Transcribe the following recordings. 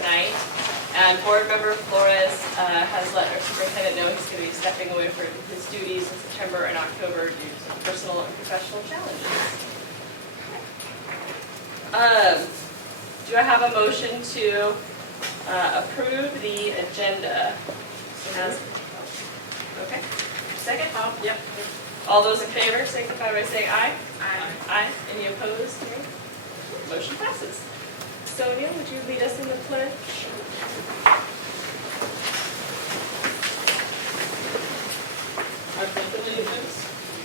tonight. And Board Member Flores has let our superintendent know he's going to be stepping away from his duties in September and October due to personal and professional challenges. Do I have a motion to approve the agenda? Okay. Second? Yep. All those in favor signify by saying aye. Aye. Aye. Any opposed? No. Motion passes. Sonia, would you lead us in the pledge? I pledge allegiance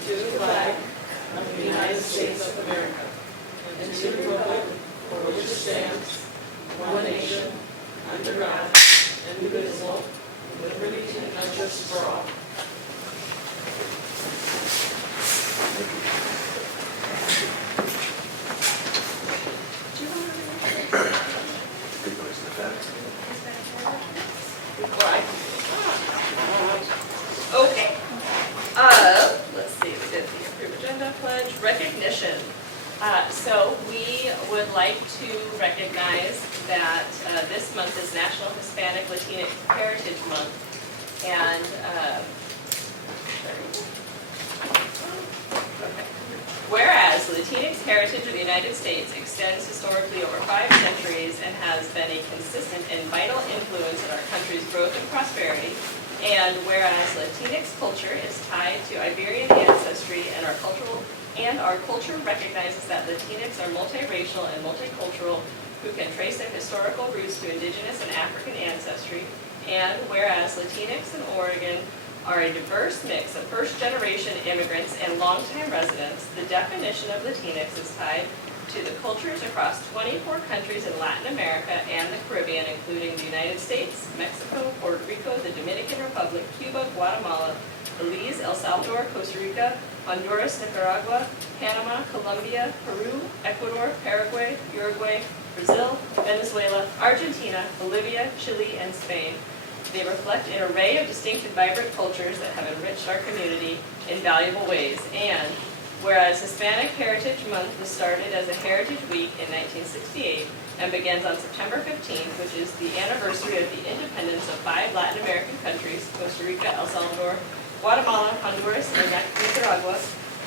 to the flag of the United States of America and to the republic for which it stands, one nation, under God, indivisible, with liberty and justice for all. Okay. Let's see, we did the approved agenda pledge, recognition. So we would like to recognize that this month is National Hispanic Latino Heritage Month. And whereas Latinx heritage of the United States extends historically over 5 centuries and has been a consistent and vital influence in our country's growth and prosperity, and whereas Latinx culture is tied to Iberian ancestry and our culture recognizes that Latinx are multiracial and multicultural who can trace their historical roots to indigenous and African ancestry, and whereas Latinx in Oregon are a diverse mix of first-generation immigrants and longtime residents, the definition of Latinx is tied to the cultures across 24 countries in Latin America and the Caribbean, including the United States, Mexico, Puerto Rico, the Dominican Republic, Cuba, Guatemala, Belize, El Salvador, Costa Rica, Honduras, Nicaragua, Panama, Colombia, Peru, Ecuador, Paraguay, Uruguay, Brazil, Venezuela, Argentina, Bolivia, Chile, and Spain. They reflect an array of distinct and vibrant cultures that have enriched our community in valuable ways. And whereas Hispanic Heritage Month was started as a Heritage Week in 1968 and begins on September 15th, which is the anniversary of the independence of 5 Latin American countries, Costa Rica, El Salvador, Guatemala, Honduras, and Nicaragua.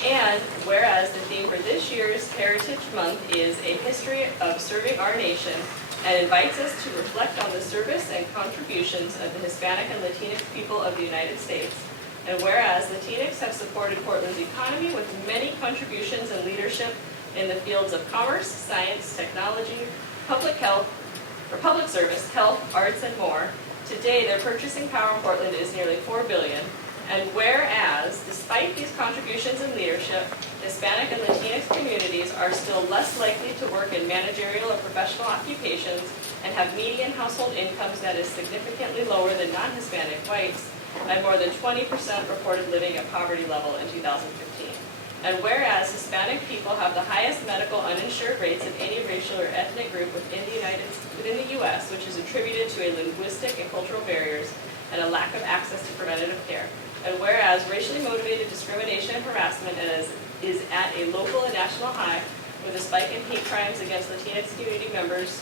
And whereas the theme for this year's Heritage Month is a history of serving our nation, and invites us to reflect on the service and contributions of the Hispanic and Latinx people of the United States. And whereas Latinx have supported Portland's economy with many contributions and leadership in the fields of commerce, science, technology, public health, or public service, health, arts, and more, today their purchasing power in Portland is nearly $4 billion. And whereas, despite these contributions and leadership, Hispanic and Latinx communities are still less likely to work in managerial or professional occupations and have median household incomes that is significantly lower than non-Hispanic whites, and more than 20% reported living at poverty level in 2015. And whereas Hispanic people have the highest medical uninsured rates of any racial or ethnic group within the U.S., which is attributed to a linguistic and cultural barriers and a lack of access to preventative care. And whereas racially motivated discrimination and harassment is at a local and national high, with a spike in hate crimes against Latinx community members,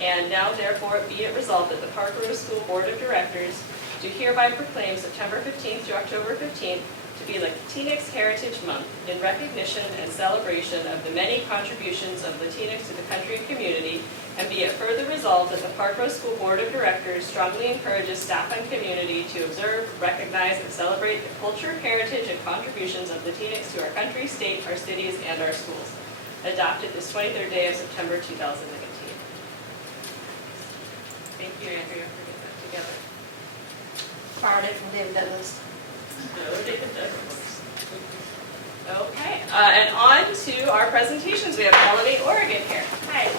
and now therefore be it resolved that the Parkrose School Board of Directors do hereby proclaim September 15th to October 15th to be Latinx Heritage Month in recognition and celebration of the many contributions of Latinx to the country and community, and be it further resolved that the Parkrose School Board of Directors strongly encourages staff and community to observe, recognize, and celebrate the culture, heritage, and contributions of Latinx to our country, state, our cities, and our schools. Adopted this 23rd day of September 2019. Thank you, Andrea, for getting that together. Borrowed it from David Douglas. No, David Douglas. Okay, and on to our presentations. We have Elevate Oregon here. Hi.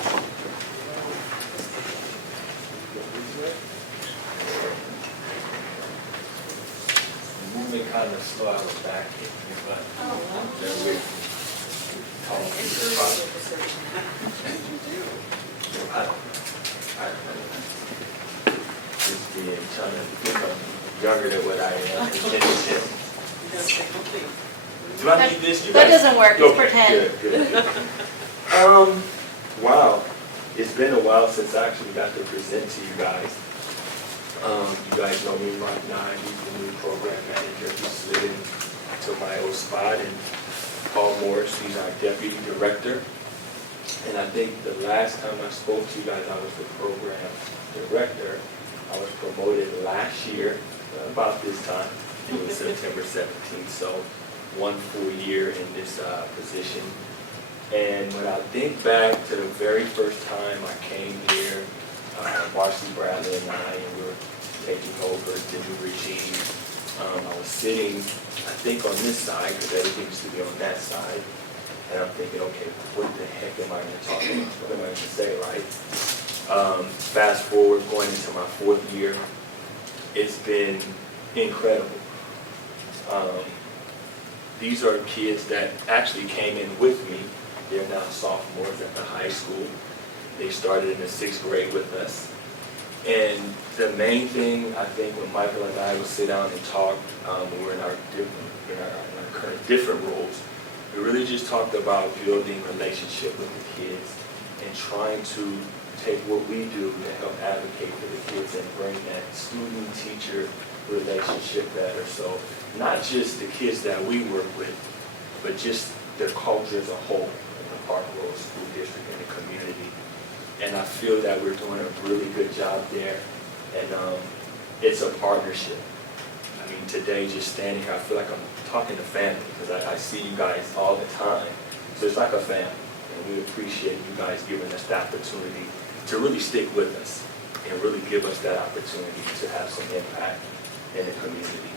Moving kind of slow, I was back here, but then we talked through the process. Just being trying to become younger than what I am. Do I need this? That doesn't work. It's Okay, pretend. Good. Wow. It's been a while since I actually got to present to you guys. You guys know me, Mike Nine, he's the new program manager. He slid into my old spot, and Paul Morris, he's our deputy director. And I think the last time I spoke to you guys, I was the program director. I was promoted last year, about this time. It was September 17th, so 1 full year in this position. And when I think back to the very first time I came here, Marcy Bradley and we were taking over the new regime. I was sitting, I think, on this side, because everything used to be on that side. And I'm thinking, okay, what the heck am I going to talk about? What am I going to say, right? Fast forward, going into my 4th year, it's been incredible. These are kids that actually came in with me. They're now sophomores at the high school. They started in the 6th grade with us. And the main thing, I think, when Michael and I would sit down and talk, when we're in our current different roles, we really just talked about building relationship with the kids and trying to take what we do to help advocate for the kids and bring that student-teacher relationship better. So not just the kids that we work with, but just the culture as a whole in the Parkrose School District and the community. And I feel that we're doing a really good job there. And it's a partnership. I mean, today, just standing here, I feel like I'm talking to family because I see you guys all the time. So it's like a family. And we appreciate you guys giving us the opportunity to really stick with us and really give us that opportunity to have some impact in the community.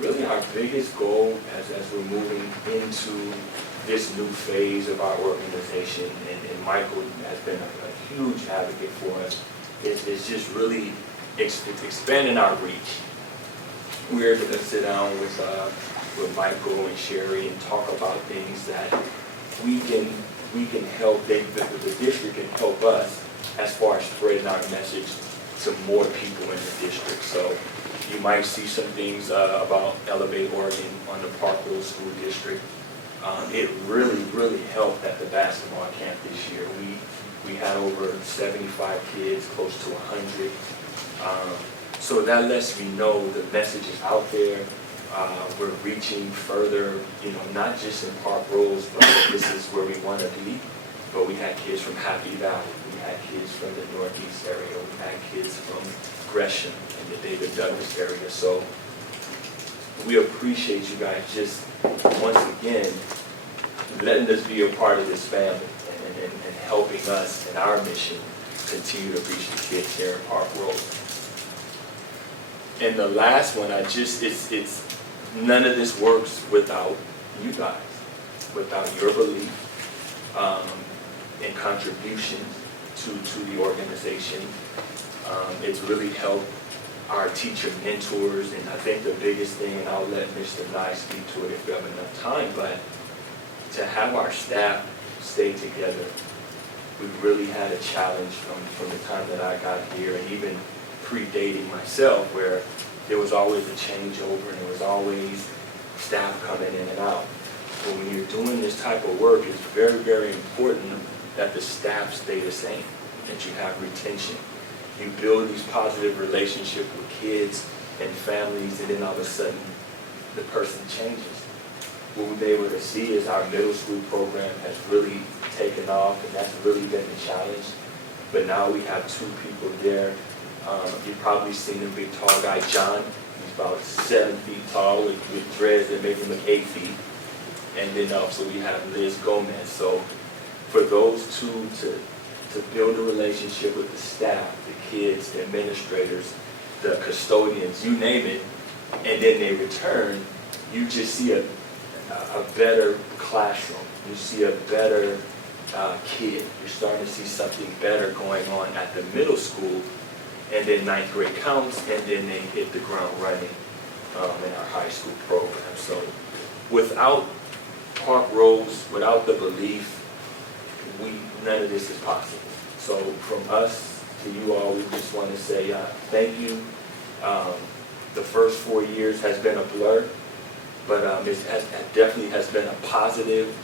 Really our biggest goal as we're moving into this new phase of our organization, and Michael has been a huge advocate for us, is just really expanding our reach. We're going to sit down with Michael and Sherry and talk about things that we can help, the district can help us as far as spreading our message to more people in the district. So you might see some things about Elevate Oregon on the Parkrose School District. It really helped at the basketball camp this year. We had over 75 kids, close to 100. So that lets me know the message is out there. We're reaching further, not just in Parkrose, but this is where we want to be. But we had kids from Happy Valley. We had kids from the Northeast area. We had kids from Gresham and the David Douglas area. So we appreciate you guys just, once again, letting us be a part of this family and helping us in our mission continue to reach the kids here in Parkrose. And the last one, it's none of this works without you guys, without your belief and contributions to the organization. It's really helped our teacher mentors, and I think the biggest thing, and I'll let Mr. Nye speak to it if we have enough time, but to have our staff stay together. We really had a challenge from the time that I got here, and even predating myself, where there was always a changeover and there was always staff coming in and out. But when you're doing this type of work, it's very important that the staff stay the same, that you have retention. You build these positive relationships with kids and families, and then all of a sudden, the person changes. What we've been able to see is our middle school program has really taken off, and that's really been the challenge. But now we have 2 people there. You've probably seen a big tall guy, John. He's about 7 feet tall with dreads that make him look 8 feet. And then also we have Liz Gomez. So for those 2 to build a relationship with the staff, the kids, the administrators, the custodians, you name it, and then they return, you just see a better classroom. You see a better kid. You're starting to see something better going on at the middle school, and then 9th grade counts, and then they hit the ground running in our high school program. So without Parkrose, without the belief, none of this is possible. So from us to you all, we just want to say thank you. The first 4 years has been a blur, but it definitely has been a positive,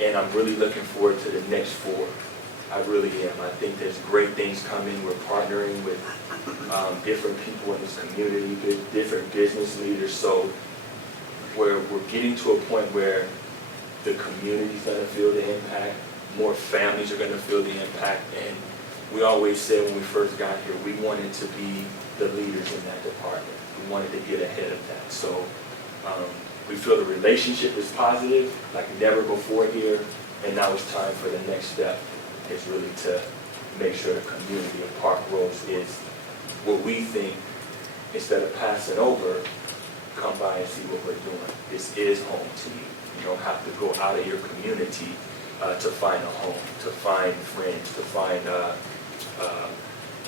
and I'm really looking forward to the next 4. I really am. I think there's great things coming. We're partnering with different people in this community, different business leaders, so we're getting to a point where the community's going to feel the impact, more families are going to feel the impact, and we always said when we first got here, we wanted to be the leaders in that department. We wanted to get ahead of that. So we feel the relationship is positive, like never before here, and now it's time for the next step, is really to make sure the community of Parkrose is what we think, instead of passing over, come by and see what we're doing. This is home to you. You don't have to go out of your community to find a home, to find friends, to find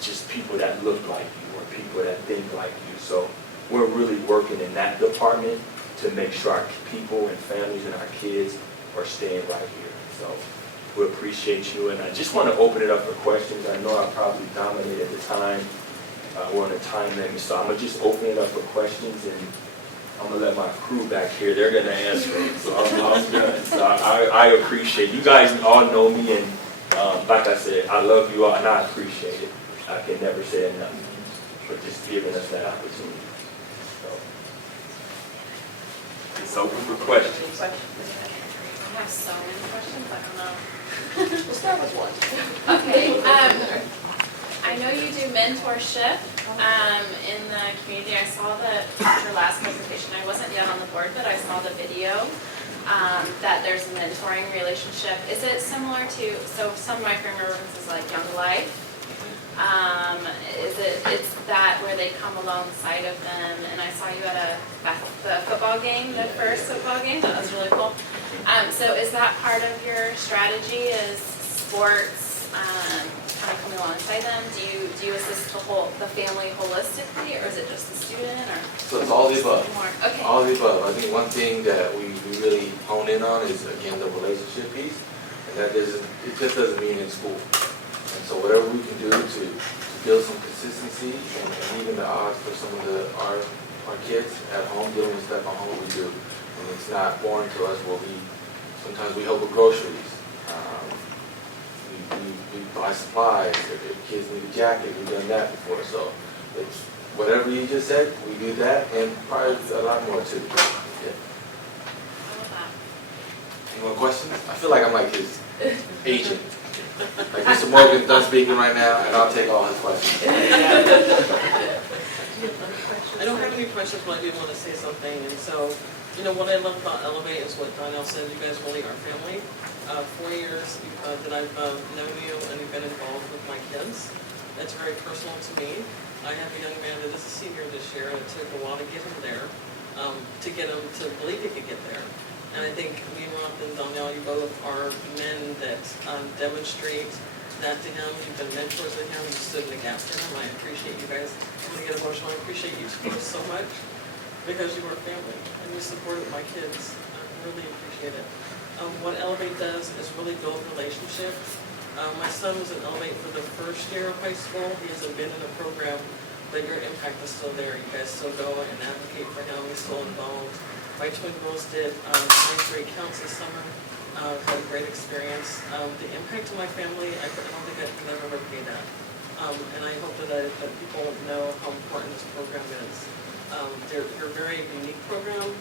just people that look like you or people that think like you. So we're really working in that department to make sure our people and families and our kids are staying right here. So we appreciate you, and I just want to open it up for questions. I know I probably dominated the time. We're on a time limit, so I'm going to just open it up for questions, and I'm going to let my crew back here. They're going to answer it, so I'm done. So I appreciate you guys all know me, and like I said, I love you all, and I appreciate it. I can never say enough for just giving us that opportunity. So it's open for questions. I have so many questions, I don't know. We'll start with one. Okay, I know you do mentorship in the community. I saw your last presentation. I wasn't yet on the board, but I saw the video that there's a mentoring relationship. Is it similar to, so some of my frameworks is like Young Life? It's that where they come alongside of them, and I saw you at the football game, the first football game. That was really cool. So is that part of your strategy? Is sports kind of coming alongside them? Do you assist the family holistically, or is it just the student? Or So it's all the above. more? Okay. All the above. I think one thing that we really hone in on is, again, the relationship piece, and that it just doesn't mean in school. And so whatever we can do to build some consistency and even the odds for some of our kids at home dealing with stuff at home, we do. And it's not foreign to us where sometimes we help with groceries. We buy supplies. If kids need a jacket, we've done that before. So it's whatever you just said, we do that, and probably a lot more too. Yeah. I love that. Any more questions? I feel like I'm like his agent. Like Mr. Morgan's done speaking right now, and I'll take all his questions. I don't have any questions, but I did want to say something. And so, what I love about Elevate is what Donnell said. You guys really are family. 4 years that I've known you and you've been involved with my kids. That's very personal to me. I have a young man that is a senior this year, and it took a while to get him there, to get him to believe he could get there. And I think me, Rob, and Donnell, you both are men that demonstrate that to him. You've been mentors to him. You stood in the gap for him. I appreciate you guys. I'm going to get emotional. I appreciate you two so much because you are family and you supported my kids. I really appreciate it. What Elevate does is really build relationships. My son was in Elevate for the first year of high school. He hasn't been in a program, but your impact is still there. You guys still go and advocate for him. He's still involved. My twin girls did 9th grade counts this summer. Had a great experience. The impact to my family, I don't think I can ever repay that. And I hope that people know how important this program is. They're a very unique program.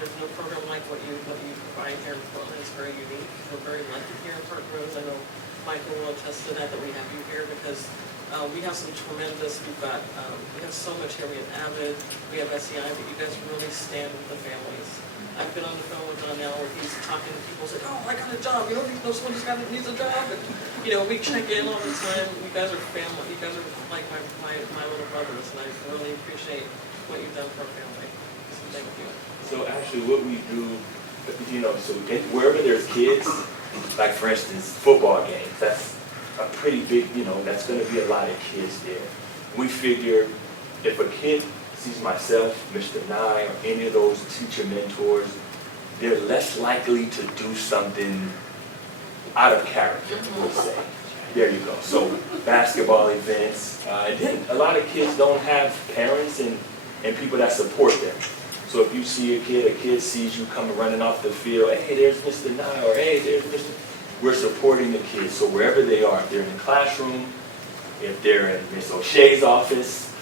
There's no program like what you provide here in Portland. It's very unique. We're very lucky here in Parkrose. I know Michael will attest to that we have you here because we have some tremendous, we have so much here. We have AVID, we have SEI, but you guys really stand with the families. I've been on the phone with Donnell where he's talking to people, saying, oh, I got a job. Someone just needs a job. And, we check in all the time. You guys are family. You guys are like my little brothers, and I really appreciate what you've done for our family. So thank you. So actually what we do, so wherever there's kids, like for instance, football games, that's a pretty big, that's going to be a lot of kids there. We figure if a kid sees myself, Mr. Nye, or any of those teacher mentors, they're less likely to do something out of character, we'll say. There you go. So basketball events, and then a lot of kids don't have parents and people that support them. So if you see a kid sees you coming running off the field, hey, there's Mr. Nye, or hey, there's Mr. We're supporting the kids. So wherever they are, if they're in the classroom, if they're in Ms. O'Shea's office,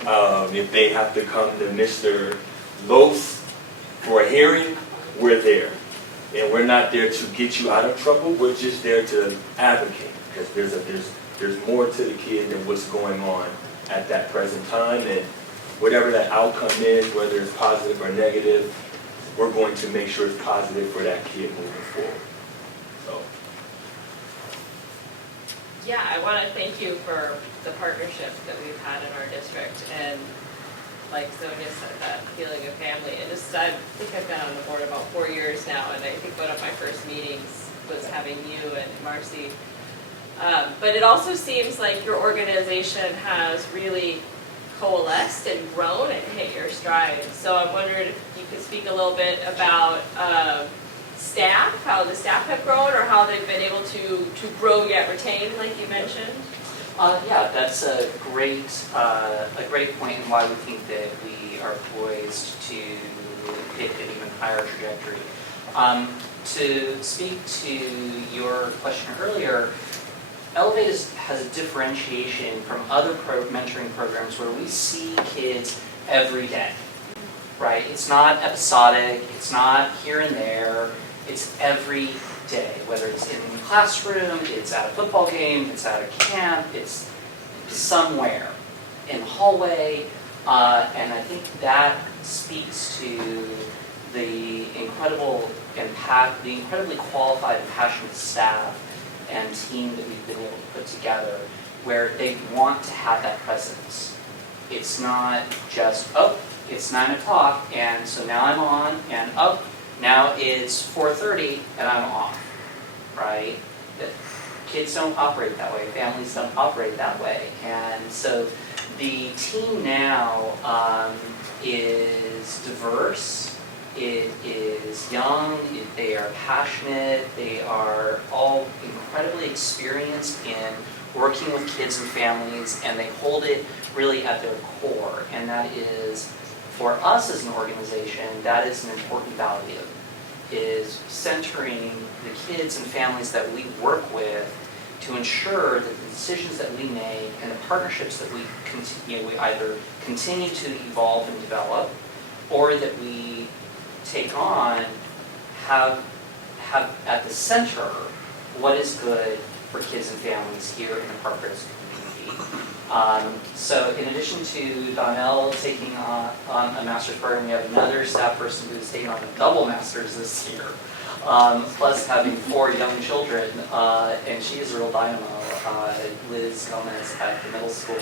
if they have to come to Mr. Los for a hearing, we're there. And we're not there to get you out of trouble. We're just there to advocate, because there's more to the kid than what's going on at that present time. And whatever that outcome is, whether it's positive or negative, we're going to make sure it's positive for that kid moving forward. So. Yeah, I want to thank you for the partnership that we've had in our district, and like Sonia said, that feeling of family. And just, I think I've been on the board about 4 years now, and I think one of my first meetings was having you and Marcy. But it also seems like your organization has really coalesced and grown and hit your stride. So I wondered if you could speak a little bit about staff, how the staff have grown, or how they've been able to grow yet retain, like you mentioned. Yeah, that's a great point, and why we think that we are poised to hit an even higher trajectory. To speak to your question earlier, Elevate has a differentiation from other mentoring programs where we see kids every day, right? It's not episodic, it's not here and there, it's every day, whether it's in the classroom, it's at a football game, it's at a camp, it's somewhere in the hallway, and I think that speaks to the incredibly qualified and passionate staff and team that we've been able to put together, where they want to have that presence. It's not just, oh, it's 9 o'clock, and so now I'm on, and oh, now it's 4:30, and I'm off, right? Kids don't operate that way, families don't operate that way, and so the team now is diverse. It is young, they are passionate, they are all incredibly experienced in working with kids and families, and they hold it really at their core. And that is, for us as an organization, that is an important value, is centering the kids and families that we work with to ensure that the decisions that we make and the partnerships that we either continue to evolve and develop, or that we take on, have at the center what is good for kids and families here in the Parkrose community. So in addition to Donnell taking on a master's program, we have another staff person who's taking on a double master's this year, plus having 4 young children, and she is a real dynamo, Liz Gomez at the middle school.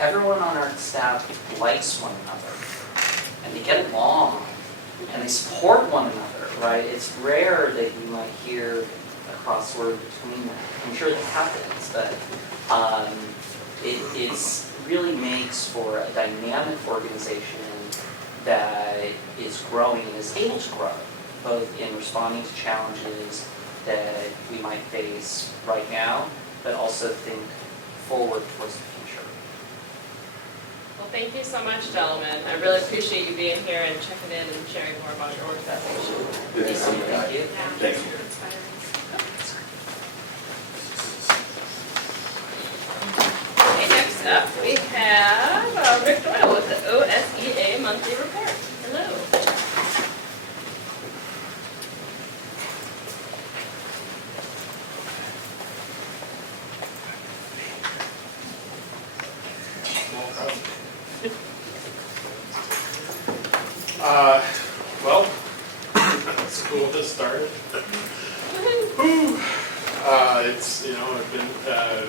Everyone on our staff likes one another, and they get along, and they support one another, right? It's rare that you might hear a crossword between them. I'm sure that happens, but it really makes for a dynamic organization that is growing and is able to grow, both in responding to challenges that we might face right now, but also think forward towards the future. Well, thank you so much, gentlemen. I really appreciate you being here and checking in and sharing more about your organization. Good to see you. Thank you. Thank you. Okay, next up we have Rick Doyle with the OSEA monthly report. Hello. Well, school has started. Whew. It's, it's been a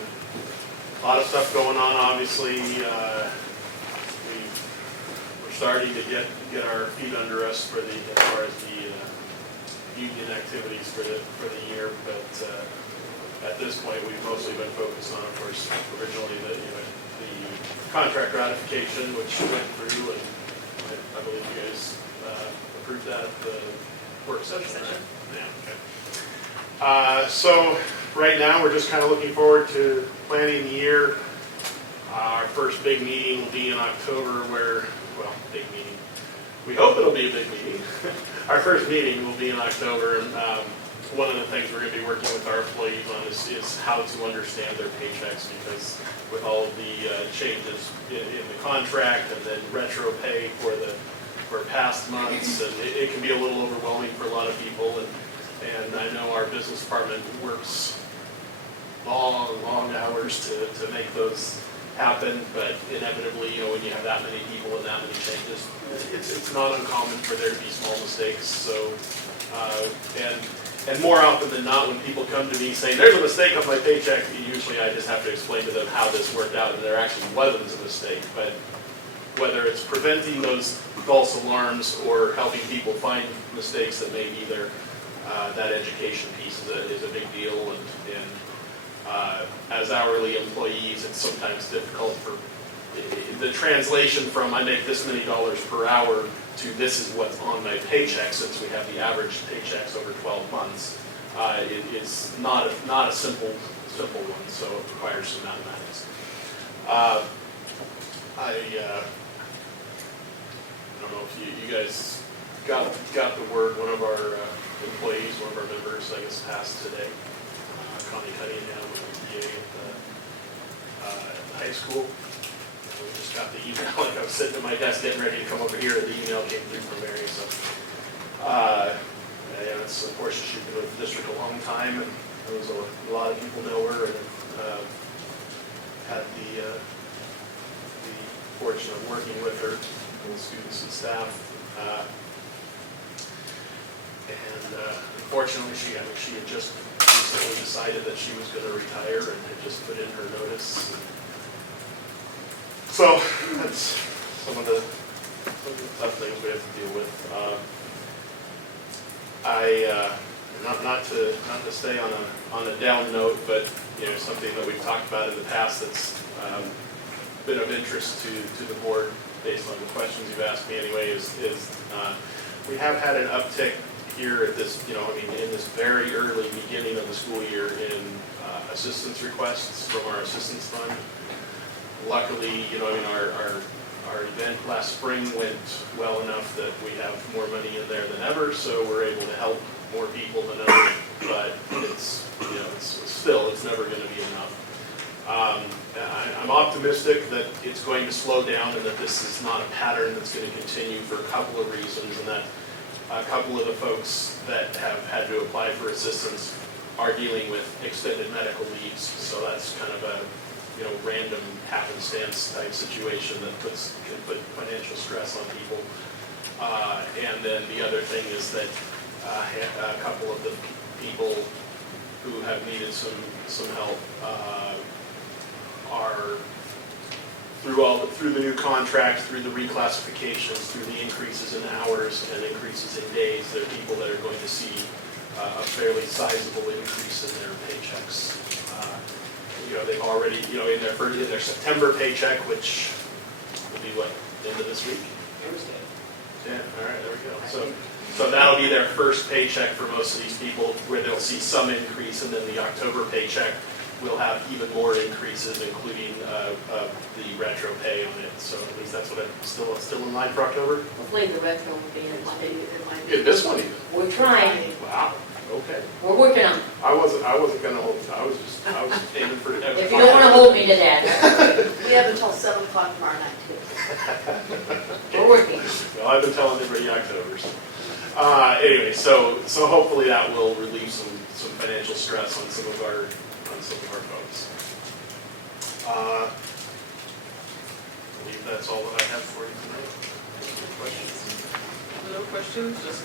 lot of stuff going on, obviously. We're starting to get our feet under us as far as the union activities for the year, but at this point we've mostly been focused on, of course, originally the contract ratification, which went through, and I believe you guys approved that at the work session, right? Yeah, okay. So right now we're just kind of looking forward to planning the year. Our first big meeting will be in October, where well, big meeting. We hope it'll be a big meeting. Our first meeting will be in October, and one of the things we're going to be working with our employees on is how to understand their paychecks, because with all of the changes in the contract and then retro pay for past months, and it can be a little overwhelming for a lot of people. And I know our business department works long hours to make those happen, but inevitably, when you have that many people and that many changes, it's not uncommon for there to be small mistakes. So, and more often than not, when people come to me saying, there's a mistake on my paycheck, usually I just have to explain to them how this worked out, and there actually wasn't a mistake. But whether it's preventing those false alarms or helping people find mistakes that may be there, that education piece is a big deal. And as hourly employees, it's sometimes difficult for the translation from I make this many dollars per hour to this is what's on my paycheck, since we have the average paychecks over 12 months. It's not a simple one, so it requires some mathematics. I don't know if you guys got the word. One of our employees, one of our members, I guess, passed today. Connie Cunningham, PA at the high school. We just got the email. Like I was sitting at my desk getting ready to come over here, and the email came through from Mary. So, yeah, it's unfortunate. She's been with the district a long time, and there was a lot of people know her, and had the fortune of working with her, and students and staff. Unfortunately, she had just recently decided that she was going to retire and had just put in her notice. So that's some of the tough things we have to deal with. Not to stay on a down note, but something that we've talked about in the past that's been of interest to the board based on the questions you've asked me anyway is we have had an uptick here at this, in this very early beginning of the school year in assistance requests from our assistance fund. Luckily, our event last spring went well enough that we have more money in there than ever, so we're able to help more people than ever. But it's never going to be enough. I'm optimistic that it's going to slow down and that this is not a pattern that's going to continue for a couple of reasons, and that a couple of the folks that have had to apply for assistance are dealing with extended medical leaves, so that's kind of a random happenstance type situation that can put financial stress on people. And then the other thing is that a couple of the people who have needed some help are through the new contract, through the reclassifications, through the increases in hours and increases in days, there are people that are going to see a fairly sizable increase in their paychecks. They've already, in their September paycheck, which will be what, end of this week? Thursday. Yeah, all right, there we go. So that'll be their first paycheck for most of these people, where they'll see some increase, and then the October paycheck will have even more increases, including the retro pay on it. So at least that's what I'm still in line for October. Hopefully the retro will be in line. In this one even. We're trying. Wow. Okay. We're working on it. I wasn't going to hold. I was just aiming for. If you don't want to hold me to that. We have until 7 o'clock tomorrow night too. We're working. Well, I've been telling everybody October. Anyway, so hopefully that will relieve some financial stress on some of our folks. I believe that's all that I have for you tonight. Any questions? No questions, just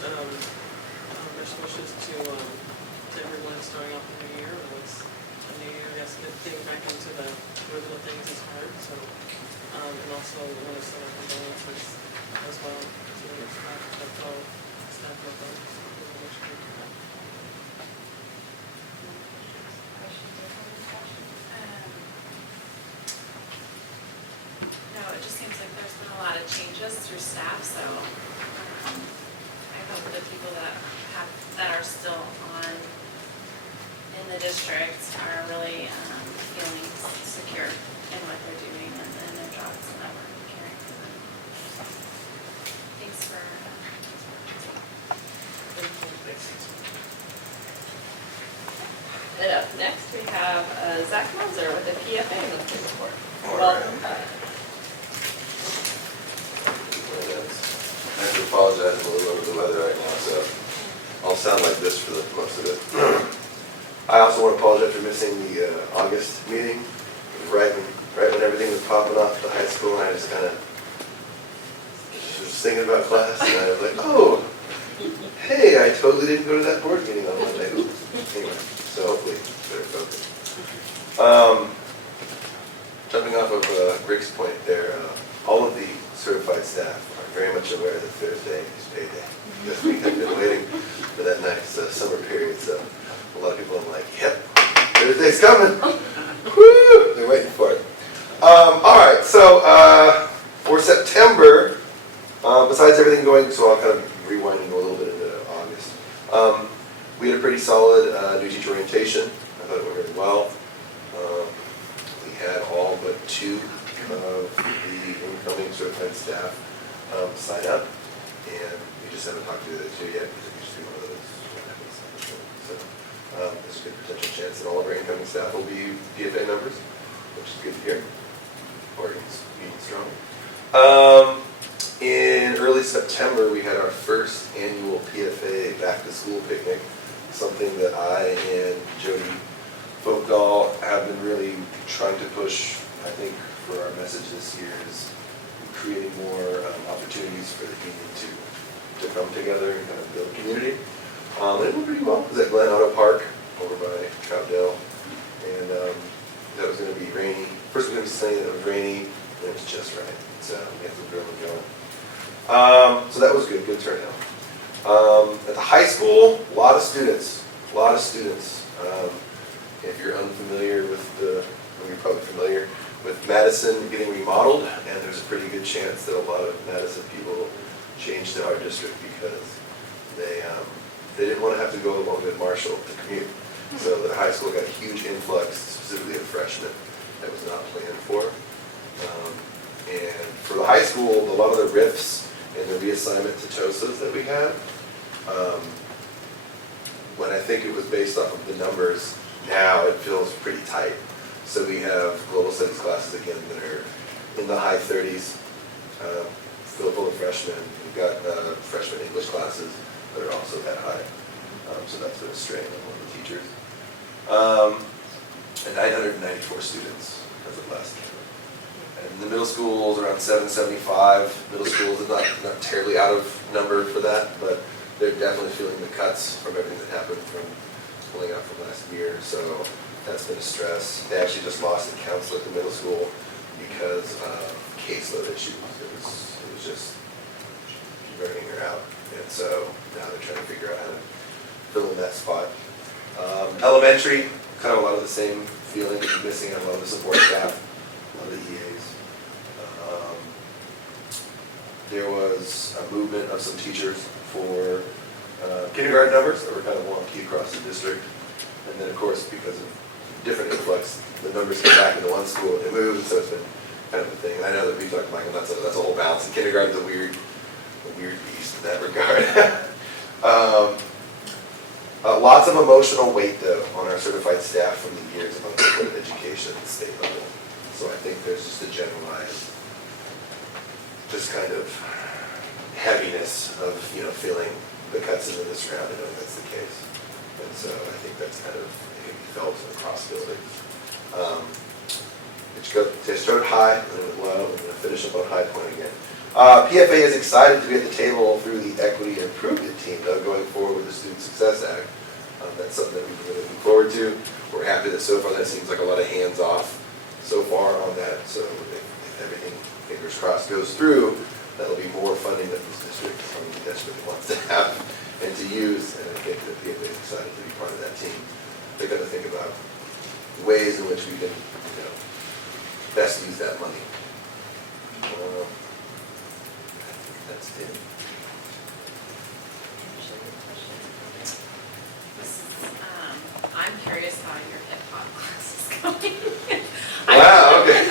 best wishes to everyone starting off the new year. It's a new year, yes, getting back into the rhythm of things is hard, so, and also we want to send our condolences as well to the staff, that's all staff of those. No, it just seems like there's been a lot of changes through staff, so I hope the people that are still on in the district are really feeling secure in what they're doing and their jobs and that we're caring for them. for. And up next, we have Zach Melzer with the PFA monthly report. All Welcome. right. I have to apologize, I'm a little under the weather right now, so I'll sound like this for the most of it. I also want to apologize for missing the August meeting. It was right when everything was popping off at the high school, and I just kind of was thinking about class, and I was like, oh, hey, I totally didn't go to that board meeting on Monday. Ooh. Anyway, so hopefully better focus. Jumping off of Rick's point there, all of the certified staff are very much aware that Thursday is payday. This week I've been waiting for that nice summer period, so a lot of people are like, yep, Thursday's coming. Woo! They're waiting for it. All right, so for September, besides everything going, so I'll kind of rewind and go a little bit into August. We had a pretty solid new teacher orientation. I thought it went really well. We had all but 2 of the incoming certified staff sign up, and we just haven't talked to the 2 yet because we just do one of those. So there's a good potential chance that all of our incoming staff will be PFA members, which is good to hear. Oregon's being strong. In early September, we had our first annual PFA back-to-school picnic, something that I and Jody Folkdahl have been really trying to push, I think, for our message this year is creating more opportunities for the union to come together and kind of build community. And it went pretty well. It was at Glen Auto Park over by Troutdale, and that was going to be rainy. First it was going to be sunny, then it was rainy, and it was just right. So we had some grilling going. So that was good turnout. At the high school, a lot of students. If you're unfamiliar with you're probably familiar with Madison getting remodeled, and there's a pretty good chance that a lot of Madison people changed to our district because they didn't want to have to go along with Marshall to commute. So the high school got a huge influx, specifically of freshmen, that was not planned for. And for the high school, a lot of the RIFs and the reassignment to TOSAs that we had, when I think it was based off of the numbers, now it feels pretty tight. So we have global studies classes again that are in the high 30s, still full of freshmen. We've got freshman English classes that are also that high. So that's been a strain on one of the teachers. And 994 students as of last year. And the middle schools around 775. Middle schools is not terribly out of number for that, but they're definitely feeling the cuts from everything that happened from pulling out from last year. So that's been a stress. They actually just lost a counselor at the middle school because of caseload issues. It was just burning her out. And so now they're trying to figure out how to fill in that spot. Elementary, kind of a lot of the same feeling, missing a lot of the support staff, a lot of the EAs. There was a movement of some teachers for kindergarten numbers that were kind of wonky across the district. And then, of course, because of different influx, the numbers came back into one school and they moved, so it's been kind of a thing. And I know that we talked, Michael, that's a whole balance. And kindergarten's a weird beast in that regard. Lots of emotional weight, though, on our certified staff from the years of undergraduate education at the state level. So I think there's just a generalized, just kind of heaviness of, feeling the cuts into this round. I know that's the case. And so I think that's kind of, it can be felt across buildings. It started high, and then it went low, and then finish up on high point again. PFA is excited to be at the table through the Equity Improvement Team, though, going forward with the Student Success Act. That's something that we've been really looking forward to. We're happy that so far that seems like a lot of hands off so far on that. So if everything, fingers crossed, goes through, that'll be more funding that this district desperately wants to have and to use. And I think that PFA is excited to be part of that team. They're going to think about ways in which we can, best use that money. That's it. I'm curious how your hip hop class is going. Wow, okay.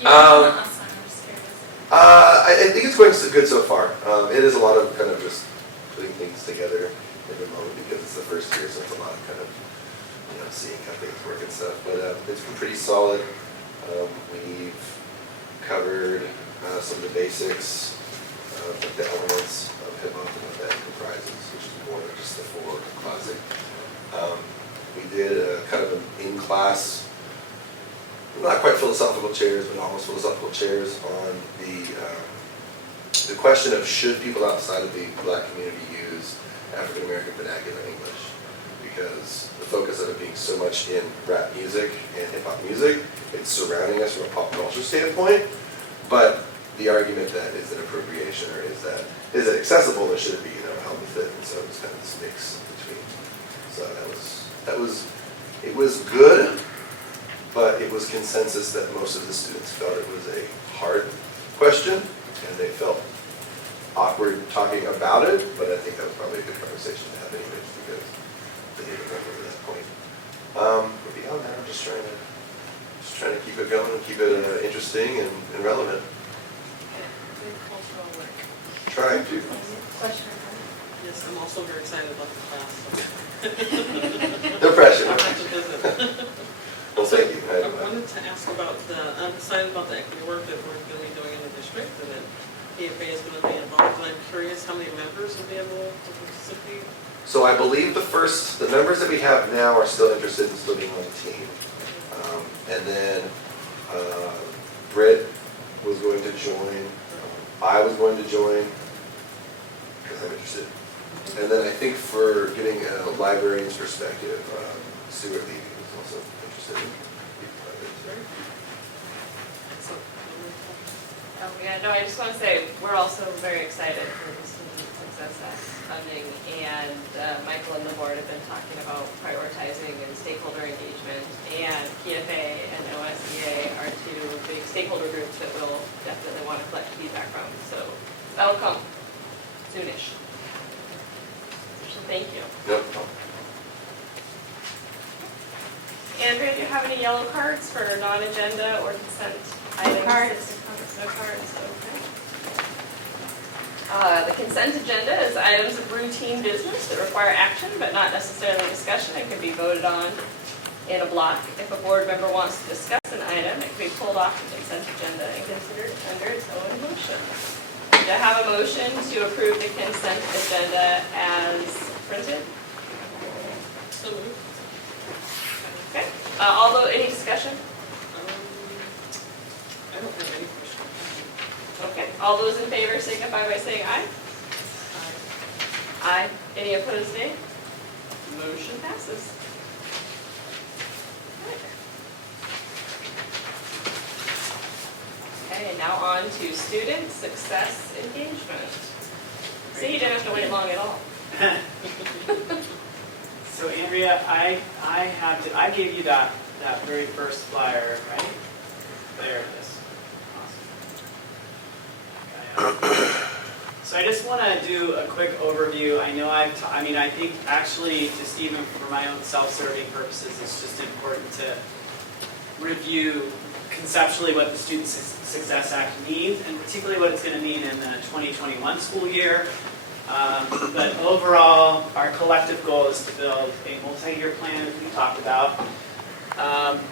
You were on last time, I'm just curious. I think it's going so good so far. It is a lot of kind of just putting things together in the moment because it's the first year, so it's a lot of kind of, seeing how things work and stuff. But it's been pretty solid. We've covered some of the basics, the elements of hip hop and what that comprises, which is more than just the four classic. We did a kind of an in-class, not quite philosophical chairs, but almost philosophical chairs on the question of should people outside of the Black community use African American vernacular English, because the focus of it being so much in rap music and hip hop music, it's surrounding us from a pop culture standpoint. But the argument that is it appropriation or is it accessible or should it be held within? And so it's kind of this mix between. So it was good, but it was consensus that most of the students felt it was a hard question and they felt awkward talking about it. But I think that was probably a good conversation to have anyways because they didn't go to that point. But beyond that, I'm just trying to keep it going and keep it interesting and relevant. Trying to. Question. Yes, I'm also very excited about the class. No pressure. I'll have to visit. Well, thank you. I wanted to ask about I'm excited about the equity work that we're going to be doing in the district and that PFA is going to be involved. And I'm curious how many members will be able to participate. So I believe the members that we have now are still interested in still being on the team. And then Britt was going to join. I was going to join because I'm interested. And then I think for getting a librarian's perspective, Stuart Levy was also interested in being part of it. Oh, yeah, no, I just want to say, we're also very excited for the Student Success Act funding, and Michael and the board have been talking about prioritizing and stakeholder engagement, and PFA and OSEA are two big stakeholder groups that we'll definitely want to collect feedback from, so that'll come soonish. So thank you. Yep. Andrea, do you have any yellow cards for non-agenda or consent items? Cards. No cards, okay. The consent agenda is items of routine business that require action but not necessarily discussion and can be voted on in a block. If a board member wants to discuss an item, it can be pulled off the consent agenda and considered under its own motion. Do I have a motion to approve the consent agenda as printed? So moved. Okay. Although, any discussion? I don't have any questions. Okay. All those in favor signify by saying aye. Aye. Any opposed, nay? Motion passes. Okay, and now on to student success engagement. See, you didn't have to wait long at all. So Andrea, I gave you that very first flyer, right? There it is. Awesome. So I just want to do a quick overview. I know I think actually just even for my own self-serving purposes, it's just important to review conceptually what the Student Success Act means, and particularly what it's going to mean in the 2021 school year. But overall, our collective goal is to build a multi-year plan, as we talked about.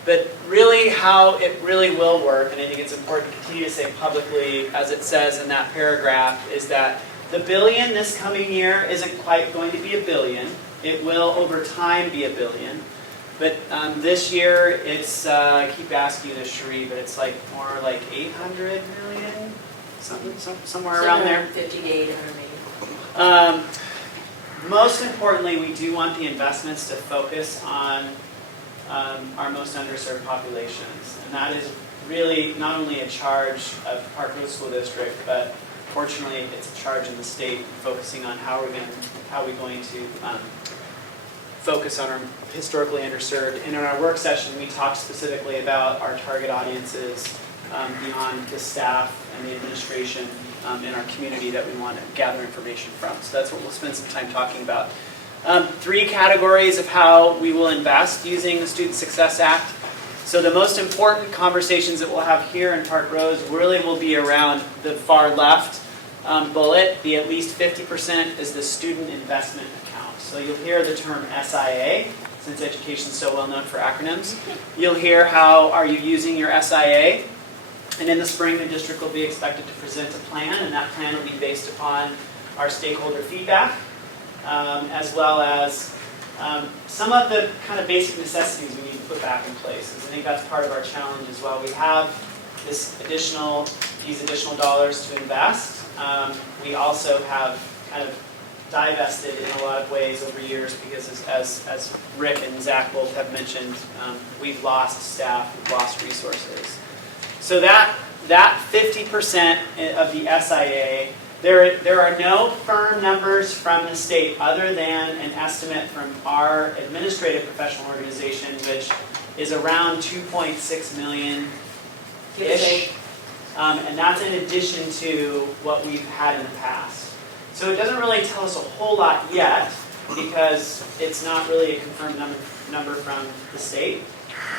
But really how it really will work, and I think it's important to continue to say publicly, as it says in that paragraph, is that the billion this coming year isn't quite going to be $1 billion. It will over time be $1 billion. But this year, it's, I keep asking you this, Cherie, but it's like more like 800 million, somewhere around there. 50 to 800 maybe. Most importantly, we do want the investments to focus on our most underserved populations. And that is really not only a charge of Parkrose School District, but fortunately it's a charge in the state focusing on how we're going to focus on our historically underserved. And in our work session, we talked specifically about our target audiences beyond the staff and the administration in our community that we want to gather information from. So that's what we'll spend some time talking about. 3 categories of how we will invest using the Student Success Act. So the most important conversations that we'll have here in Parkrose really will be around the far left bullet. The at least 50% is the student investment account. So you'll hear the term SIA, since education is so well known for acronyms. You'll hear how are you using your SIA. And in the spring, the district will be expected to present a plan, and that plan will be based upon our stakeholder feedback, as well as some of the kind of basic necessities we need to put back in place. I think that's part of our challenge as well. We have these additional dollars to invest. We also have kind of divested in a lot of ways over years because as Rick and Zach both have mentioned, we've lost staff, we've lost resources. So that 50% of the SIA, there are no firm numbers from the state other than an estimate from our administrative professional organization, which is around 2.6 million-ish. And that's in addition to what we've had in the past. So it doesn't really tell us a whole lot yet because it's not really a confirmed number from the state.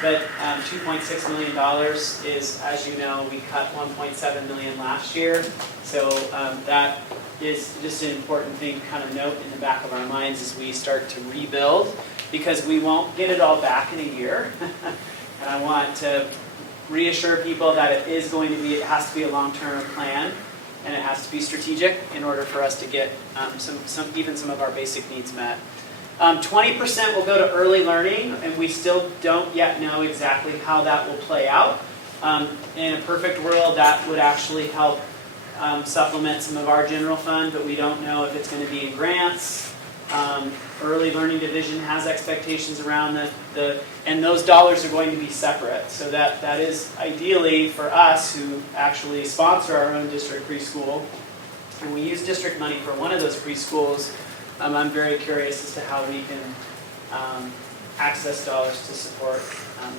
But $2.6 million is, as you know, we cut $1.7 million last year. So that is just an important thing to kind of note in the back of our minds as we start to rebuild, because we won't get it all back in a year. And I want to reassure people that it has to be a long-term plan, and it has to be strategic in order for us to get some of our basic needs met. 20% will go to early learning, and we still don't yet know exactly how that will play out. In a perfect world, that would actually help supplement some of our general fund, but we don't know if it's going to be in grants. Early Learning Division has expectations around and those dollars are going to be separate. So that is ideally for us who actually sponsor our own district preschool, and we use district money for one of those preschools. I'm very curious as to how we can access dollars to support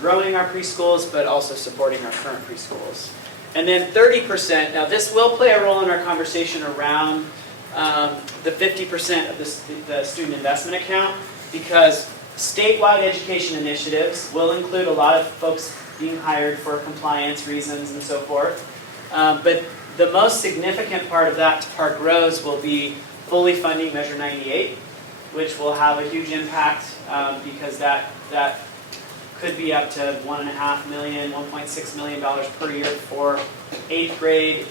growing our preschools, but also supporting our current preschools. And then 30%, now this will play a role in our conversation around the 50% of the student investment account, because statewide education initiatives will include a lot of folks being hired for compliance reasons and so forth. But the most significant part of that to Parkrose will be fully funding Measure 98, which will have a huge impact because that could be up to $1.5 million, $1.6 million per year for 8th grade.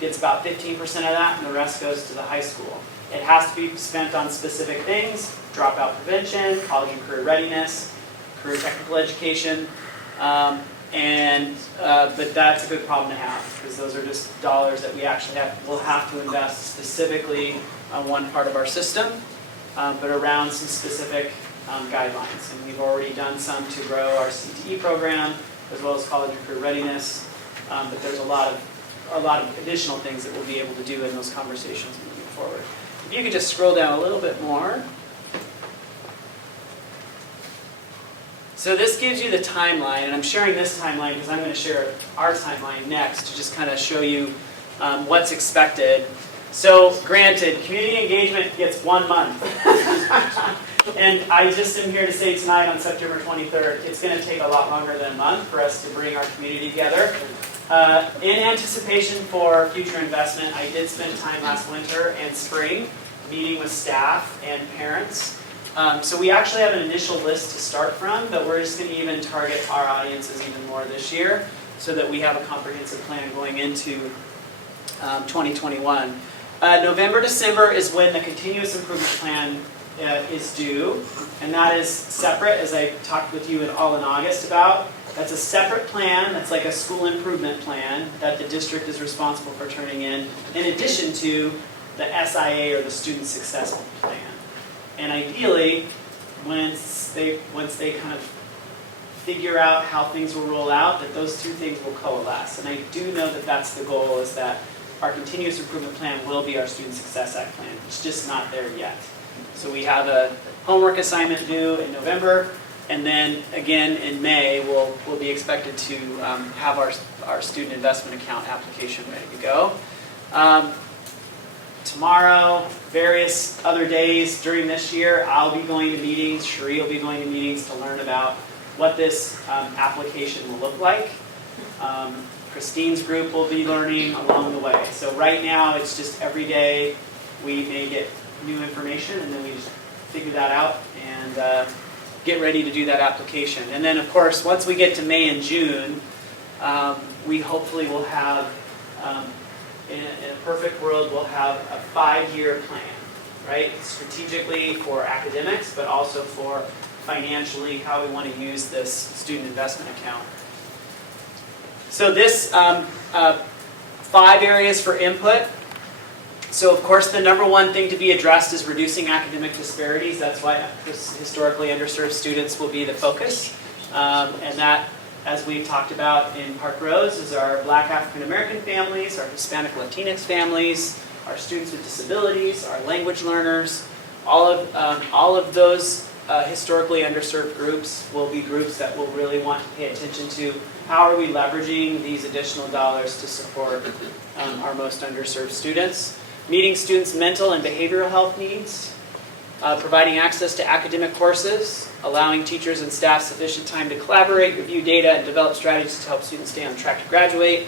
Gets about 15% of that, and the rest goes to the high school. It has to be spent on specific things: dropout prevention, college and career readiness, career technical education, but that's a good problem to have because those are just dollars that we actually will have to invest specifically on one part of our system, but around some specific guidelines. And we've already done some to grow our CTE program as well as college and career readiness, but there's a lot of additional things that we'll be able to do in those conversations moving forward. If you could just scroll down a little bit more. So this gives you the timeline, and I'm sharing this timeline because I'm going to share our timeline next to just kind of show you what's expected. So granted, community engagement gets 1 month. And I just am here to say tonight on September 23rd, it's going to take a lot longer than a month for us to bring our community together. In anticipation for future investment, I did spend time last winter and spring meeting with staff and parents. So we actually have an initial list to start from, but we're just going to even target our audiences even more this year so that we have a comprehensive plan going into 2021. November, December is when the continuous improvement plan is due, and that is separate, as I talked with you all in August about. That's a separate plan. That's like a school improvement plan that the district is responsible for turning in addition to the SIA or the student success plan. And ideally, once they kind of figure out how things will roll out, that those two things will coalesce. And I do know that that's the goal, is that our continuous improvement plan will be our student success act plan. It's just not there yet. So we have a homework assignment due in November, and then again in May we'll be expected to have our student investment account application ready to go. Tomorrow, various other days during this year, I'll be going to meetings, Cherie will be going to meetings to learn about what this application will look like. Christine's group will be learning along the way. So right now, it's just every day we may get new information, and then we just figure that out and get ready to do that application. And then, of course, once we get to May and June, we hopefully will have, in a perfect world, we'll have a 5-year plan, right? Strategically for academics, but also for financially how we want to use this student investment account. So this 5 areas for input. So of course the number one thing to be addressed is reducing academic disparities. That's why historically underserved students will be the focus. And that, as we've talked about in Parkrose, is our Black African American families, our Hispanic Latinx families, our students with disabilities, our language learners. All of those historically underserved groups will be groups that will really want to pay attention to how are we leveraging these additional dollars to support our most underserved students. Meeting students' mental and behavioral health needs, providing access to academic courses, allowing teachers and staff sufficient time to collaborate, review data, and develop strategies to help students stay on track to graduate,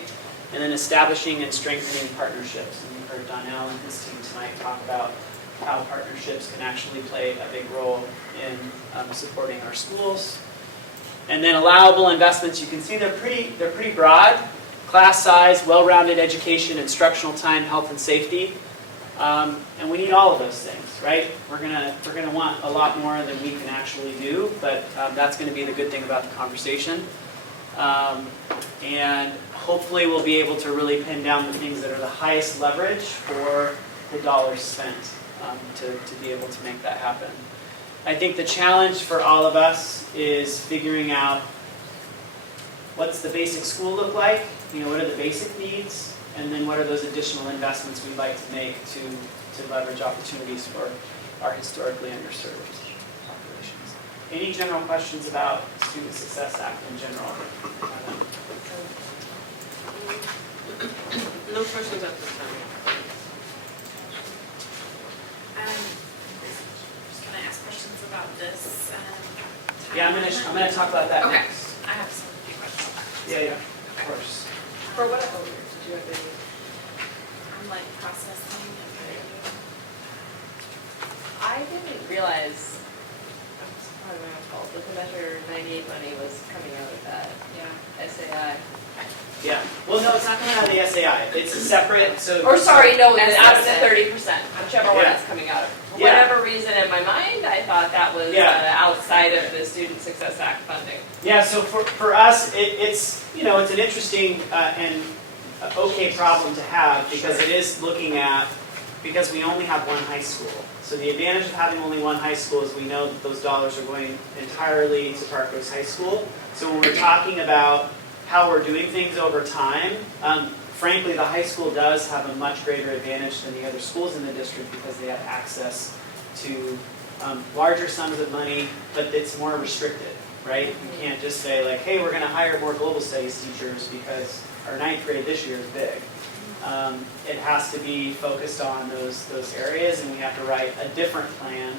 and then establishing and strengthening partnerships. And you heard Donnell and his team tonight talk about how partnerships can actually play a big role in supporting our schools. And then allowable investments, you can see they're pretty broad. Class size, well-rounded education, instructional time, health and safety. And we need all of those things, right? We're gonna want a lot more than we can actually do, but that's gonna be the good thing about the conversation. And hopefully we'll be able to really pin down the things that are the highest leverage for the dollars spent to be able to make that happen. I think the challenge for all of us is figuring out what's the basic school look like, what are the basic needs, and then what are those additional investments we'd like to make to leverage opportunities for our historically underserved populations. Any general questions about Student Success Act in general? No questions at this time. Just gonna ask questions about this. Yeah, I'm gonna talk about that Okay. next. I have some few questions about this. Yeah, of course. For whatever, did you have any? I'm like processing and I didn't realize, it's part of my own fault, but the Measure 98 money was coming out of that yeah. SAI. Yeah. Well, no, it's not coming out of the SAI. It's a separate. Or sorry, no, That's out of the it. 30%, whichever one Yeah. it's coming out of. For Yeah. whatever reason in my mind, I thought that was outside of the Student Success Act funding. Yeah. So for us, it's it's an interesting and okay problem to have because it is looking at because we only have one high school. So the advantage of having only one high school is we know that those dollars are going entirely to Parkrose High School. So when we're talking about how we're doing things over time, frankly, the high school does have a much greater advantage than the other schools in the district because they have access to larger sums of money, but it's more restricted, right? You can't just say like, hey, we're going to hire more global studies teachers because our 9th grade this year is big. It has to be focused on those areas, and we have to write a different plan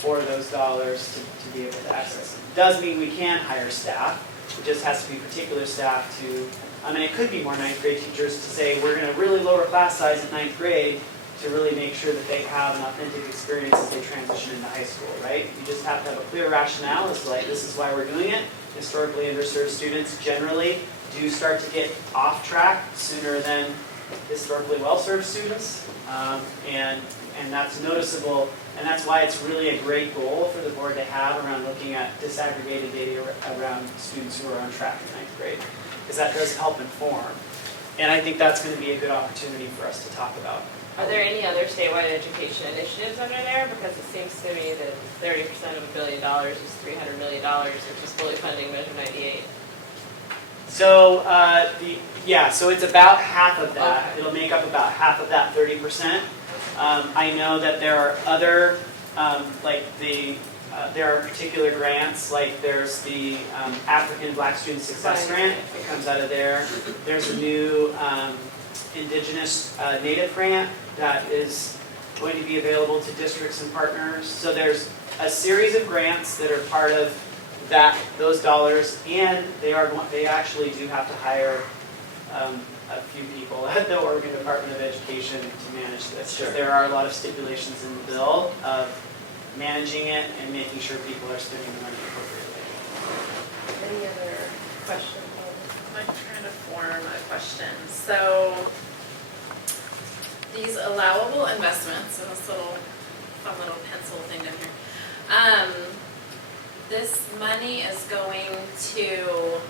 for those dollars to be able to access them. It does mean we can hire staff. It just has to be particular staff to, it could be more 9th grade teachers to say, we're going to really lower class size at 9th grade to really make sure that they have an authentic experience as they transition into high school, right? You just have to have a clear rationale as to like, this is why we're doing it. Historically underserved students generally do start to get off track sooner than historically well-served students, and that's noticeable, and that's why it's really a great goal for the board to have around looking at disaggregated data around students who are on track in 9th grade, because that does help inform. And I think that's going to be a good opportunity for us to talk about. Are there any other statewide education initiatives under there? Because it seems to me that 30% of $1 billion is $300 million, which is fully funding Measure 98. So so it's about half of that. Okay. It'll make up about half of that 30%. I know that there are other, there are particular grants, like there's the African Black Student Success Grant that comes out of there. There's a new Indigenous Native Grant that is going to be available to districts and partners. So there's a series of grants that are part of those dollars, and they actually do have to hire a few people at the Oregon Department of Education to manage this. Because there are a lot of stipulations in the bill of managing it and making sure people are spending the money appropriately. Any other questions? I'm trying to form a question. So these allowable investments, and this fun little pencil thing down here. This money is going to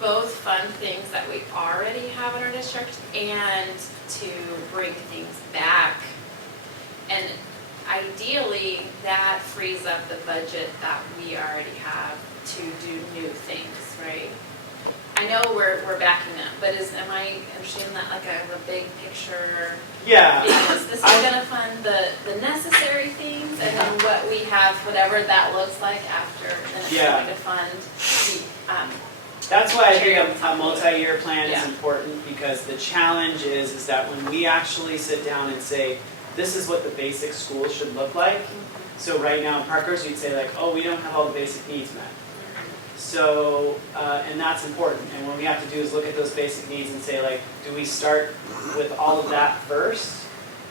both fund things that we already have in our district and to bring things back. And ideally, that frees up the budget that we already have to do new things, right? I know we're backing up, but am I understanding that like a big picture? Yeah. Because this is gonna fund the necessary things, and then what we have, whatever that looks like after, and it's going to fund the, that's why I think a multi-year plan is important, because the challenge is that when we actually sit down and say, this is what the basic school should look like. So right now in Parkrose, we'd say like, oh, we don't have all the basic needs met. So, and that's important. And what we have to do is look at those basic needs and say like, do we start with all of that first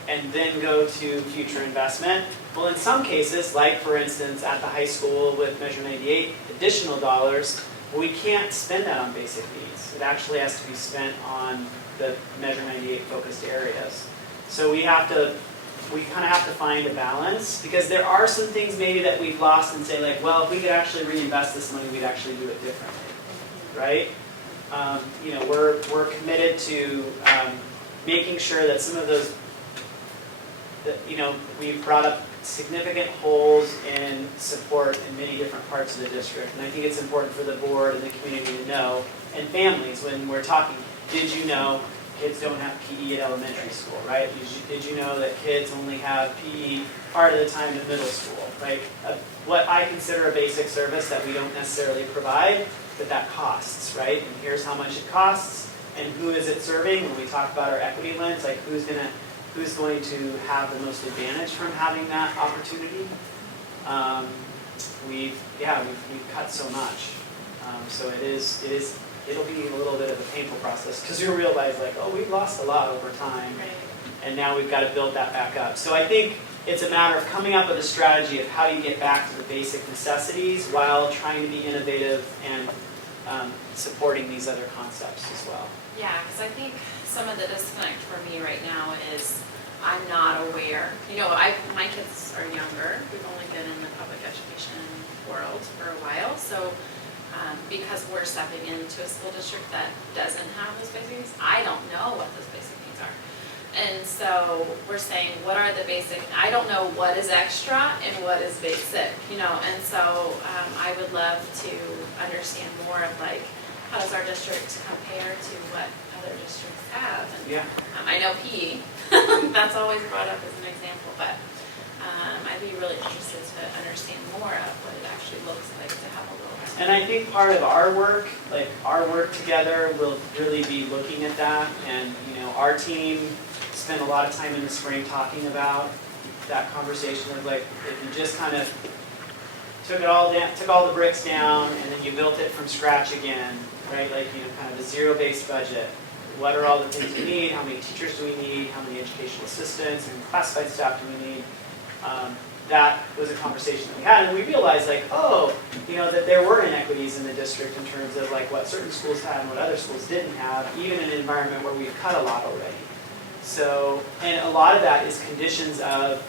and then go to future investment? Well, in some cases, like for instance, at the high school with Measure 98, additional dollars, we can't spend that on basic needs. It actually has to be spent on the Measure 98 focused areas. So we kind of have to find a balance, because there are some things maybe that we've lost and say like, well, if we could actually reinvest this money, we'd actually do it differently, right? We're committed to making sure that some of those, we've brought up significant holes in support in many different parts of the district. And I think it's important for the board and the community to know, and families when we're talking, did you know kids don't have PE at elementary school, right? Did you know that kids only have PE part of the time in middle school, right? What I consider a basic service that we don't necessarily provide, but that costs, right? And here's how much it costs, and who is it serving? When we talk about our equity lens, like who's going to have the most advantage from having that opportunity? We've cut so much, so it'll be a little bit of a painful process, because you realize like, oh, we've lost a lot over time, and now we've got to build that back up. So I think it's a matter of coming up with a strategy of how do you get back to the basic necessities while trying to be innovative and supporting these other concepts as well. Yeah, because I think some of the disconnect for me right now is I'm not aware. My kids are younger. We've only been in the public education world for a while, so because we're stepping into a school district that doesn't have those basic needs, I don't know what those basic needs are. And so we're saying, what are the basic, I don't know what is extra and what is basic, and so I would love to understand more of like, how does our district compare to what other districts have? And, I know PE, that's always brought up as an example, but I'd be really interested to understand more of what it actually looks like to have a little. And I think part of our work, like our work together, will really be looking at that. And our team spent a lot of time in the spring talking about that conversation of like, if you just kind of took all the bricks down, and then you built it from scratch again, right? Like kind of a zero-based budget. What are all the things we need? How many teachers do we need? How many educational assistants and classified staff do we need? That was a conversation that we had, and we realized like, that there were inequities in the district in terms of like what certain schools had and what other schools didn't have, even in an environment where we've cut a lot already. So, and a lot of that is conditions of,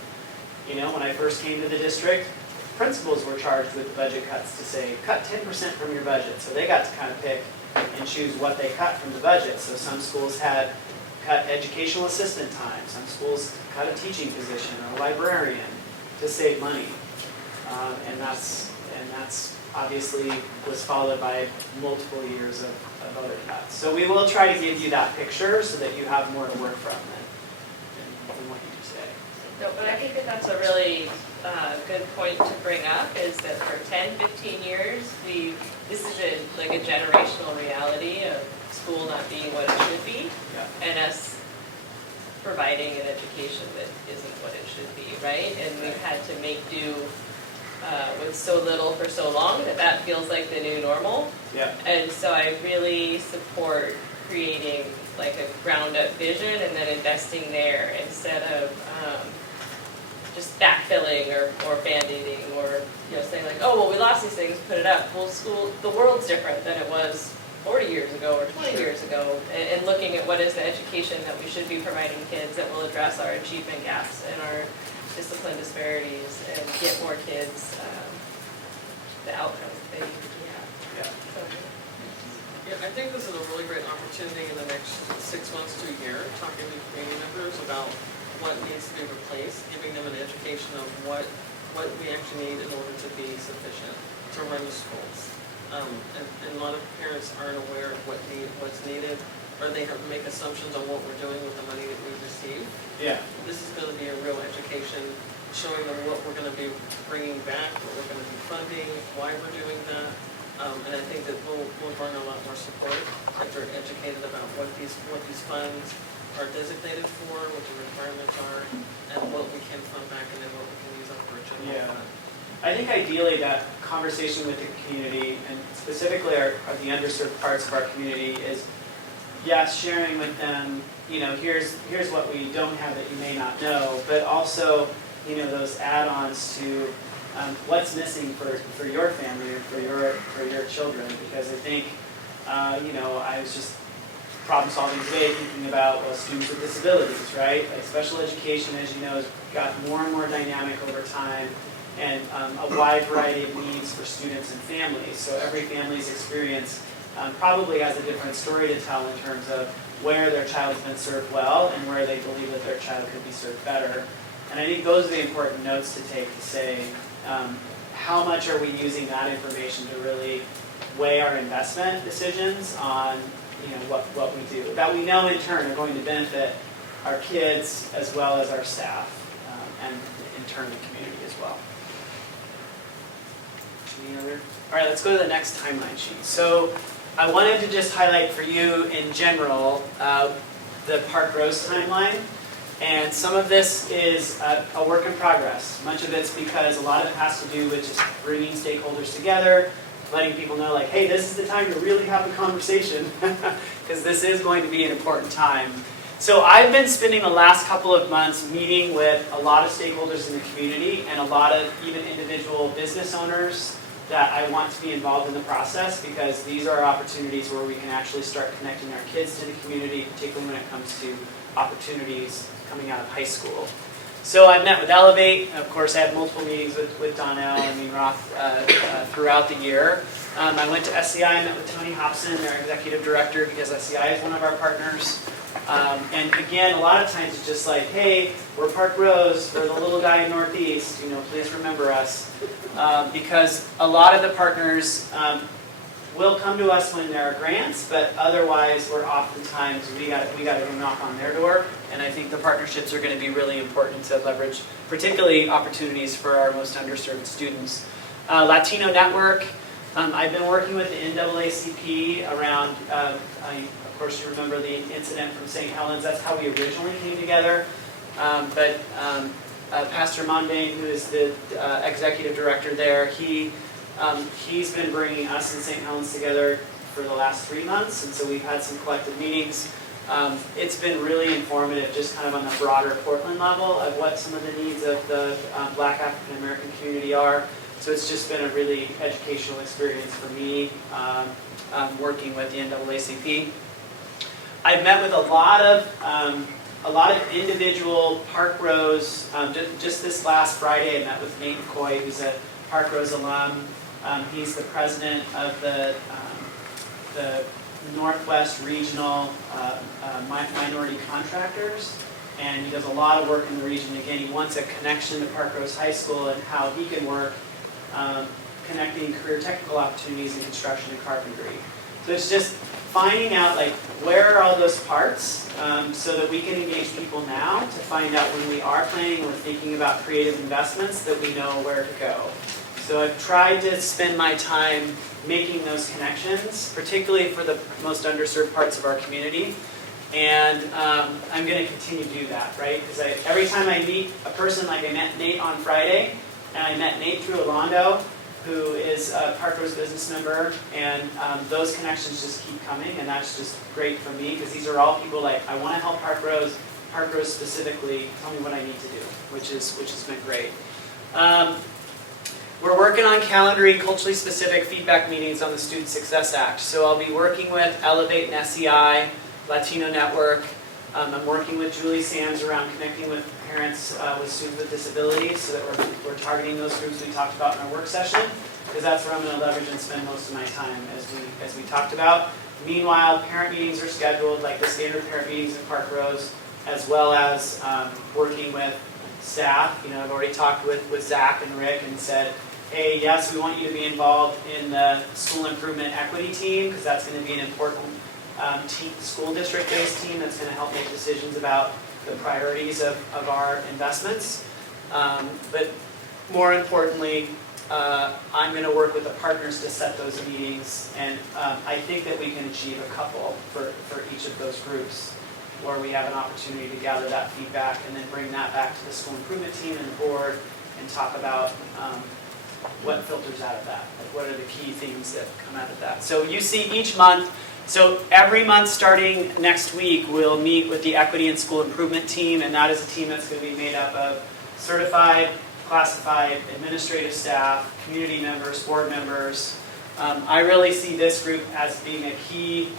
when I first came to the district, principals were charged with the budget cuts to say, cut 10% from your budget. So they got to kind of pick and choose what they cut from the budget. So some schools had cut educational assistant time. Some schools cut a teaching position or a librarian to save money. And that's obviously was followed by multiple years of other cuts. So we will try to give you that picture so that you have more to work from than what you do today. No, but I think that's a really good point to bring up, is that for 10, 15 years, this is a generational reality of school not being what it should be, and us providing an education that isn't what it should be, right? And we've had to make do with so little for so long that feels like the new normal. Yeah. And so I really support creating like a ground up vision and then investing there instead of just backfilling or band-aiding or saying like, oh, well, we lost these things, put it up. Well, the world's different than it was 40 years ago or 20 years ago, and looking at what is the education that we should be providing kids that will address our achievement gaps and our discipline disparities and get more kids the outcomes that they need to have. Yeah. So, Yeah, I think this is a really great opportunity in the next 6 months to a year, talking to community members about what needs to be replaced, giving them an education of what we actually need in order to be sufficient to run the schools. And a lot of parents aren't aware of what's needed, or they make assumptions on what we're doing with the money that we receive. Yeah. This is going to be a real education, showing them what we're going to be bringing back, what we're going to be funding, why we're doing that. And I think that we'll garner a lot more support if they're educated about what these funds are designated for, what the requirements are, and what we can fund back, and then what we can use out for a general Yeah. fund. I think ideally that conversation with the community, and specifically the underserved parts of our community, is yes, sharing with them, here's what we don't have that you may not know, but also, those add-ons to what's missing for your family or for your children, because I think, I was just problem solving today thinking about students with disabilities, right? Like special education, as you know, has got more and more dynamic over time, and a wide variety of needs for students and families. So every family's experience probably has a different story to tell in terms of where their child has been served well and where they believe that their child could be served better. And I think those are the important notes to take to say, how much are we using that information to really weigh our investment decisions on what we do, that we know in turn are going to benefit our kids as well as our staff, and in turn the community as well. Any other? All right, let's go to the next timeline sheet. So I wanted to just highlight for you in general the Parkrose timeline. And some of this is a work in progress. Much of it's because a lot of it has to do with just bringing stakeholders together, letting people know, like, hey, this is the time to really have a conversation, because this is going to be an important time. So I've been spending the last couple of months meeting with a lot of stakeholders in the community and a lot of even individual business owners that I want to be involved in the process, because these are opportunities where we can actually start connecting our kids to the community, particularly when it comes to opportunities coming out of high school. So I've met with Elevate. Of course, I had multiple meetings with Donnell and Mean Roth throughout the year. I went to SCI, met with Tony Hobson, their executive director, because SCI is one of our partners. And again, a lot of times it's just like, hey, we're Parkrose, we're the little guy in Northeast, please remember us. Because a lot of the partners will come to us when there are grants, but otherwise we're oftentimes, we got to go knock on their door. And I think the partnerships are going to be really important to leverage, particularly opportunities for our most underserved students. Latino Network, I've been working with the NAACP around, of course you remember the incident from St. Helens, that's how we originally came together. But Pastor Mondane, who is the executive director there, he's been bringing us and St. Helens together for the last 3 months, and so we've had some collective meetings. It's been really informative just kind of on the broader Portland level of what some of the needs of the Black African American community are. So it's just been a really educational experience for me working with the NAACP. I've met with a lot of individual Parkrose. Just this last Friday, I met with Nate McCoy, who's a Parkrose alum. He's the president of the Northwest Regional Minority Contractors, and he does a lot of work in the region. Again, he wants a connection to Parkrose High School and how he can work connecting career technical opportunities in construction and carpentry. So it's just finding out, like, where are all those parts so that we can engage people now to find out when we are planning or thinking about creative investments that we know where to go. So I've tried to spend my time making those connections, particularly for the most underserved parts of our community. And I'm going to continue to do that, right? Because every time I meet a person, like I met Nate on Friday, and I met Nate Truolando, who is a Parkrose business member, and those connections just keep coming, and that's just great for me, because these are all people like, I want to help Parkrose specifically, tell me what I need to do, which has been great. We're working on calendaring culturally specific feedback meetings on the Student Success Act. So I'll be working with Elevate and SEI, Latino Network. I'm working with Julie Sands around connecting with parents with students with disabilities, so that we're targeting those groups we talked about in our work session, because that's where I'm going to leverage and spend most of my time, as we talked about. Meanwhile, parent meetings are scheduled, like the standard parent meetings in Parkrose, as well as working with staff. You know, I've already talked with Zach and Rick and said, hey, yes, we want you to be involved in the school improvement equity team, because that's going to be an important school district-based team that's going to help make decisions about the priorities of our investments. But more importantly, I'm going to work with the partners to set those meetings, and I think that we can achieve a couple for each of those groups, where we have an opportunity to gather that feedback and then bring that back to the school improvement team and the board and talk about what filters out of that, like what are the key themes that come out of that. So you see each month, so every month starting next week, we'll meet with the equity and school improvement team, and that is a team that's going to be made up of certified, classified, administrative staff, community members, board members. I really see this group as being a key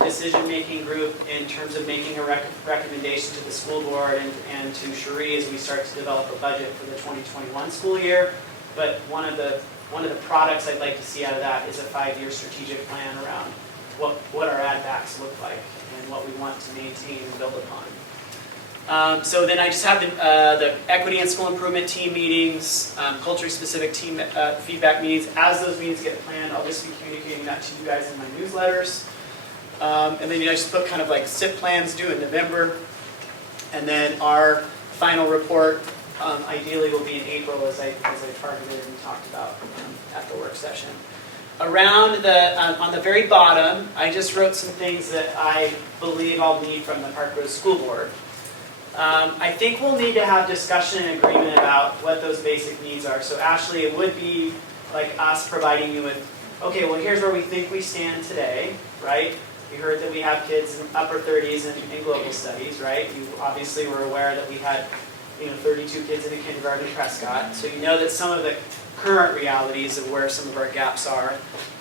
decision-making group in terms of making a recommendation to the school board and to Cherie as we start to develop a budget for the 2021 school year. But one of the products I'd like to see out of that is a 5-year strategic plan around what our add backs look like and what we want to maintain and build upon. So then I just have the equity and school improvement team meetings, culturally specific team feedback meetings. As those meetings get planned, I'll just be communicating that to you guys in my newsletters. And then I just put kind of like SIP plans due in November. And then our final report ideally will be in April, as I targeted and talked about at the work session. Around on the very bottom, I just wrote some things that I believe I'll need from the Parkrose School Board. I think we'll need to have discussion and agreement about what those basic needs are. So Ashley, it would be like us providing you with, okay, well here's where we think we stand today, right? You heard that we have kids in upper 30s in global studies, right? You obviously were aware that we had 32 kids in a kindergarten in Prescott. So you know that some of the current realities of where some of our gaps are.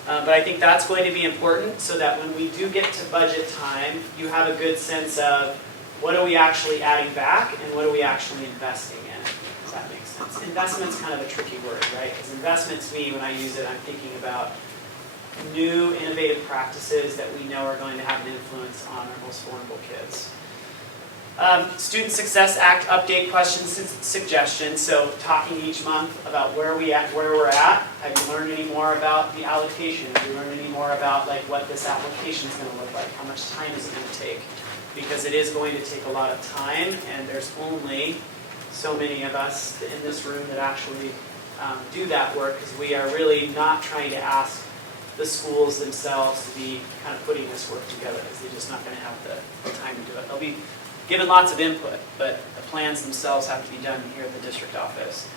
But I think that's going to be important so that when we do get to budget time, you have a good sense of what are we actually adding back and what are we actually investing in. Does that make sense? Investment's kind of a tricky word, right? Because investment to me, when I use it, I'm thinking about new innovative practices that we know are going to have an influence on our most vulnerable kids. Student Success Act update questions and suggestions. So talking each month about where we're at. Have you learned any more about the allocation? Have you learned any more about like what this application is going to look like? How much time is it going to take? Because it is going to take a lot of time, and there's only so many of us in this room that actually do that work, because we are really not trying to ask the schools themselves to be kind of putting this work together, because they're just not going to have the time to do it. They'll be given lots of input, but the plans themselves have to be done here at the district office.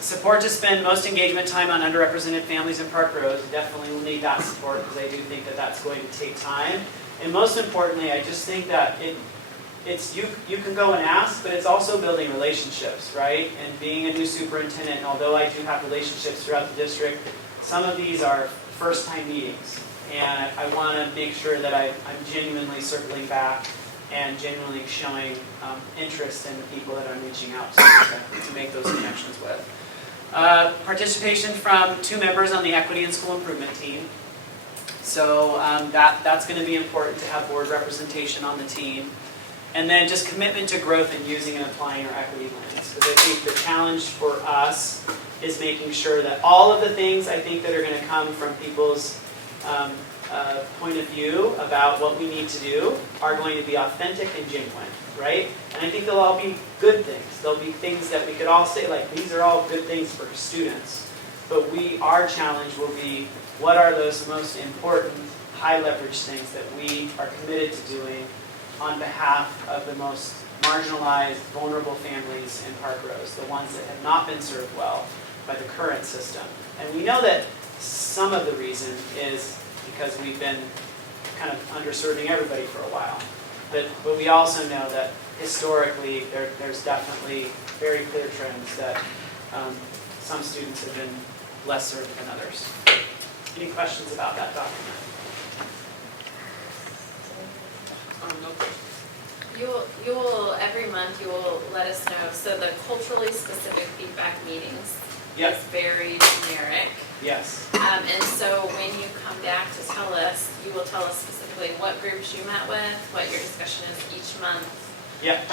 Support to spend most engagement time on underrepresented families in Parkrose. Definitely will need that support, because I do think that that's going to take time. And most importantly, I just think that it's you can go and ask, but it's also building relationships, right? And being a new superintendent, and although I do have relationships throughout the district, some of these are first-time meetings. And I want to make sure that I'm genuinely circling back and genuinely showing interest in the people that I'm reaching out to make those connections with. Participation from 2 members on the equity and school improvement team. So that's going to be important to have board representation on the team. And then just commitment to growth and using and applying our equity lens. Because I think the challenge for us is making sure that all of the things I think that are going to come from people's point of view about what we need to do are going to be authentic and genuine, right? And I think they'll all be good things. There'll be things that we could all say, like, these are all good things for students. But our challenge will be, what are those most important, high leverage things that we are committed to doing on behalf of the most marginalized, vulnerable families in Parkrose, the ones that have not been served well by the current system. And we know that some of the reason is because we've been kind of underserving everybody for a while. But we also know that historically there's definitely very clear trends that some students have been less served than others. Any questions about that document? No questions. You will, every month, you will let us know, so the culturally specific feedback meetings Yep. is very generic. Yes. And so when you come back to tell us, you will tell us specifically what groups you met with, what your discussion is each month. Yep.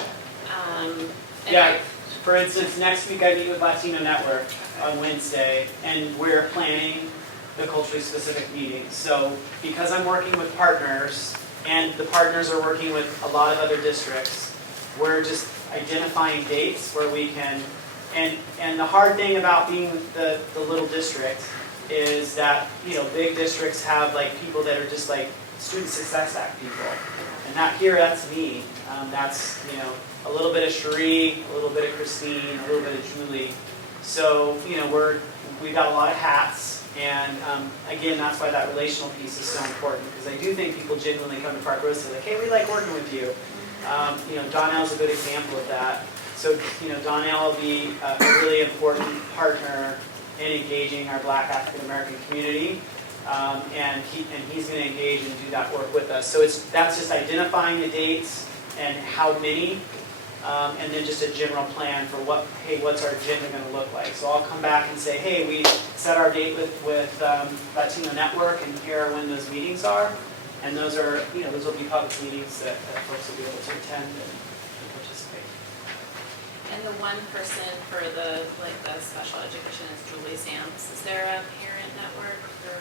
And Yeah. For instance, next week I meet with Latino Network on Wednesday, and we're planning the culturally specific meetings. So because I'm working with partners, and the partners are working with a lot of other districts, we're just identifying dates where we can, and the hard thing about being the little district is that, you know, big districts have like people that are just like Student Success Act people. And that here, that's me. That's, you know, a little bit of Cherie, a little bit of Christine, a little bit of Julie. So, you know, we've got a lot of hats. And again, that's why that relational piece is so important, because I do think people genuinely come to Parkrose and say, like, hey, we like working with you. You know, Donnell's a good example of that. So, you know, Donnell will be a really important partner in engaging our Black African American community. And he's going to engage and do that work with us. So that's just identifying the dates and how many, and then just a general plan for what's our agenda going to look like. So I'll come back and say, hey, we set our date with Latino Network, and here are when those meetings are. And those are, you know, those will be public meetings that folks will be able to attend and participate. And the one person for the special education is Julie Sams. Is there a parent network for?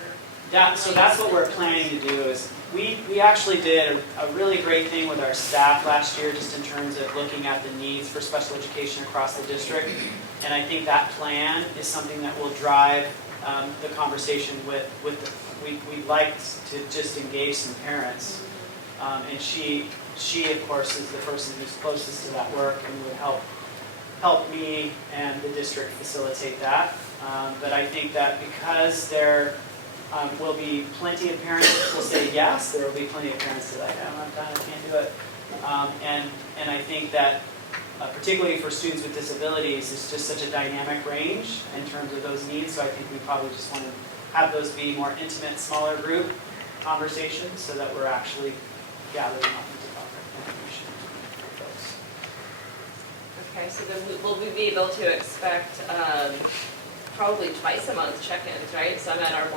So that's what we're planning to do. Is we actually did a really great thing with our staff last year, just in terms of looking at the needs for special education across the district. And I think that plan is something that will drive the conversation with we'd like to just engage some parents. And she of course is the person who's closest to that work and would help me and the district facilitate that. But I think that because there will be plenty of parents that will say yes, there will be plenty of parents that are like, I'm not done, I can't do it. And I think that particularly for students with disabilities, it's just such a dynamic range in terms of those needs. So I think we probably just want to have those be more intimate, smaller group conversations so that we're actually gathering authentic information from folks. Okay, so then will we be able to expect probably twice a month check-ins, right? Some at our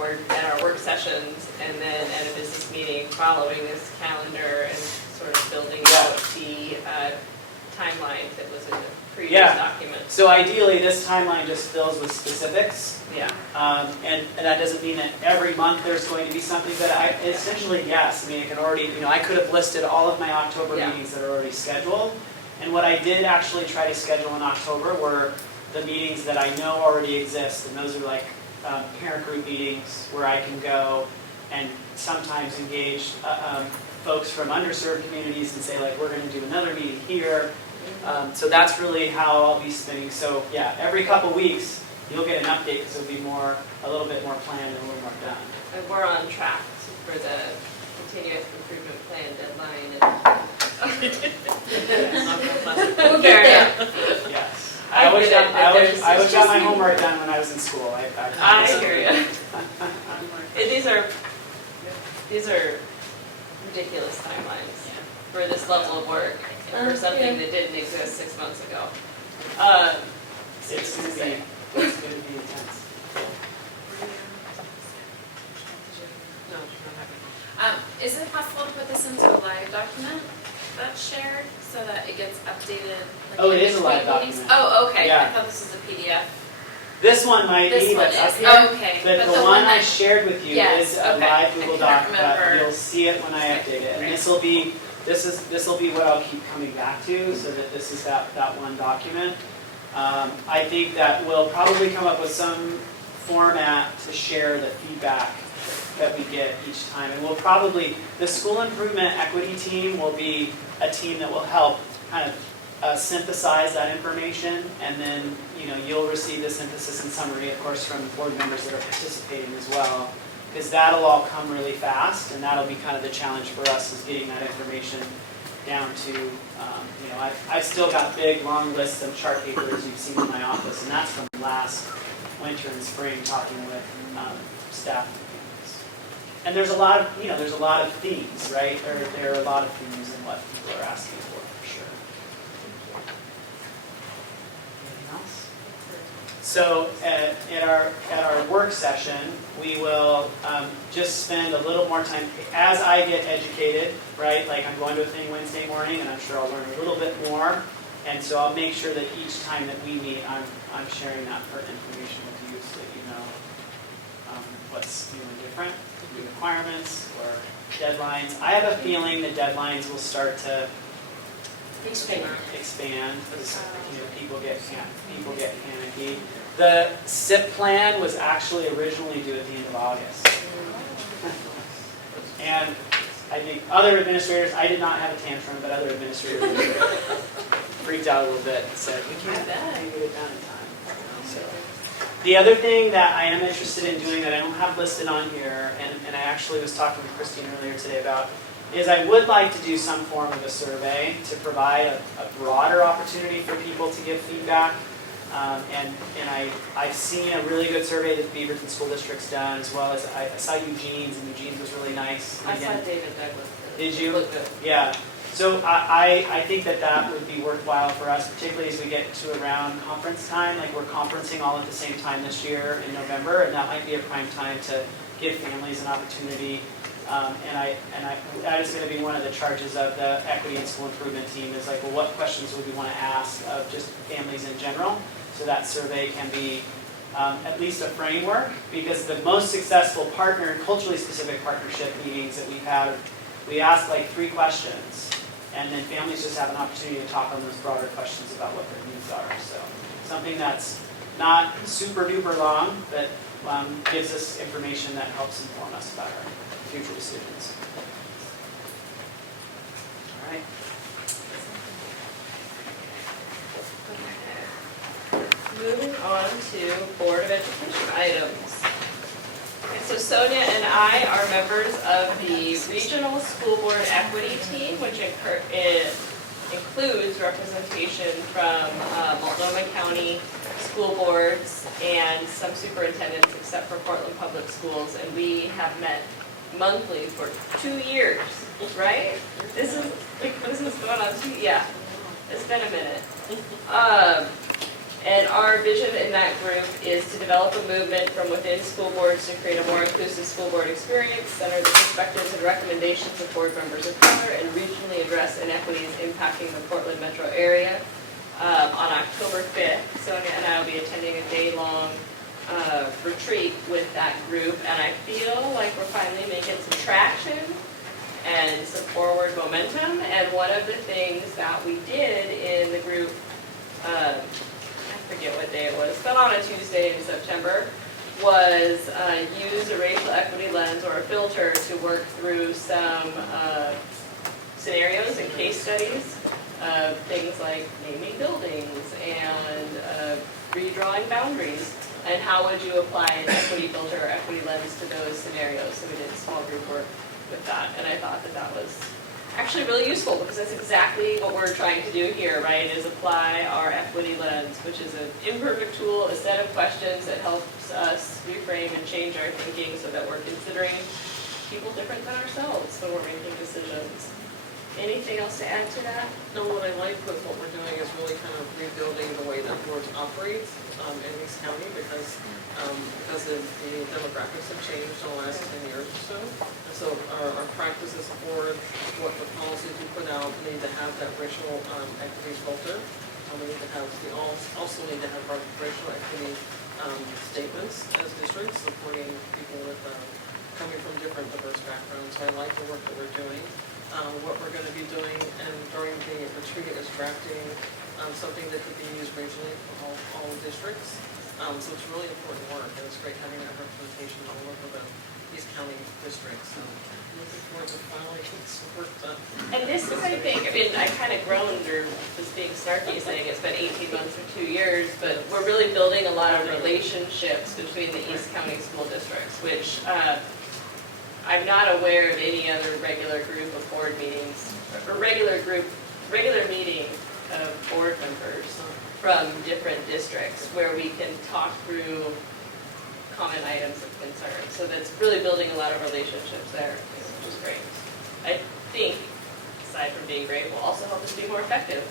work sessions, and then at a business meeting following this calendar and sort of building out the timeline that was in the previous document. So ideally, this timeline just fills with specifics. Yeah. And that doesn't mean that every month there's going to be something, but essentially, yes. I mean, it can already, you know, I could have listed all of my October meetings that are already scheduled. And what I did actually try to schedule in October were the meetings that I know already exist. And those are like parent group meetings where I can go and sometimes engage folks from underserved communities and say, like, we're going to do another meeting here. So that's really how I'll be spinning. So yeah, every couple weeks you'll get an update because it'll be a little bit more planned and a little more done. And we're on track for the continuous improvement plan deadline. Fair enough. Yes. I always got my homework done when I was in school. I hear you. These are ridiculous timelines for this level of work and for something that didn't exist 6 months ago. It's going to be intense. No, not happening. Is it possible to put this into a live document that's shared so that it gets updated? Like, Oh, it is a between live meetings? document. Oh, okay. Yeah. I thought this was a PDF. This one might This be, one that's up is. here. Oh, okay. But the one I shared with you Yes, is a okay. live Google I Doc, can't but remember. you'll see it when I update it. And Right. this will be what I'll keep coming back to, so that this is that one document. I think that we'll probably come up with some format to share the feedback that we get each time. And we'll probably, the school improvement equity team will be a team that will help kind of synthesize that information, and then, you'll receive the synthesis and summary, of course, from board members that are participating as well, because that'll all come really fast, and that'll be kind of the challenge for us, is getting that information down to, I've still got big, long lists of chart paper, as you've seen in my office, and that's from last winter and spring, talking with staff and families. And there's a lot of themes, right? There are a lot of themes in what people are asking for sure. Anything else? So at our work session, we will just spend a little more time as I get educated, right? Like I'm going to a thing Wednesday morning, and I'm sure I'll learn a little bit more. And so I'll make sure that each time that we meet, I'm sharing that pertinent information with you, so that you know what's new and different, new requirements or deadlines. I have a feeling the deadlines will start to expand because people get panicky. The SIP plan was actually originally due at the end of August. And I think other administrators, I did not have a tantrum, but other administrators freaked out a little bit and said, we can't get it done in time. So, the other thing that I am interested in doing that I don't have listed on here, and I actually was talking with Christine earlier today about, is I would like to do some form of a survey to provide a broader opportunity for people to give feedback. And I've seen a really good survey that the Beaverton School District's done, as well as I saw Eugene's, and Eugene's was really nice. I saw David Douglas. Did you? Looked good. Yeah. So I think that would be worthwhile for us, particularly as we get to around conference time. Like we're conferencing all at the same time this year in November, and that might be a prime time to give families an opportunity. That is going to be one of the charges of the equity and school improvement team, is like, well, what questions would we want to ask of just families in general? So that survey can be at least a framework, because the most successful culturally specific partnership meetings that we've had, we ask like 3 questions, and then families just have an opportunity to talk on those broader questions about what their needs are. So something that's not super duper long, but gives us information that helps inform us about our future decisions. All right. Moving on to Board of Education items. Okay, so Sonia and I are members of the Regional School Board Equity Team, which includes representation from Multnomah County school boards and some superintendents, except for Portland Public Schools, and we have met monthly for 2 years, right? This is going on 2, yeah, it's been a minute. And our vision in that group is to develop a movement from within school boards to create a more inclusive school board experience, center the perspectives and recommendations of board members of color, and regionally address inequities impacting the Portland metro area. On October 5th, Sonia and I will be attending a day-long retreat with that group, and I feel like we're finally making some traction and some forward momentum. And one of the things that we did in the group, I forget what day it was, but on a Tuesday in September, was use a racial equity lens or a filter to work through some scenarios and case studies of things like naming buildings and redrawing boundaries, and how would you apply an equity filter or equity lens to those scenarios. So we did small group work with that, and I thought that was actually really useful, because that's exactly what we're trying to do here, right, is apply our equity lens, which is an imperfect tool, a set of questions that helps us reframe and change our thinking so that we're considering people different than ourselves when we're making decisions. Anything else to add to that? No, what I like with what we're doing is really kind of rebuilding the way that boards operate in East County, because the demographics have changed in the last 10 years or so. And so our practices for what the policies we put out need to have that racial equity filter. We also need to have our racial equity statements as districts, supporting people with coming from different diverse backgrounds. So I like the work that we're doing. What we're going to be doing and during the retreat is drafting something that could be used regionally for all districts. So it's really important work, and it's great having that representation all over the East County districts. district, so looking forward to finally getting some work done. And this is, I think, I mean, I kind of groaned or was being snarky saying it's been 18 months or 2 years, but we're really building a lot of relationships between the East County school districts, which I'm not aware of any other regular group of board meetings, or regular meeting of board members from different districts where we can talk through common items of concern. So that's really building a lot of relationships there, which is great. I think, aside from being great, will also help us be more effective,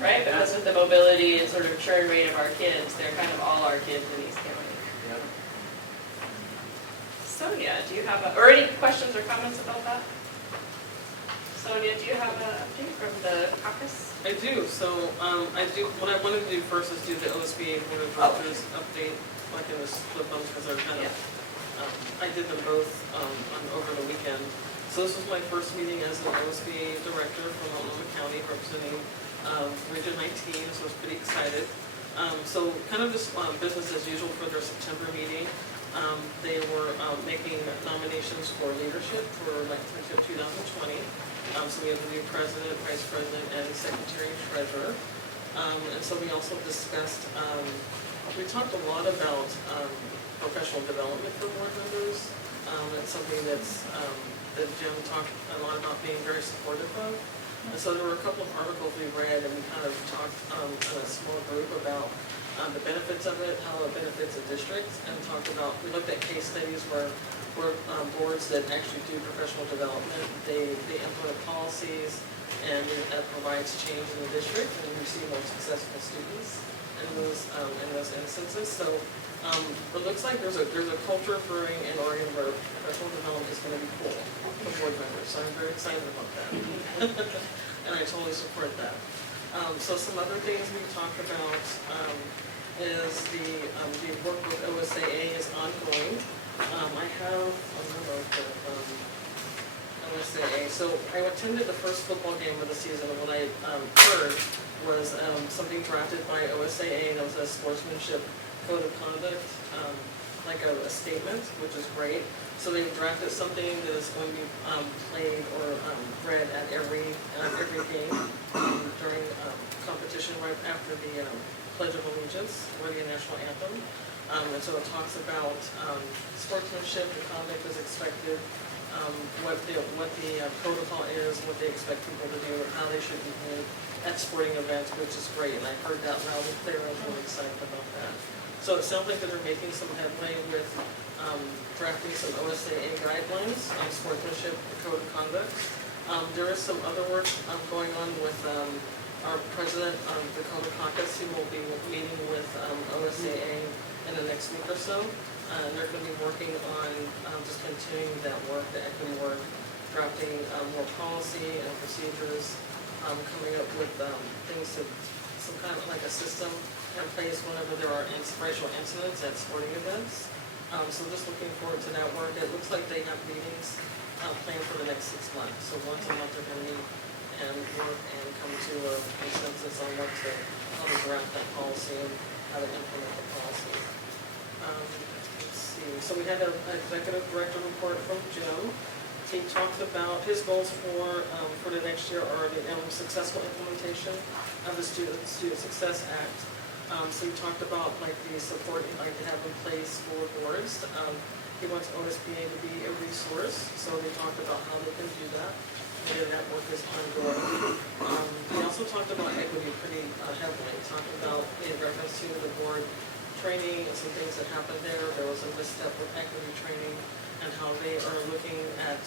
right? Because with the mobility and sort of churn rate of our kids, they're kind of all our kids in East County. Sonia, do you have or any questions or comments about that? Sonia, do you have an update from the caucus? I do, so, what I wanted to do first is do the OSBA Board of Directors update, like in the split them, because they're kind of, I did them both, over the weekend. So this was my first meeting as an OSBA Director from Multnomah County, representing, Region 19, so I was pretty excited. So kind of just, business as usual for their September meeting. They were making nominations for leadership for legislature 2020. So we have the new president, vice president, and secretary and treasurer. And so we also discussed, we talked a lot about professional development for board members. It's something that's, that Jim talked a lot about being very supportive of. And so there were a couple of articles we read, and we kind of talked in a small group about the benefits of it, how it benefits a district, and talked about, we looked at case studies where boards that actually do professional development, they implement policies, and that provides change in the district, and we see more successful students in those instances. So it looks like there's a culture brewing in Oregon where professional development is going to be cool for board members, so I'm very excited about that. And I totally support that. So some other things we talked about is the work with OSAA is ongoing. I have a number of OSAA. So I attended the first football game of the season, and what I heard was something drafted by OSAA, and it was a sportsmanship code of conduct, like a statement, which is great. So they've drafted something that is going to be played or read at every game during competition right after the Pledge of Allegiance or the national anthem. And so it talks about sportsmanship, the conduct is expected, what the protocol is, what they expect people to do, and how they should behave at sporting events, which is great. And I heard that loud and clear. I was really excited about that. So it sounds like that they're making some headway with drafting some OSAA guidelines on sportsmanship, the code of conduct. There is some other work going on with our president of the Dakota Caucus, who will be meeting with OSAA in the next week or so. They're going to be working on just continuing that work, the equity work, drafting more policy and procedures, coming up with things to, some kind of like a system in place whenever there are racial incidents at sporting events. So just looking forward to that work. It looks like they have meetings planned for the next 6 months. So once a month they're going to meet and work and come to a consensus on how to draft that policy and how to implement the policy. Let's see. So we had an executive director report from Jim. He talked about his goals for the next year are the successful implementation of the Student Success Act. So he talked about like the support he'd like to have in place for boards. He wants OSBA to be a resource, so they talked about how they can do that. And that work is ongoing. He also talked about equity pretty heavily, talking about in reference to the board training and some things that happened there. There was a misstep with equity training and how they are looking at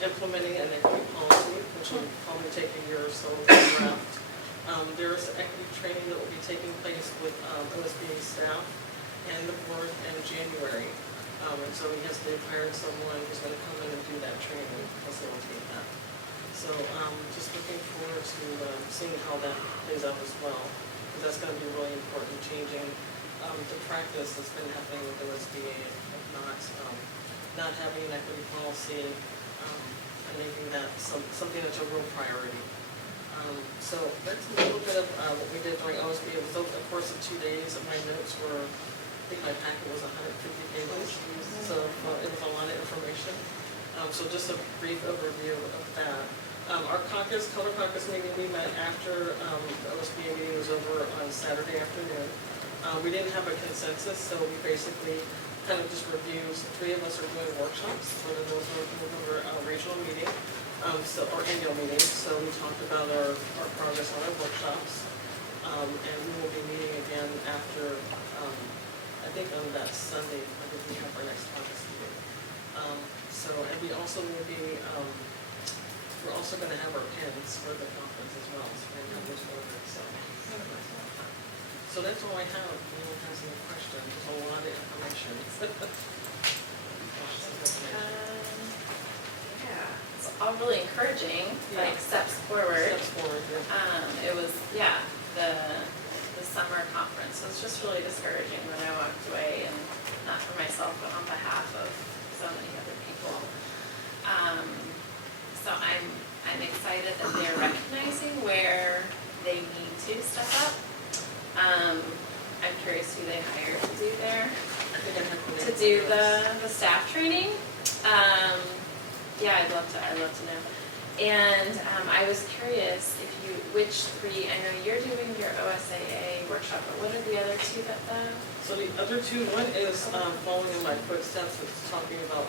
implementing an equity policy, which will probably take a year or so to draft. There is equity training that will be taking place with OSBA staff and the board in January. And so they've hired someone who's going to come in and do that training, facilitate that. So just looking forward to seeing how that plays out as well, because that's going to be really important, changing the practice that's been happening with OSBA of not having an equity policy and making that something that's a real priority. So that's a little bit of what we did during OSBA. It was over the course of 2 days, and my notes were, I think my packet was 150 pages, so it was a lot So just a brief overview of that. Our caucus, color caucus meeting, we met after the OSBA meeting was over on Saturday afternoon. We didn't have a consensus, so we basically kind of just reviewed. Three of us are doing workshops for the North November regional meeting, or annual meeting. So we talked about our progress on our workshops. And we will be meeting again after, I think on that Sunday, I think we have our next caucus meeting. And we also will be, we're also going to have our pins for the conference as well. So we're going to have those ordered. So that's all I have. If anyone has any questions, there's a lot of information. Yeah, it's all really encouraging, like steps forward. Steps forward, yeah. It was, the summer conference was just really discouraging when I walked away, and not for myself, but on behalf of so many other people. So I'm excited that they're recognizing where they need to step up. I'm curious who they hired to do the staff training. I'd love to know. And I was curious which three, I know you're doing your OSAA workshop, but what are the other two that So the other two, one is following in my footsteps. It's talking about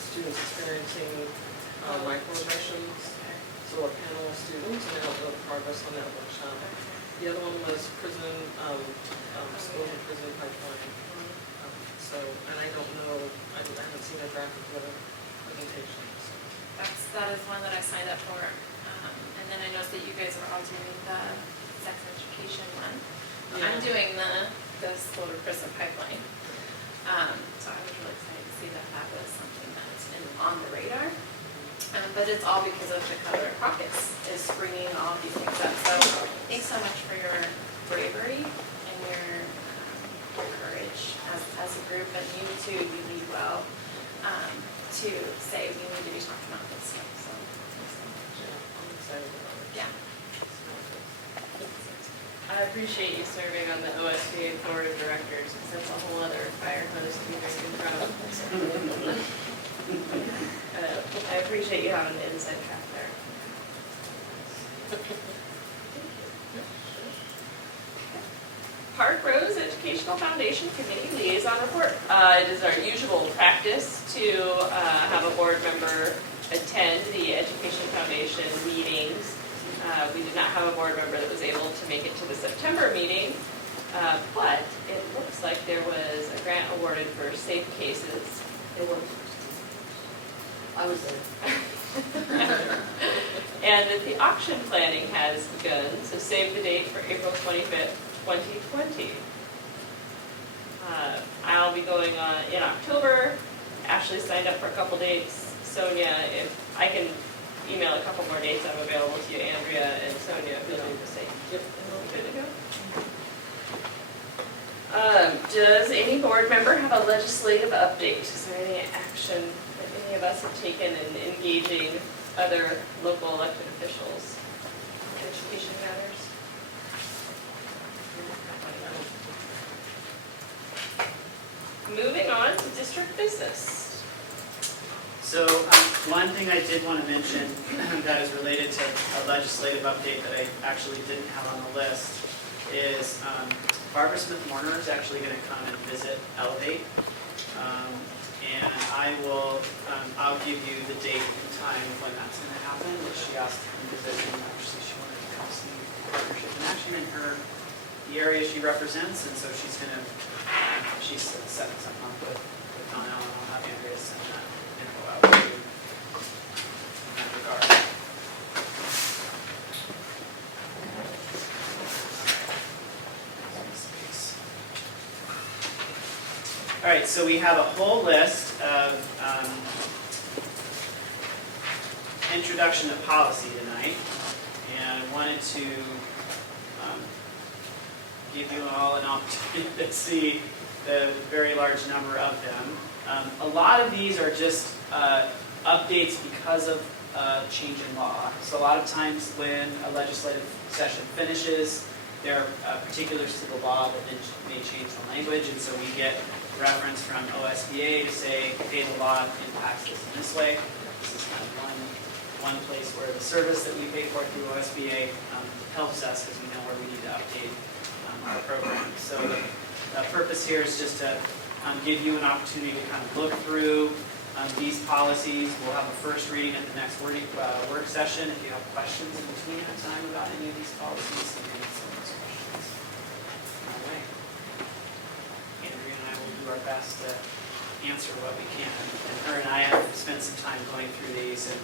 students experiencing microaggressions. So a panel of students, and I don't know the progress on that workshop. The other one was prison, school and prison pipeline. And I don't know, I haven't seen a draft of the other presentation. that is one that I signed up for. And then I noticed that you guys are all doing the sex education one. Yeah. I'm doing the school to prison pipeline. So I was really excited to see that was something that's on the radar. But it's all because of the Color Caucus is bringing all of these things up. So thanks so much for your bravery and your courage as a group, and you too, you lead well to say we need to be talking about this stuff. So thanks so much. I'm excited about it. Yeah. I appreciate you serving on the OSBA Board of Directors, because that's a whole other fire hose to be drinking from. I appreciate you having the inside track there. Parkrose Educational Foundation Committee Liaison Report. It is our usual practice to have a board member attend the Education Foundation meetings. We did not have a board member that was able to make it to the September meeting, but it looks like there was a grant awarded for safe cases. I was there. And that the auction planning has begun, so save the date for April 25th, 2020. I'll be going on in October. Ashley signed up for a couple dates. Sonia, if I can email a couple more dates, I'm available to you, Andrea and Sonia, if you'll do the same. Yep. Good to go? Does any board member have a legislative update? Is there any action that any of us have taken in engaging other local elected officials in education matters? Moving on to district business. So one thing I did want to mention that is related to a legislative update that I actually didn't have on the list is Barbara Smith Warner is actually going to come and visit Elevate. And I'll give you the date and time when that's going to happen. She asked to come visit, and actually she wanted to come see the partnership in action in the area she represents, and so she's going to, she's setting something up with Donna, and I'll have Andrea send that info out to you in that regard. All right, so we have a whole list of introduction to policy tonight, and I wanted to give you all an opportunity to see the very large number of them. A lot of these are just updates because of change in law. So a lot of times when a legislative session finishes, there are particulars to the law that may change the language, and so we get reference from OSBA to say, hey, the law impacts this in this way. This is kind of one place where the service that we pay for through OSBA helps us because we know where we need to update our program. So the purpose here is just to give you an opportunity to kind of look through these policies. We'll have a first reading at the next work session. If you have questions in between that time about any of these policies, you can answer those questions. All right. Andrea and I will do our best to answer what we can. And her and I have spent some time going through these, and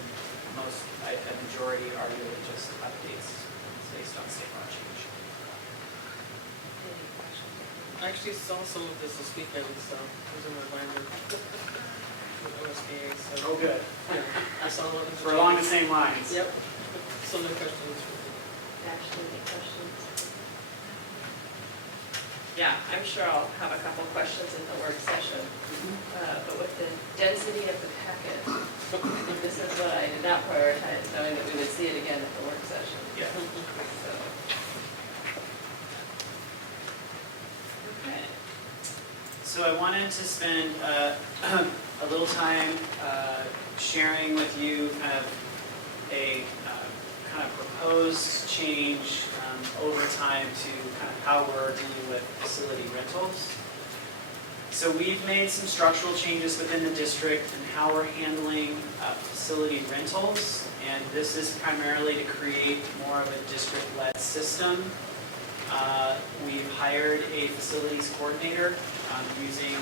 a majority are really just updates based on state law change. I actually saw some of this weekend, so it was in my binder with OSBA, so. Oh, good. Yeah, I saw one of the. We're along the same lines. Yep. Some of the questions. Actually, the questions. Yeah, I'm sure I'll have a couple questions in the work session, but with the density of the packet, this is what I did not prioritize, knowing that we would see it again at the work session. Yeah. So. Okay. So I wanted to spend a little time sharing with you kind of a kind of proposed change over time to kind of how we're dealing with facility rentals. So we've made some structural changes within the district and how we're handling facility rentals, and this is primarily to create more of a district-led system. We've hired a facilities coordinator using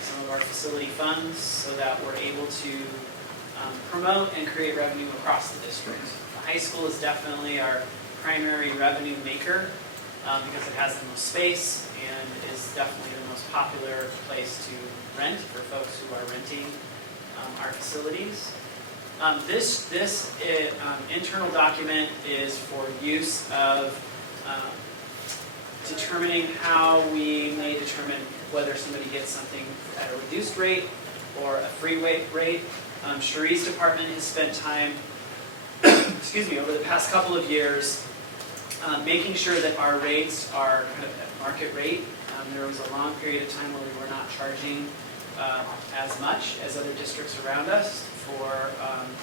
some of our facility funds so that we're able to promote and create revenue across the district. The high school is definitely our primary revenue maker because it has the most space and is definitely the most popular place to rent for folks who are renting our facilities. This internal document is for use of determining how we may determine whether somebody gets something at a reduced rate or a free rate. Cherie's department has spent time, over the past couple of years, making sure that our rates are kind of at market rate. There was a long period of time where we were not charging as much as other districts around us for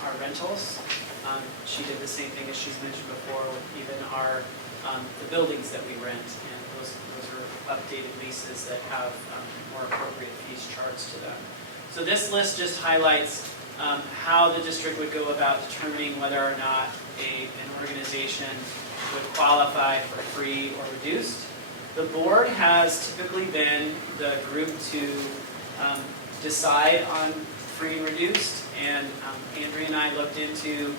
our rentals. She did the same thing as she's mentioned before with even our the buildings that we rent, and those are updated leases that have more appropriate fees charged to them. So this list just highlights how the district would go about determining whether or not an organization would qualify for free or reduced. The board has typically been the group to decide on free and reduced, and Andrea and I looked into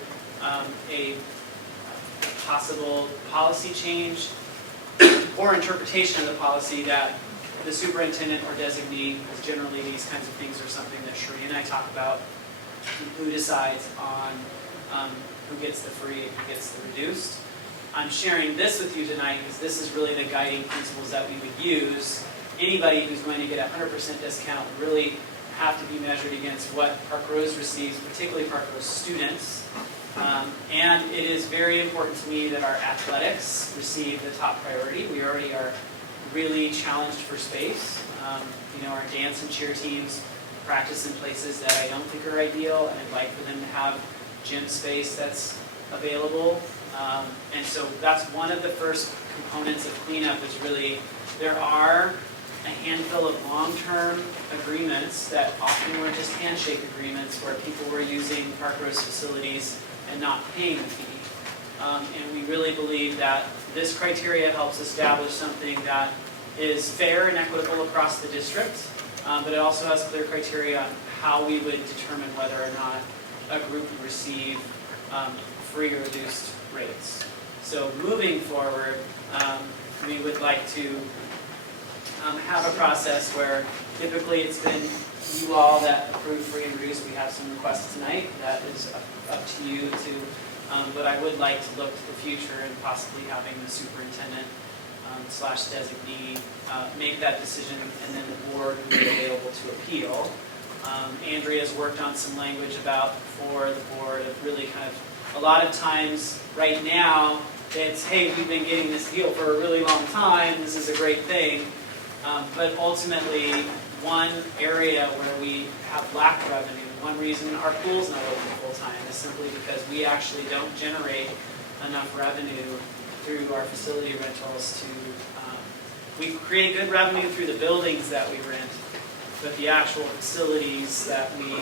a possible policy change or interpretation of the policy that the superintendent or designee, because generally these kinds of things are something that Shalini and I talk about, who decides on who gets the free and who gets the reduced. I'm sharing this with you tonight because this is really the guiding principles that we would use. Anybody who's going to get a 100% discount would really have to be measured against what Parkrose receives, particularly Parkrose students. And it is very important to me that our athletics receive the top priority. We already are really challenged for space. Our dance and cheer teams practice in places that I don't think are ideal, and I'd like for them to have gym space that's available. And so that's one of the first components of cleanup is really, there are a handful of long-term agreements that often were just handshake agreements where people were using Parkrose facilities and not paying a fee. And we really believe that this criteria helps establish something that is fair and equitable across the district, but it also has clear criteria on how we would determine whether or not a group would receive free or reduced rates. So moving forward, we would like to have a process where typically it's been you all that approve free and reduced. We have some requests tonight. That is up to you to, but I would like to look to the future and possibly having the superintendent / designee make that decision, and then the board would be available to appeal. Andrea's worked on some language about for the board of really kind of, a lot of times right now it's, hey, we've been getting this deal for a really long time, this is a great thing, but ultimately one area where we have lacked revenue. One reason our pool's not open full-time is simply because we actually don't generate enough revenue through our facility rentals to, we create good revenue through the buildings that we rent, but the actual facilities that we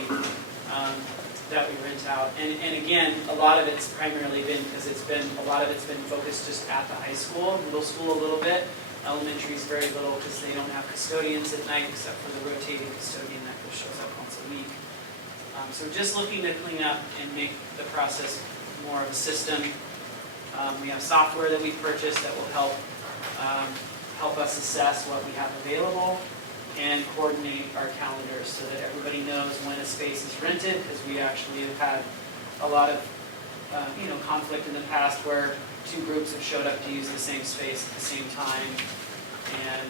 rent out. And again, a lot of it's primarily been because a lot of it's been focused just at the high school, middle school a little bit. Elementary is very little because they don't have custodians at night except for the rotating custodian that shows up once a week. So we're just looking to clean up and make the process more of a system. We have software that we purchased that will help us assess what we have available and coordinate our calendars so that everybody knows when a space is rented, because we actually have had a lot of conflict in the past where two groups have showed up to use the same space at the same time, and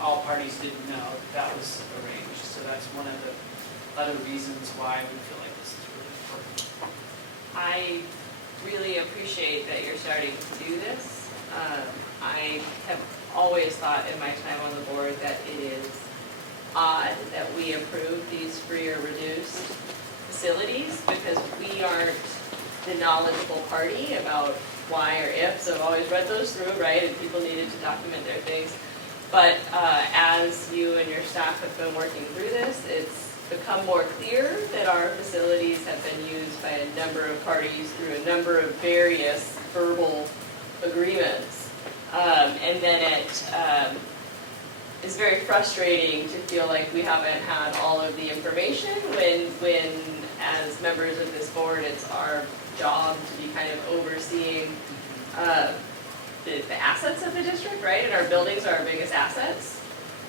all parties didn't know that was arranged. So that's one of the other reasons why we feel like this is really important. I really appreciate that you're starting to do this. I have always thought in my time on the board that it is odd that we approve these free or reduced facilities because we aren't the knowledgeable party about why or if. So I've always read those through, right? And people needed to document their things. But as you and your staff have been working through this, it's become more clear that our facilities have been used by a number of parties through a number of various verbal agreements. And then it is very frustrating to feel like we haven't had all of the information when as members of this board, it's our job to be kind of overseeing the assets of the district, right? And our buildings are our biggest assets.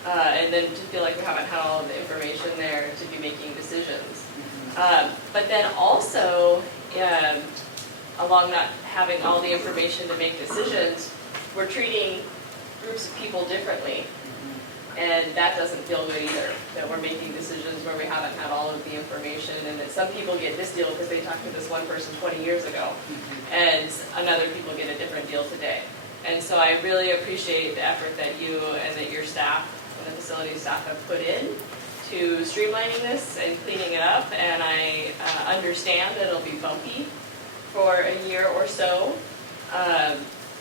And then to feel like we haven't had all of the information there to be making decisions. But then also, along not having all the information to make decisions, we're treating groups of people differently. And that doesn't feel good either, that we're making decisions where we haven't had all of the information, and that some people get this deal because they talked to this one person 20 years ago, and other people get a different deal today. And so I really appreciate the effort that you and that your staff and the facility staff have put in to streamlining this and cleaning it up, and I understand that it'll be bumpy for a year or so,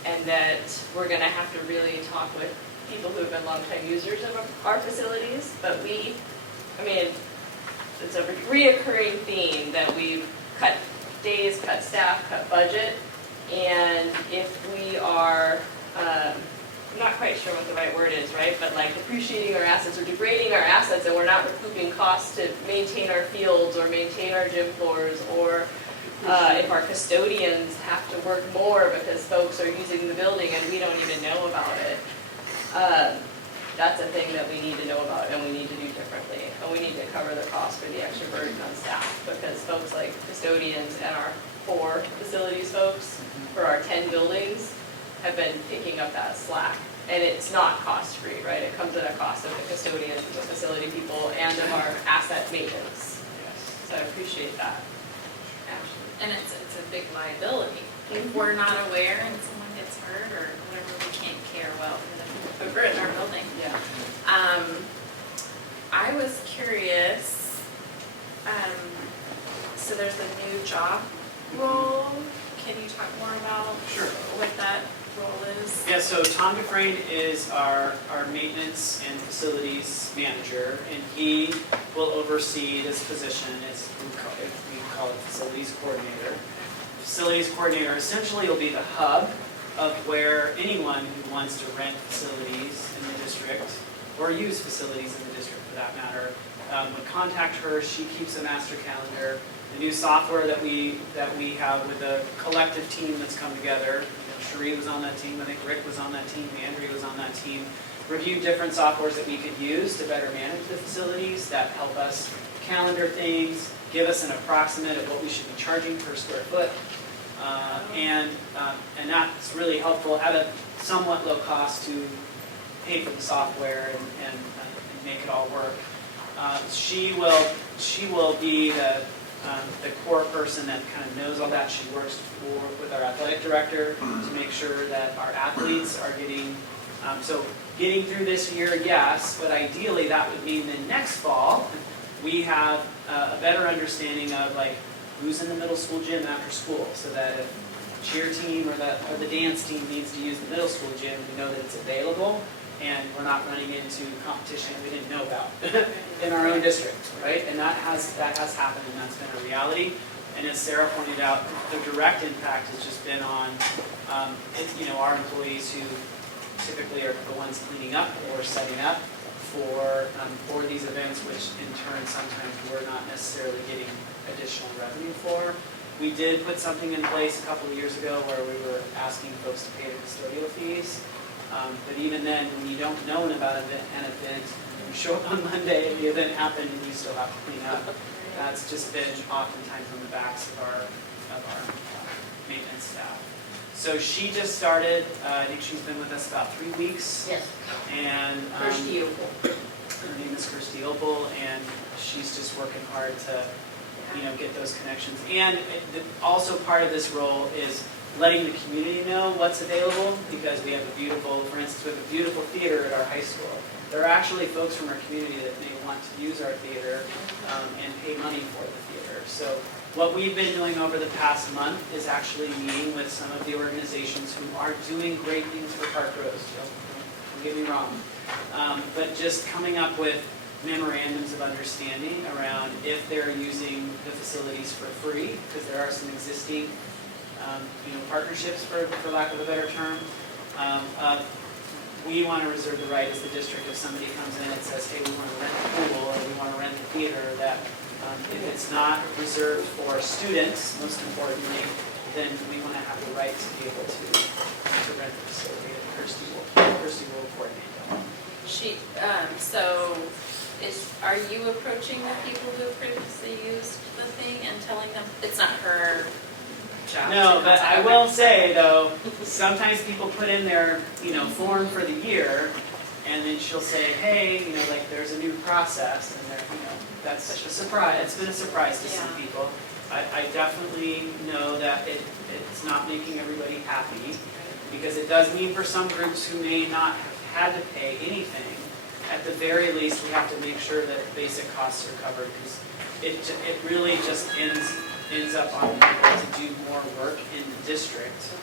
and that we're going to have to really talk with people who have been longtime users of our facilities, but it's a reoccurring theme that we've cut days, cut staff, cut budget, and if we are, I'm not quite sure what the right word is, right, but like depreciating our assets or degrading our assets, and we're not recouping costs to maintain our fields or maintain our gym floors, or if our custodians have to work more because folks are using the building and we don't even know about it. That's a thing that we need to know about and we need to do differently. And we need to cover the cost for the extra burden on staff, because folks like custodians and our 4 facilities folks for our 10 buildings have been picking up that slack. And it's not cost-free, right? It comes at a cost of the custodians, the facility people, and of our asset maintenance. So I appreciate that. And it's a big liability. If we're not aware and someone gets hurt or whatever, we can't care well for in our building. Yeah. I was curious, so there's a new job role. Can you talk more about what that role is? Yeah, so Tom Dufresne is our maintenance and facilities manager, and he will oversee this position. We call it facilities coordinator. Facilities coordinator essentially will be the hub of where anyone who wants to rent facilities in the district, or use facilities in the district for that matter, would contact her. She keeps a master calendar. The new software that we have with a collective team that's come together. Cherie was on that team, I think Rick was on that team, Andrea was on that team. Reviewed different softwares that we could use to better manage the facilities that help us calendar things, give us an approximate of what we should be charging per square foot. And that's really helpful at a somewhat low cost to pay for the software and make it all work. She will be the core person that kind of knows all that. She works with our athletic director to make sure that our athletes are getting, so getting through this year, yes, but ideally that would mean then next fall, we have a better understanding of like who's in the middle school gym after school, so that if cheer team or the dance team needs to use the middle school gym, we know that it's available, and we're not running into competition we didn't know about in our own district, right? And that has happened, and that's been a reality. And as Sarah pointed out, the direct impact has just been on, our employees who typically are the ones cleaning up or setting up for these events, which in turn sometimes we're not necessarily getting additional revenue for. We did put something in place a couple of years ago where we were asking folks to pay the custodial fees. But even then, when you don't know about an event, you show up on Monday and the event happened and you still have to clean up. That's just been oftentimes on the backs of our maintenance staff. So she just started, I think she's been with us about 3 weeks. Yes. And Kirsty Opal. her name is Kirsty Opal, and she's just working hard to get those connections. And also part of this role is letting the community know what's available, because we have for instance, we have a beautiful theater at our high school. There are actually folks from our community that may want to use our theater and pay money for the theater. So what we've been doing over the past month is actually meeting with some of the organizations who are doing great things for Parkrose. Don't get me wrong. But just coming up with memorandums of understanding around if they're using the facilities for free, because there are some existing partnerships, for lack of a better term. We want to reserve the right as the district, if somebody comes in and says, hey, we want to rent a pool or we want to rent the theater, that if it's not reserved for students, most importantly, then we want to have the right to be able to rent the facility, and Kirsty will coordinate that. Are you approaching the people who previously used the thing and telling them it's not her job? No, but I will say though, sometimes people put in their, form for the year, and then she'll say, hey, there's a new process, and that's such a surprise. It's been a surprise to some people. I definitely know that it's not making everybody happy, because it does mean for some groups who may not have had to pay anything, at the very least, we have to make sure that basic costs are covered, because it really just ends up on people to do more work in the district.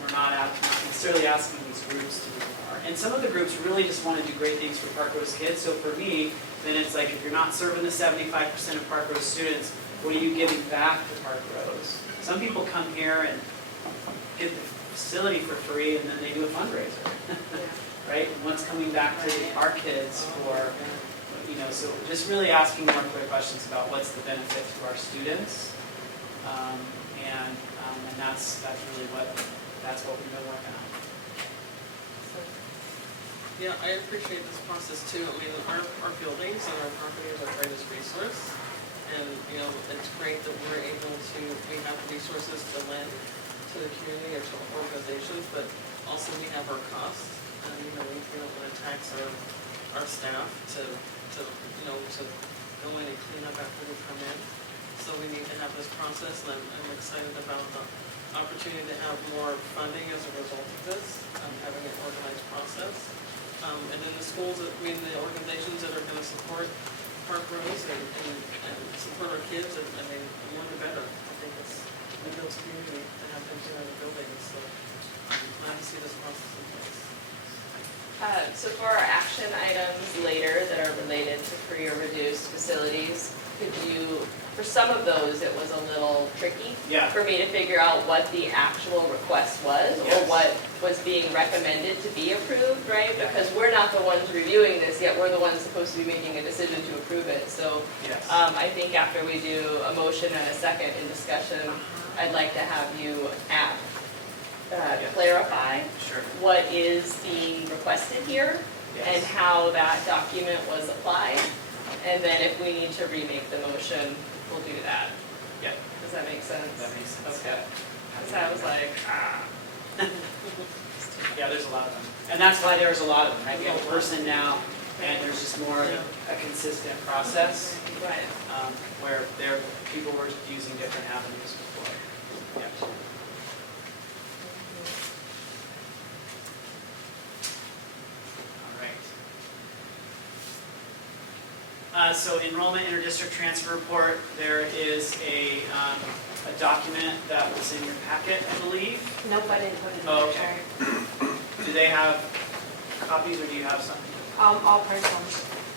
We're not necessarily asking these groups to do more. And some of the groups really just want to do great things for Parkrose kids. So for me, then it's like, if you're not serving the 75% of Parkrose students, what are you giving back to Parkrose? Some people come here and get the facility for free, and then they do a fundraiser. Right? And what's coming back to our kids for, so just really asking more clear questions about what's the benefit to our students. And that's really what we've been working on. Yeah, I appreciate this process too. I mean, our buildings and our property is our greatest resource. And, it's great that we have resources to lend to the community or to organizations, but also we have our costs. And, we don't want to tax our staff to go in and clean up after we come in. So we need to have this process, and I'm excited about the opportunity to have more funding as a result of this, having an organized process. And then the schools, the organizations that are going to support Parkrose and support our kids, the more the better. I think it builds community to have them in the buildings. So I'm glad to see this process in place. So for our action items later that are related to free or reduced facilities, for some of those, it was a little tricky for me to figure out what the actual request was or what was being recommended to be approved, right? Because we're not the ones reviewing this yet, we're the ones supposed to be making a decision to approve it. So I think after we do a motion and a second in discussion, I'd like to have you clarify what is being requested here and how that document was applied. And then if we need to remake the motion, we'll do that. Yeah. Does that make sense? That makes sense. Okay. Because I was like, Yeah, there's a lot of them. And that's why there's a lot of them, right? We have a person now, and there's just more of a consistent process. right. Where people were using different avenues before. Yeah. So enrollment interdistrict transfer report, there is a document that was in your packet, I believe. Nope, I didn't put it in Oh, there, okay. sorry. Do they have copies or do you have some? I'll print them.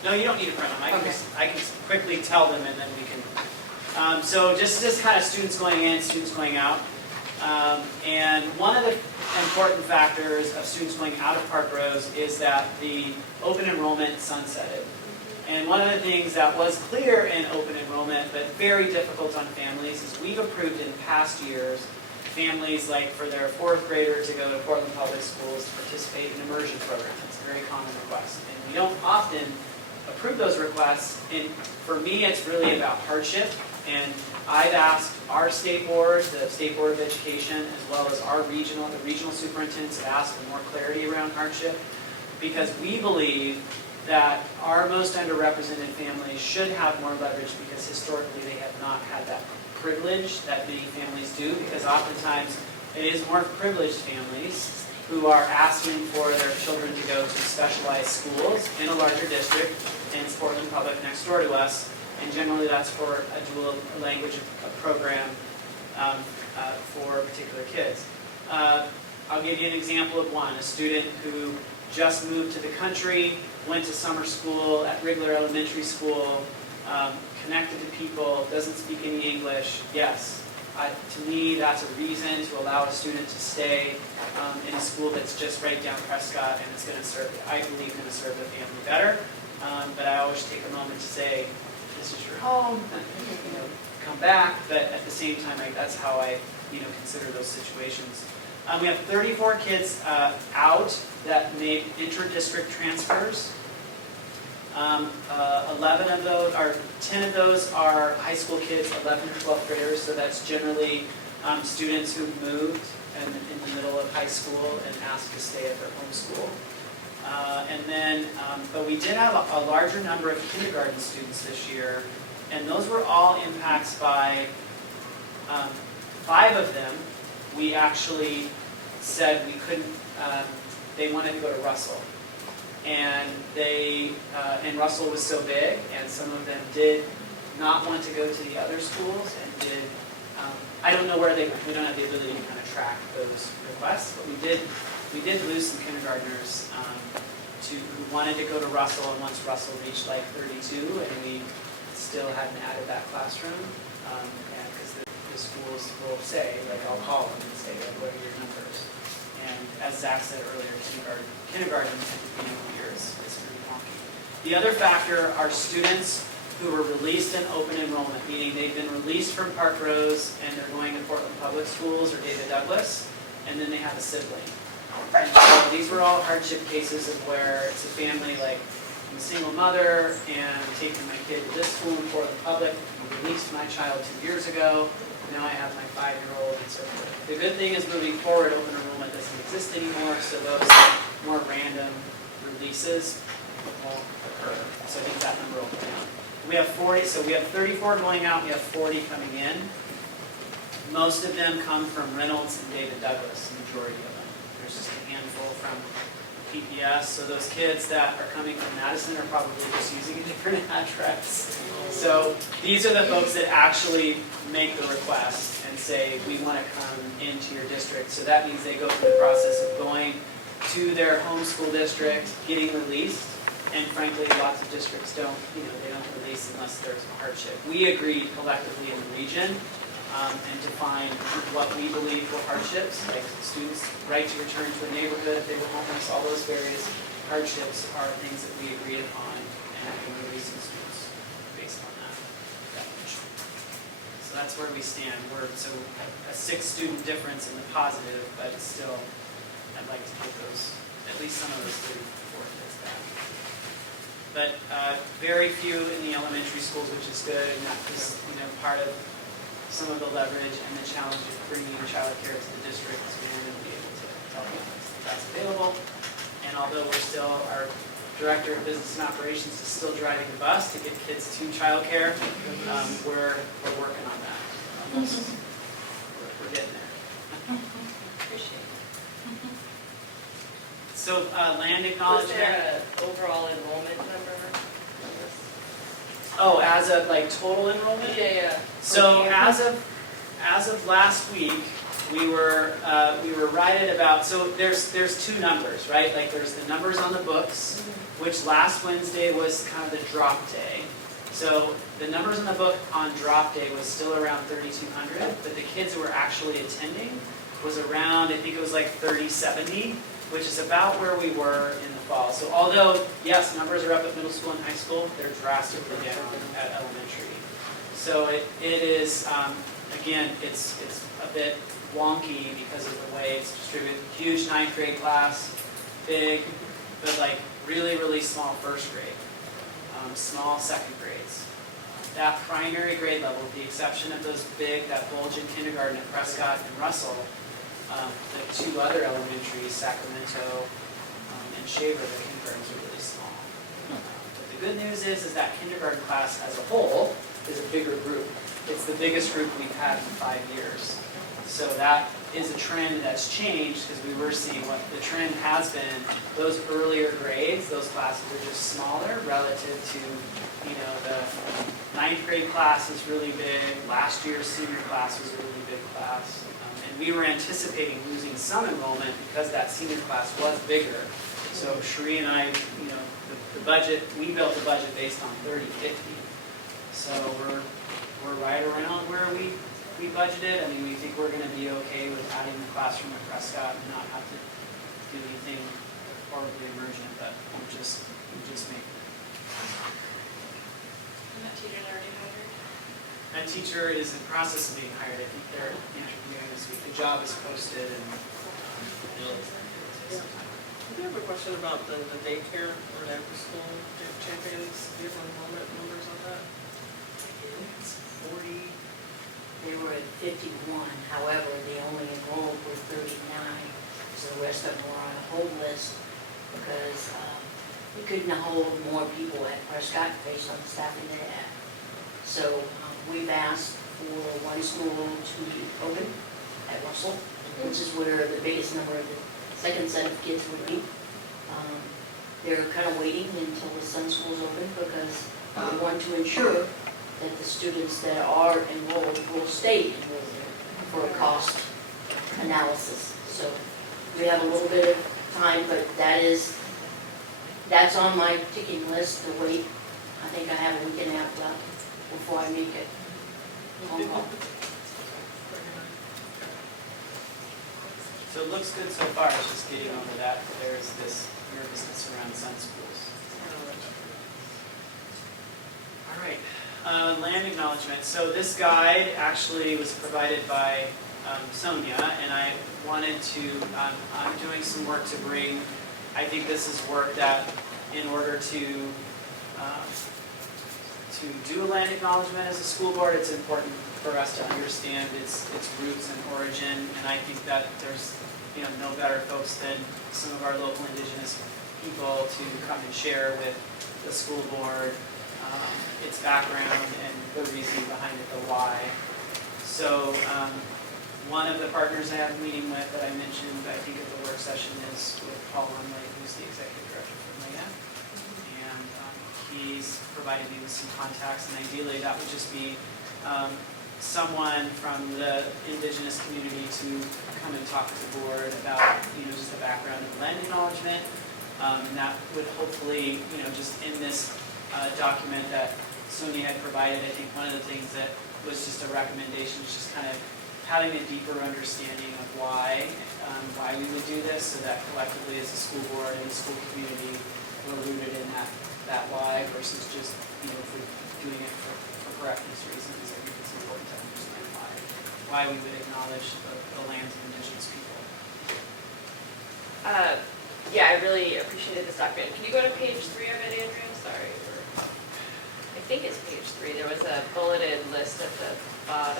No, you don't need to print them. Okay. I can quickly tell them and then we can. So just kind of students going in, students going out. And one of the important factors of students going out of Parkrose is that the open enrollment sunsetted. And one of the things that was clear in open enrollment, but very difficult on families, is we've approved in past years families like for their 4th grader to go to Portland Public Schools to participate in immersion programs. It's a very common request. And we don't often approve those requests. And for me, it's really about hardship. And I've asked our state board, the State Board of Education, as well as the regional superintendents have asked for more clarity around hardship, because we believe that our most underrepresented families should have more leverage, because historically they have not had that privilege that many families do, because oftentimes it is more privileged families who are asking for their children to go to specialized schools in a larger district, and it's Portland Public next door to us, and generally that's for a dual language program for particular kids. I'll give you an example of one, a student who just moved to the country, went to summer school at Rigler Elementary School, connected to people, doesn't speak any English. Yes, to me that's a reason to allow a student to stay in a school that's just right down Prescott, and it's going to serve, I believe, going to serve the family better. But I always take a moment to say, this is your home, come back, but at the same time, that's how I consider those situations. We have 34 kids out that made inter-district transfers. 11 of those, or 10 of those are high school kids, 11 or 12th graders, so that's generally students who moved in the middle of high school and asked to stay at their home school. But we did have a larger number of kindergarten students this year, and those were all impacts by 5 of them. We actually said we couldn't, they wanted to go to Russell. And Russell was so big, and some of them did not want to go to the other schools, and did, I don't know where we don't have the ability to kind of track those requests, but we did lose some kindergartners who wanted to go to Russell, and once Russell reached like 32, and we still hadn't added that classroom, because the schools will say, like, I'll call them and say, like, what are your numbers? And as Zach said earlier, kindergarten year is pretty wonky. The other factor are students who were released in open enrollment, meaning they've been released from Parkrose and they're going to Portland Public Schools or David Douglas, and then they have a sibling. And so these were all hardship cases of where it's a family, like I'm a single mother and I'm taking my kid to this school in Portland Public. I released my child 2 years ago. Now I have my 5-year-old and so forth. The good thing is moving forward, open enrollment doesn't exist anymore, so those more random releases won't occur. So I think that number will go down. We have 40, so we have 34 going out, we have 40 coming in. Most of them come from Reynolds and David Douglas, the majority of them. There's just a handful from PPS, so those kids that are coming from Madison are probably just using a different address. So these are the folks that actually make the request and say, we want to come into your district. So that means they go through the process of going to their home school district, getting released, and frankly, lots of districts don't, they don't release unless there's a hardship. We agreed collectively in the region and defined what we believe were hardships, like students' right to return to a neighborhood if they were homeless. All those various hardships are things that we agreed upon, and we releasing students based on that definition. So that's where we stand. We're a 6-student difference in the positive, but still, I'd like to keep those, at least some of those 34 kids back. But very few in the elementary schools, which is good, and that was part of some of the leverage and the challenge of bringing child care to the district, is we wanted to be able to tell them that's available. And although our director of business and operations is still driving the bus to get kids to child care, we're working on that. Almost. We're getting there. Appreciate it. So land Was acknowledgement. there an overall enrollment number? Oh, as of like total enrollment? Yeah. So as of last week, we were right at about, so there's two numbers, right? Like there's the numbers on the books, which last Wednesday was kind of the drop day. So the numbers in the book on drop day was still around 3,200, but the kids who were actually attending was around, I think it was like 3,070, which is about where we were in the fall. So although, yes, numbers are up at middle school and high school, they're drastically down at elementary. So it is, again, it's a bit wonky because of the way it's distributed. Huge 9th grade class, big, but like really, really small first grade, small second grades. That primary grade level, with the exception of those big, that bulge in kindergarten at Prescott and Russell, the two other elementaries, Sacramento and Shaver, the kindergartens are really small. But the good news is that kindergarten class as a whole is a bigger group. It's the biggest group we've had in 5 years. So that is a trend that's changed because we were seeing what the trend has been. Those earlier grades, those classes are just smaller relative to, the 9th grade class is really big. Last year's senior class was a really big class. And we were anticipating losing some enrollment because that senior class was bigger. So Sheree and I, the budget, we built the budget based on 30/50. So we're right around where we budgeted. I mean, we think we're going to be okay with adding the classroom at Prescott and not have to do anything horribly emergent, but we just make it. And that teacher's already hired? That teacher is in the process of being hired. I think they're interviewing this week. The job is posted and I do have a question about the daycare or the after school champions. Do you have enrollment numbers on that? it's 40. They were at 51, however, they only enrolled were 39, so the rest of them were on a hold list because we couldn't hold more people at Prescott based on the staffing they had. So we've asked for one school to be open at Russell, which is where the biggest number of the second set of kids would be. They're kind of waiting until the Sun School's open because we want to ensure that the students that are enrolled will stay enrolled there for a cost analysis. So we have a little bit of time, but that's on my ticking list to wait. I think I have a week and a half left before I make it phone call. So it looks good so far. It's just getting over that. There's this nervousness around Sun Schools. All right. Land acknowledgement. So this guide actually was provided by Sonia, and I wanted to, I'm doing some work to bring, I think this is work that in order to do a land acknowledgement as a school board, it's important for us to understand its roots and origin, and I think that there's no better folks than some of our local indigenous people to come and share with the school board its background and the reason behind it, the why. So one of the partners I have a meeting with that I mentioned, I think at the work session, is with Paul Lumley, who's the executive director for LEA. And he's provided me with some contacts, and ideally that would just be someone from the indigenous community to come and talk to the board about just the background of the land acknowledgement. And that would hopefully, just in this document that Sonia had provided, I think one of the things that was just a recommendation is just kind of having a deeper understanding of why we would do this, so that collectively as a school board and the school community we're rooted in that why versus just if we're doing it for correctness reasons. I think it's important to understand why we would acknowledge the lands of indigenous people. Yeah, I really appreciated this document. Can you go to page 3 of it, Andrea? Sorry. I think it's page 3. There was a bulleted list at the bottom.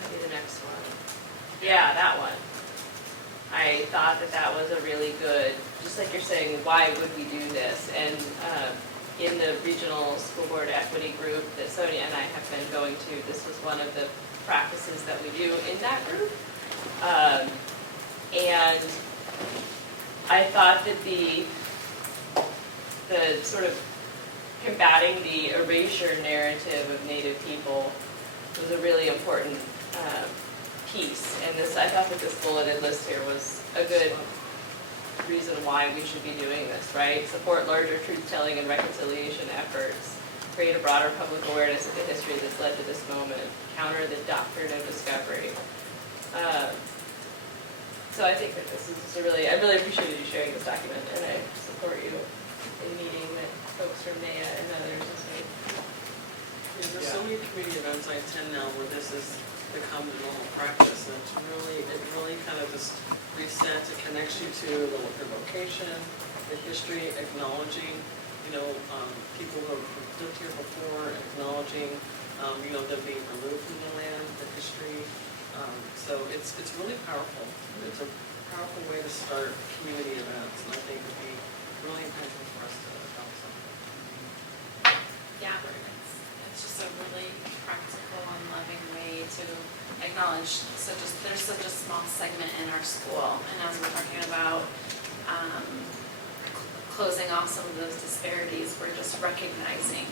Maybe the next one. Yeah, that one. I thought that was a really good, just like you're saying, why would we do this? And in the regional school board equity group that Sonia and I have been going to, this was one of the practices that we do in that group. And I thought that the sort of combating the erasure narrative of Native people was a really important piece. And this, I thought that this bulleted list here was a good reason why we should be doing this, right? Support larger truth-telling and reconciliation efforts, create a broader public awareness of the history that's led to this moment, counter the doctrine of discovery. So I think that this is just I really appreciated you sharing this document, and I support you in meeting with folks from NAIA and others this week. Yeah, there's so many community events I attend now where this has become the normal practice, and it really kind of just resets, it connects you to the location, the history, acknowledging, people who have lived here before, acknowledging, them being removed from the land, the history. So it's really powerful. It's a powerful way to start community events, and I think it would be really important for us to adopt something. Yeah, it's just a really practical and loving way to acknowledge there's such a small segment in our school, and as we're talking about closing off some of those disparities, we're just recognizing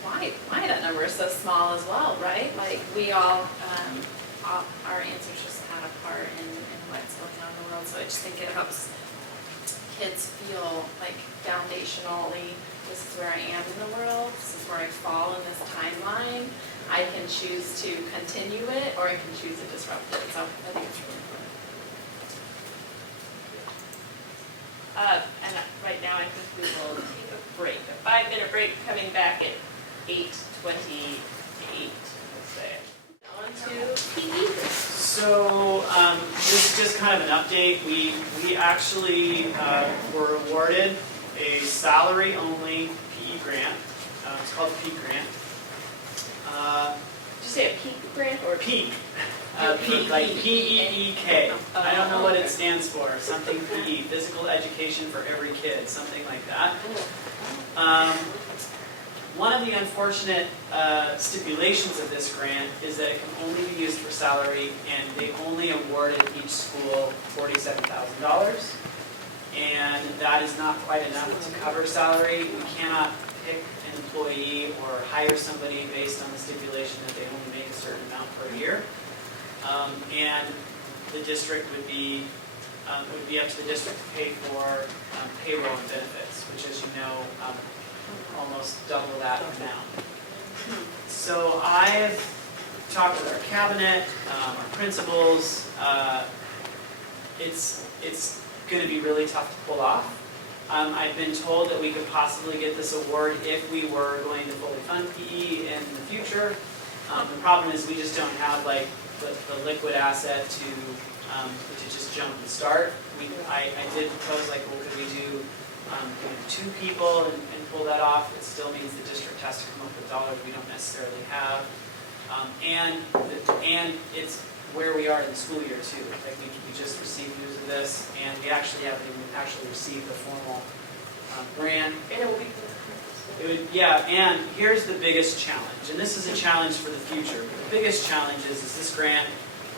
why that number is so small as well, right? Like we all our answers just have a part in what's going on in the world, so I just think it helps kids feel like foundationally, this is where I am in the world, this is where I fall in this timeline. I can choose to continue it, or I can choose to disrupt it, so I think it's really important. And right now I think we will take a break, a 5-minute break, coming back at 8:28, let's say. On to PE. So this is just kind of an update. We actually were awarded a salary-only PE grant. It's called the PEAK grant. Did you say a PEAK grant or PEAK? PEAK, like P-E-E-K. I don't know what it stands for. Something PE, physical education for every kid, something like that. One of the unfortunate stipulations of this grant is that it can only be used for salary, and they only awarded each school $47,000. And that is not quite enough to cover salary. We cannot pick an employee or hire somebody based on the stipulation that they only make a certain amount per year. And the district would be up to the district to pay for payroll and benefits, which, as you know, almost double that amount. So I've talked with our cabinet, our principals. It's going to be really tough to pull off. I've been told that we could possibly get this award if we were going to fully fund PE in the future. The problem is we just don't have like the liquid asset to just jump and start. I did propose like, well, could we do 2 people and pull that off? It still means the district has to come up with dollars we don't necessarily have, and it's where we are in the school year too. Like we just received news of this, and we actually haven't even actually received the formal grant. And it will be and here's the biggest challenge, and this is a challenge for the future. The biggest challenge is this grant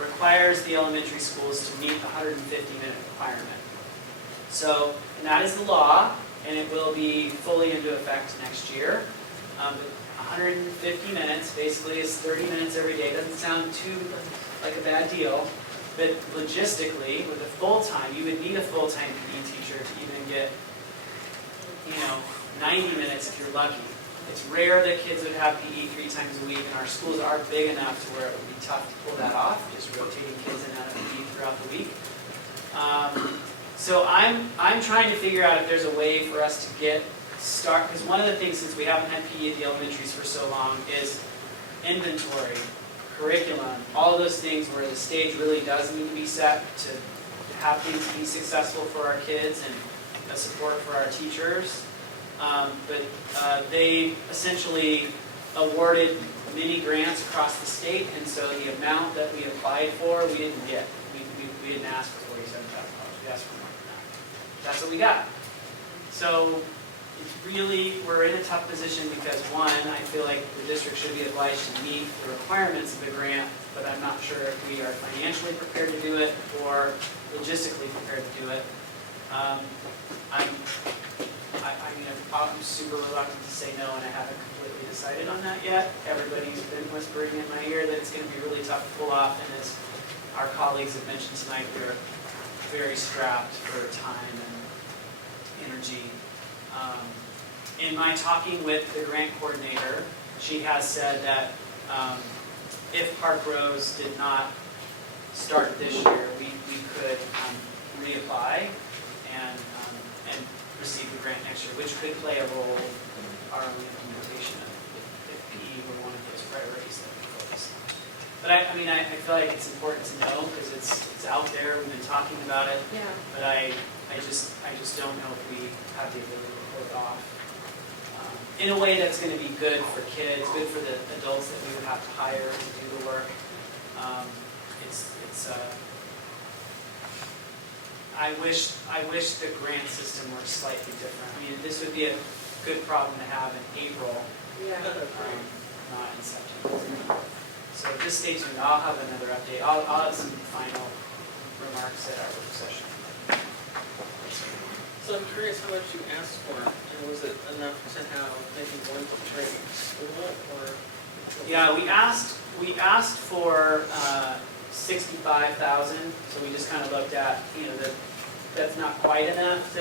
requires the elementary schools to meet the 150-minute requirement. So, and that is the law, and it will be fully into effect next year. 150 minutes basically is 30 minutes every day. Doesn't sound too like a bad deal, but logistically, with a full-time, you would need a full-time PE teacher to even get, 90 minutes if you're lucky. It's rare that kids would have PE 3 times a week, and our schools are big enough to where it would be tough to pull that off, just rotating kids in and out of PE throughout the week. So I'm trying to figure out if there's a way for us to start, because one of the things, since we haven't had PE at the elementaries for so long, is inventory, curriculum, all those things where the stage really does need to be set to have things be successful for our kids and the support for our teachers. But they essentially awarded mini grants across the state, and so the amount that we applied for, we didn't get. We didn't ask for $47,000. We asked for more than that. That's what we got. So we're in a tough position because, one, I feel like the district should be obliged to meet the requirements of the grant, but I'm not sure if we are financially prepared to do it or logistically prepared to do it. I'm super reluctant to say no, and I haven't completely decided on that yet. Everybody's been whispering in my ear that it's going to be really tough to pull off, and as our colleagues have mentioned tonight, we're very strapped for time and energy. In my talking with the grant coordinator, she has said that if Parkrose did not start this year, we could reapply and receive the grant next year, which could play a role in our own implementation if PE were one of those priorities that we focus on. But I feel like it's important to know because it's out there. We've been talking about it. Yeah. But I just don't know if we have the ability to pull it off in a way that's going to be good for kids, good for the adults that we would have to hire to do the work. I wish the grant system were slightly different. I mean, this would be a good problem to have in April, not in September. So just stay tuned. I'll have another update. I'll have some final remarks at our work session. So I'm curious how much you asked for, and was it enough to have maybe one training school, or? Yeah, we asked for 65,000. So we just kind of looked at, that's not quite enough,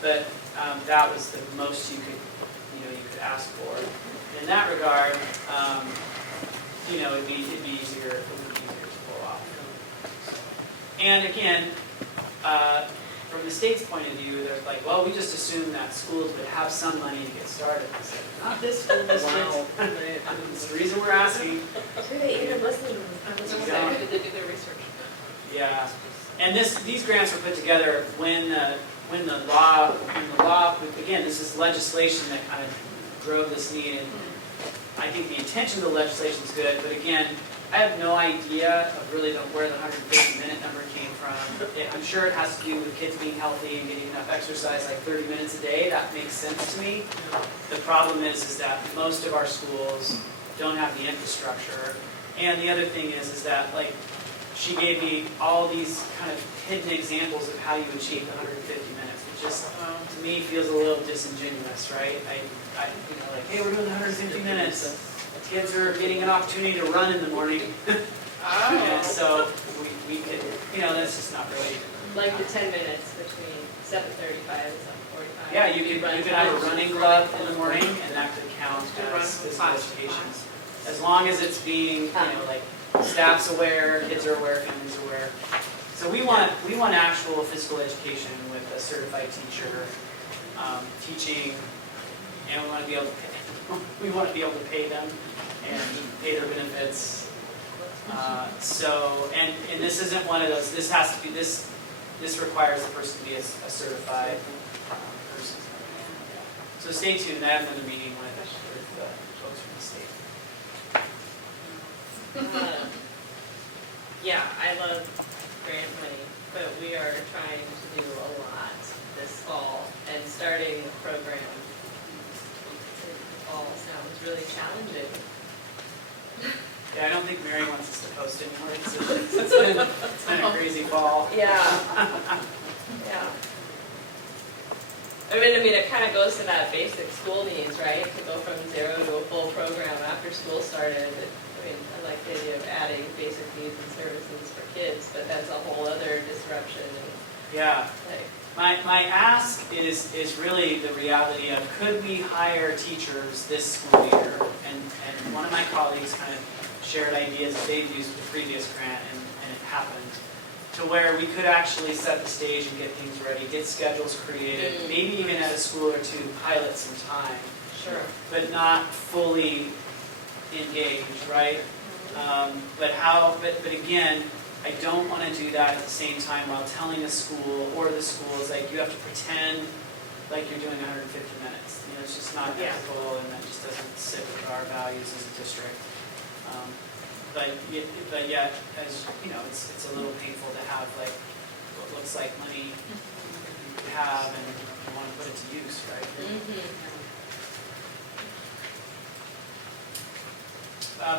but that was the most you could ask for. In that regard, it'd be easier to pull off. And again, from the state's point of view, they're like, well, we just assumed that schools would have some money to get started. I said, not this school district. Wow. That's the reason we're asking. Should they even listen? Did they do their research? Yeah, and these grants were put together when the law, again, this is legislation that kind of drove this need, and I think the intention of the legislation is good, but again, I have no idea of really where the 150-minute number came from. I'm sure it has to do with kids being healthy and getting enough exercise, like 30 minutes a day. That makes sense to me. The problem is that most of our schools don't have the infrastructure, and the other thing is that she gave me all these kind of hidden examples of how you achieve 150 minutes, which just, to me, feels a little disingenuous, right? Hey, we're doing 150 minutes. Kids are getting an opportunity to run in the morning. And so we could, that's just not really. Like the 10 minutes between 7:35 and 7:45. Yeah, you could have a running club in the morning, and that could count as physical education. As long as it's being, staff's aware, kids are aware, families are aware. So we want actual physical education with a certified teacher teaching, and we want to be able to pay them and pay their benefits. And this isn't one of those. This has to be this requires the person to be a certified person. So stay tuned. I have another meeting with folks from the state. Yeah, I love grant money, but we are trying to do a lot this fall, and starting a program in the fall sounds really challenging. Yeah, I don't think Mary wants us to post anymore. It's been a crazy fall. Yeah. Yeah. I mean, it kind of goes to that basic school needs, right? To go from 0 to a full program after school started. I like the idea of adding basic needs and services for kids, but that's a whole other disruption. Yeah. My ask is really the reality of, could we hire teachers this school year? And one of my colleagues kind of shared ideas that they've used with the previous grant, and it happened, to where we could actually set the stage and get things ready, get schedules created, maybe even at a school or two, pilot some time. Sure. But not fully engaged, right? But again, I don't want to do that at the same time while telling a school or the schools, you have to pretend like you're doing 150 minutes. It's just not ethical, and that just doesn't sit with our values as a district. But yet, as it's a little painful to have what looks like money you have and you want to put it to use, right?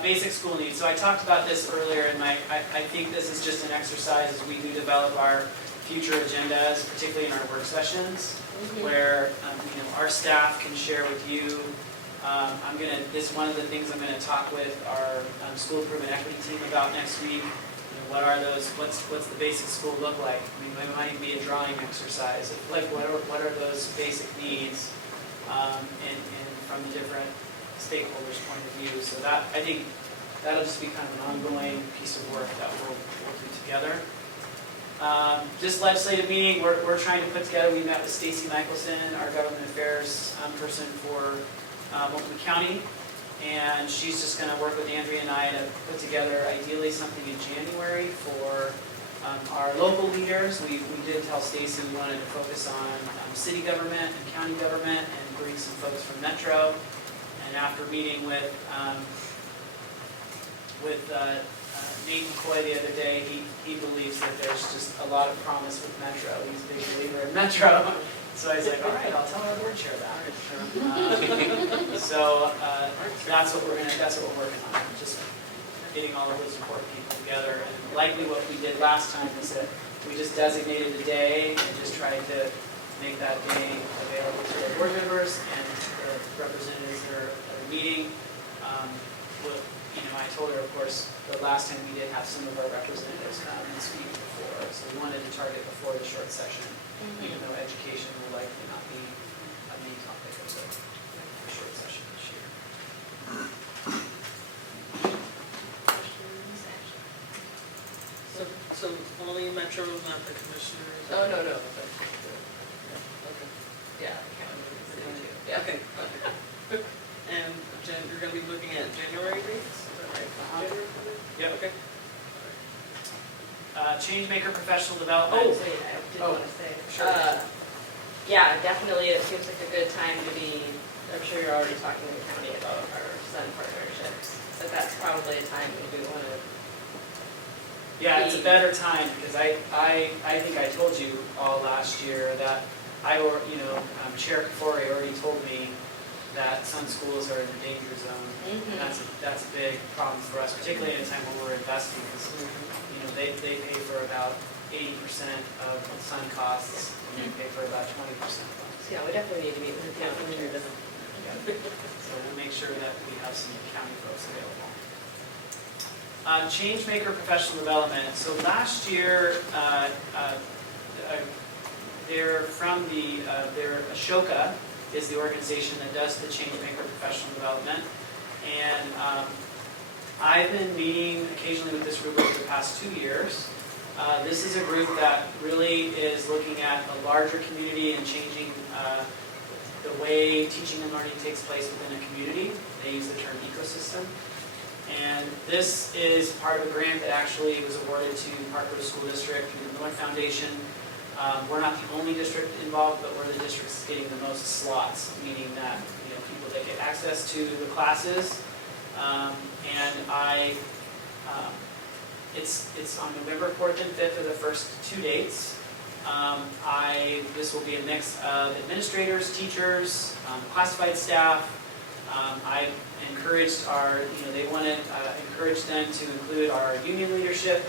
Basic school needs. So I talked about this earlier, and I think this is just an exercise as we do develop our future agendas, particularly in our work sessions, where our staff can share with you. This is one of the things I'm gonna talk with our school improvement equity team about next week. What are those? What's the basic school look like? I mean, it might even be a drawing exercise. Like, what are those basic needs, and from the different stakeholders' point of view. So that, I think, that'll just be kind of an ongoing piece of work that we'll do together. This legislative meeting, we're trying to put together. We met with Stacy Michelson, our government affairs person for Multnomah County, and she's just going to work with Andrea and I to put together ideally something in January for our local leaders. We did tell Stacy we wanted to focus on city government and county government and bring some folks from Metro. And after meeting with Nate McCoy the other day, he believes that there's just a lot of promise with Metro. He's a big believer in Metro. So I was like, all right, I'll tell our board chair that. So that's what we're working on, just getting all of those important people together. And likely what we did last time is that we just designated a day and just tried to make that day available to the board members and the representatives that are at the meeting. I told her, of course, the last time we did have some of our representatives come and speak before, so we wanted to target before the short session, even though education will likely not be a main topic of the short session this year. So only Metro, not the commissioners? Oh, no. Okay. Yeah. Yeah. Okay. And you're gonna be looking at January dates? Is that right? Yep. Okay. Changemaker professional development. Oh, wait, I did want to say. Sure. Yeah, definitely, it seems like a good time to be, I'm sure you're already talking to the county about our Sun partnerships, but that's probably a time when we want to. Yeah, it's a better time, because I think I told you all last year that Chair Kafori already told me that some schools are in the danger zone. And that's a big problem for us, particularly at a time when we're investing, because they pay for about 80% of Sun costs, and we pay for about 20% of them. Yeah, we definitely need to meet with the county. So we'll make sure that we have some county folks available. Changemaker professional development. So last year, Ashoka is the organization that does the Changemaker professional development. And I've been meeting occasionally with this group over the past 2 years. This is a group that really is looking at a larger community and changing the way teaching and learning takes place within a community. They use the term ecosystem. And this is part of a grant that actually was awarded to Parkrose School District through the Miller Foundation. We're not the only district involved, but we're the district that's getting the most slots, meaning that people that get access to the classes. It's on November 4th and 5th are the first 2 dates. This will be a mix of administrators, teachers, classified staff. I encouraged they want to encourage them to include our union leadership,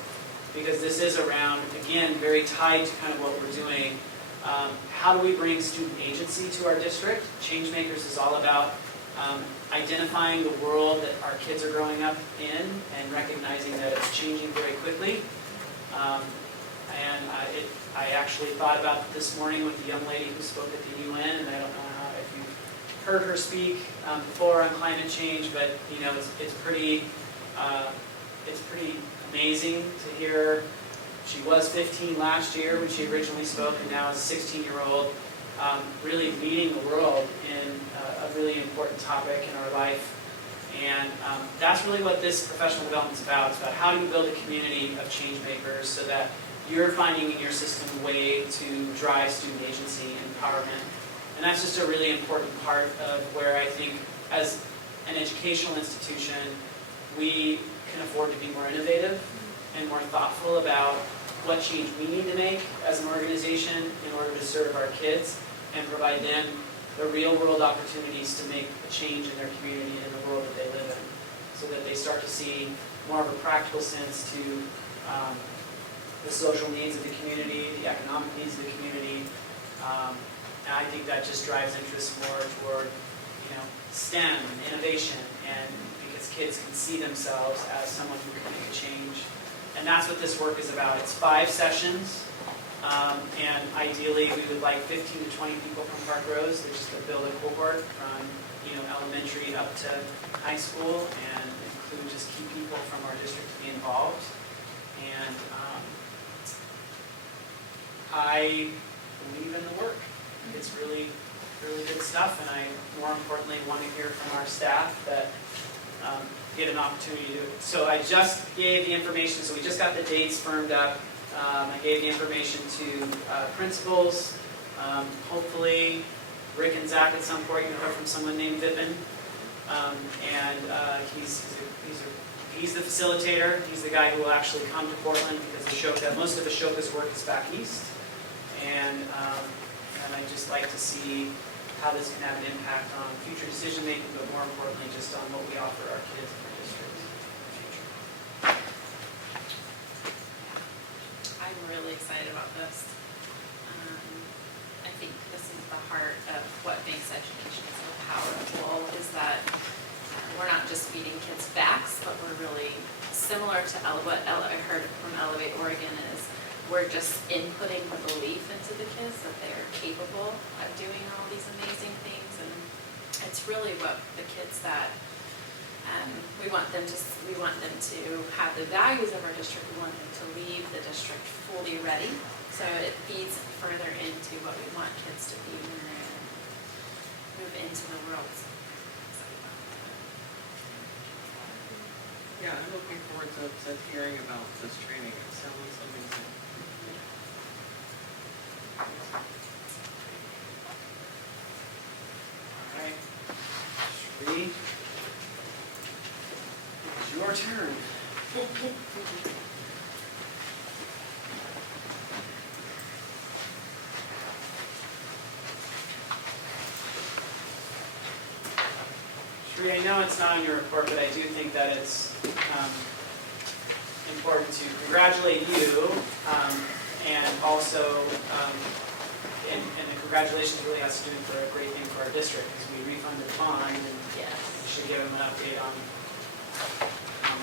because this is around, again, very tied to kind of what we're doing. How do we bring student agency to our district? Changemakers is all about identifying the world that our kids are growing up in and recognizing that it's changing very quickly. I actually thought about it this morning with the young lady who spoke at the UN, and I don't know if you've heard her speak before on climate change, but it's pretty amazing to hear. She was 15 last year when she originally spoke, and now is a 16-year-old, really leading the world in a really important topic in our life. And that's really what this professional development is about. It's about how do you build a community of change makers so that you're finding in your system a way to drive student agency and empowerment. And that's just a really important part of where I think, as an educational institution, we can afford to be more innovative and more thoughtful about what change we need to make as an organization in order to serve our kids and provide them the real world opportunities to make a change in their community and in the world that they live in, so that they start to see more of a practical sense to the social needs of the community, the economic needs of the community. And I think that just drives interest more toward, STEM and innovation, and because kids can see themselves as someone who can make a change. And that's what this work is about. It's 5 sessions, and ideally we would like 15 to 20 people from Parkrose, which is to build a cohort from elementary up to high school, and include just key people from our district to be involved. And I believe in the work. It's really, really good stuff, and I, more importantly, want to hear from our staff that get an opportunity to do it. So I just gave the information, so we just got the dates firmed up. I gave the information to principals. Hopefully, Rick and Zach at some point, you'll hear from someone named Vipin. And he's the facilitator. He's the guy who will actually come to Portland because most of Ashoka's work is back east. And I'd just like to see how this can have an impact on future decision making, but more importantly, just on what we offer our kids in our district in the future. I'm really excited about this. I think this is the heart of what makes education so powerful, is that we're not just feeding kids facts, but we're really similar to what I heard from Elevate Oregon is we're just inputting the belief into the kids that they're capable of doing all these amazing things, and it's really what the kids that we want them to have the values of our district. We want them to leave the district fully ready, so it feeds further into what we want kids to be when they move into the world. Yeah, I'm looking forward to hearing about this training. It sounds amazing. All right, Sri, it's your turn. Sri, I know it's not on your report, but I do think that it's important to congratulate you, and also, and the congratulations really has to do for a great thing for our district, because we refunded the bond, and Yes. we should give them an update on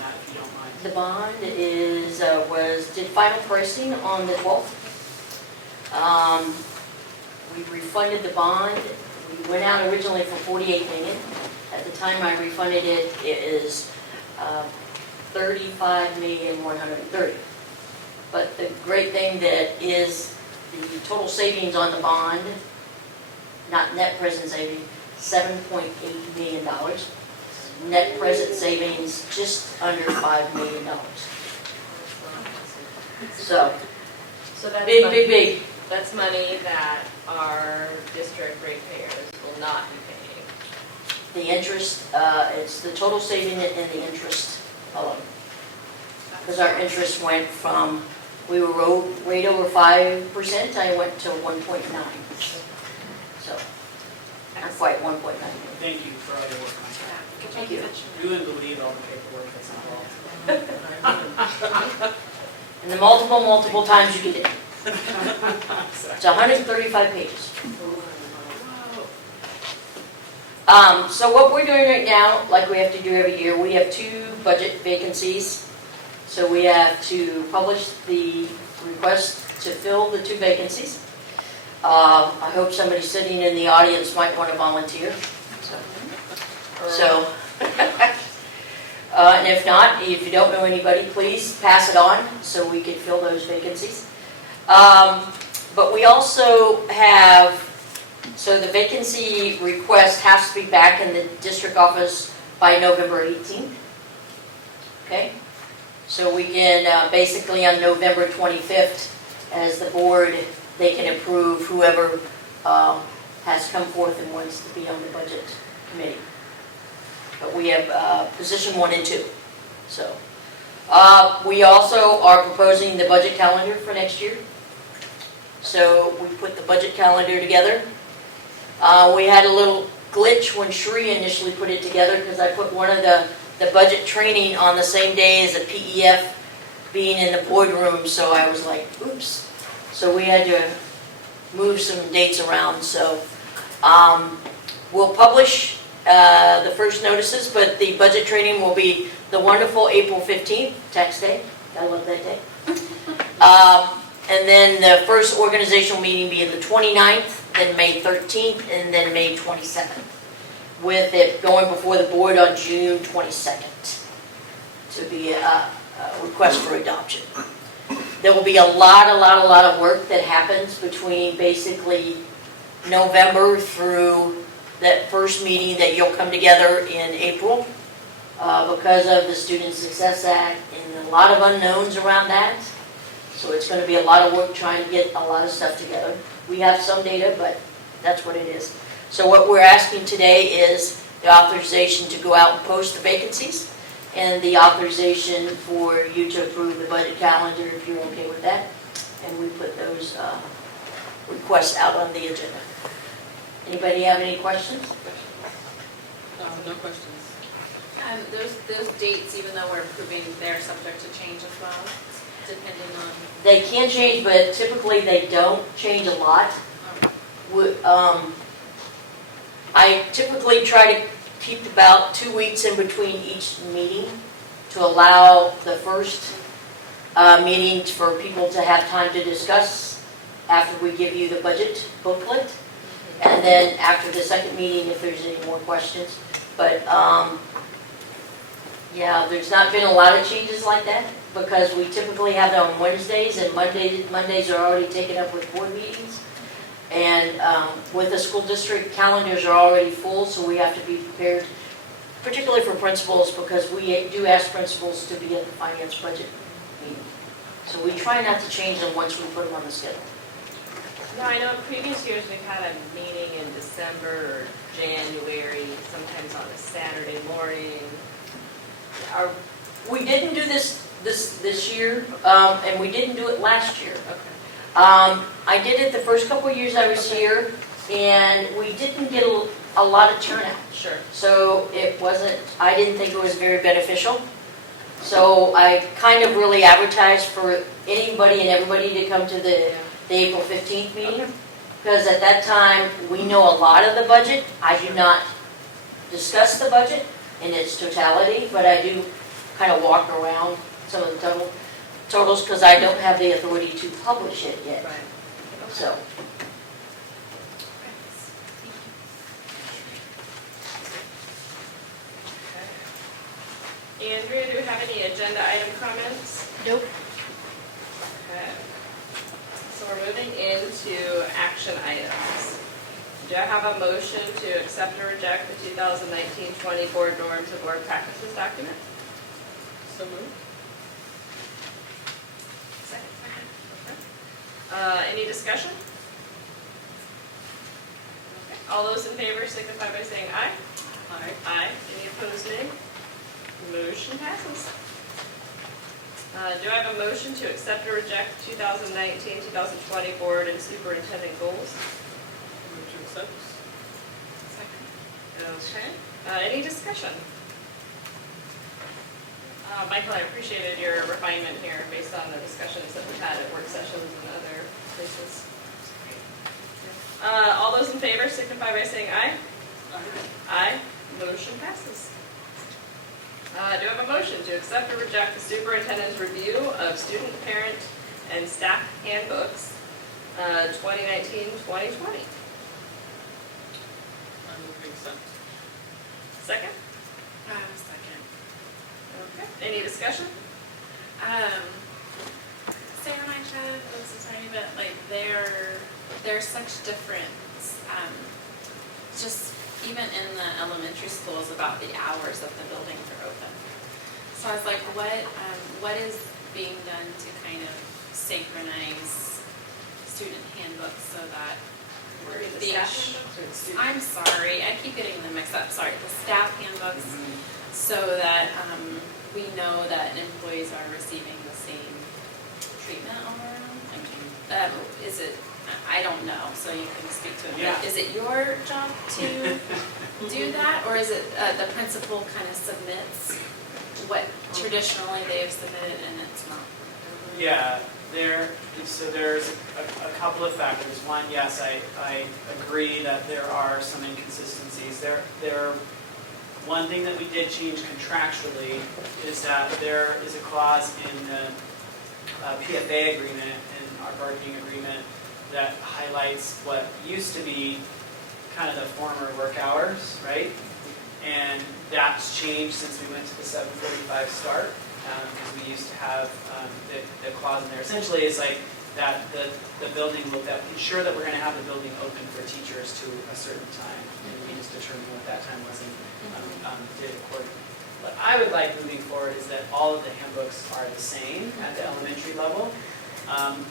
that, if you don't mind. The bond did final pricing on the 12th. We refunded the bond. We went out originally for $48 million. At the time I refunded it, it is $35,130,000. But the great thing that is the total savings on the bond, not net present savings, $7.8 million. Net present savings just under $5 million. So, that's big, money, big, big. That's money that our district ratepayers will not be paying. The interest, it's the total saving and the interest alone. Because our interest went from, we were right over 5%, I went to 1.9. So, not quite 1.9. Thank you for all your work on that. Thank you. You wouldn't believe all the paperwork that's involved. And the multiple times you get it. It's 135 pages. So what we're doing right now, like we have to do every year, we have 2 budget vacancies. So we have to publish the request to fill the 2 vacancies. I hope somebody sitting in the audience might want to volunteer. So, and if not, if you don't know anybody, please pass it on so we can fill those vacancies. But we also have, so the vacancy request has to be back in the district office by November 18th. Okay? So we can basically on November 25th, as the board, they can approve whoever has come forth and wants to be on the budget committee. But we have position 1 and 2. So we also are proposing the budget calendar for next year. So we put the budget calendar together. We had a little glitch when Shri initially put it together because I put one of the budget training on the same day as a PEF being in the boardroom, so I was like, oops. So we had to move some dates around, so we'll publish the first notices, but the budget training will be the wonderful April 15th, tax day. I love that day. And then the first organizational meeting being the 29th, then May 13th, and then May 27th, with it going before the board on June 22nd to be a request for adoption. There will be a lot of work that happens between basically November through that first meeting that you'll come together in April because of the Student Success Act and a lot of unknowns around that. So it's going to be a lot of work trying to get a lot of stuff together. We have some data, but that's what it is. So what we're asking today is the authorization to go out and post the vacancies and the authorization for you to approve the budget calendar if you're okay with that. And we put those requests out on the agenda. Anybody have any questions? No questions. Those dates, even though we're approving, they're subject to change as well, depending on. They can change, but typically they don't change a lot. I typically try to keep about 2 weeks in between each meeting to allow the first meeting for people to have time to discuss after we give you the budget booklet. And then after the second meeting, if there's any more questions. But yeah, there's not been a lot of changes like that because we typically have it on Wednesdays, and Mondays are already taken up with board meetings. And with the school district, calendars are already full, so we have to be prepared, particularly for principals, because we do ask principals to be at the finance budget meeting. So we try not to change them once we put them on the schedule. No, I know in previous years we've had a meeting in December or January, sometimes on a Saturday morning. We didn't do this year, and we didn't do it last year. Okay. I did it the first couple of years I was here, and we didn't get a lot of turnout. Sure. So I didn't think it was very beneficial. So I kind of really advertised for anybody and everybody to come to the April 15th meeting. Because at that time, we know a lot of the budget. I do not discuss the budget in its totality, but I do kind of walk around some of the totals because I don't have the authority to publish it yet. Right. So. Andrea, do we have any agenda item comments? Nope. Okay. So we're moving into action items. Do I have a motion to accept or reject the 2019-20 board norms and board practices document? So moved. Second. Okay. Any discussion? Okay. All those in favor signify by saying aye. Aye. Aye. Any opposed, nay? Motion passes. Do I have a motion to accept or reject 2019-2020 board and superintendent goals? Move to accept. Second. Okay. Any discussion? Michael, I appreciated your refinement here based on the discussions that we've had at work sessions and other places. All those in favor signify by saying aye. Aye. Motion passes. Do I have a motion to accept or reject the superintendent's review of student, parent, and staff handbooks, 2019-2020? I move to accept. Second? Second. Okay. Any discussion? Sarah and I chatted, it was a tiny bit, like, they're such difference, just even in the elementary schools about the hours that the buildings are open. So I was like, what is being done to kind of synchronize student handbooks so that we're The being staff handbooks or the student? I'm sorry, I keep getting them mixed up, sorry, the staff handbooks, so that we know that employees are receiving the same treatment all around. Is it, I don't know, so you can speak to it. Yeah. Is it your job to do that, or is it the principal kind of submits what traditionally they have submitted and it's not? Yeah, so there's a couple of factors. One, yes, I agree that there are some inconsistencies. One thing that we did change contractually is that there is a clause in the PFA agreement, in our bargaining agreement, that highlights what used to be kind of the former work hours, right? And that's changed since we went to the 7:45 start, because we used to have the clause in there. Essentially, it's like that the building will ensure that we're going to have the building open for teachers to a certain time, and we just determine what that time was and did accordingly. What I would like moving forward is that all of the handbooks are the same at the elementary level.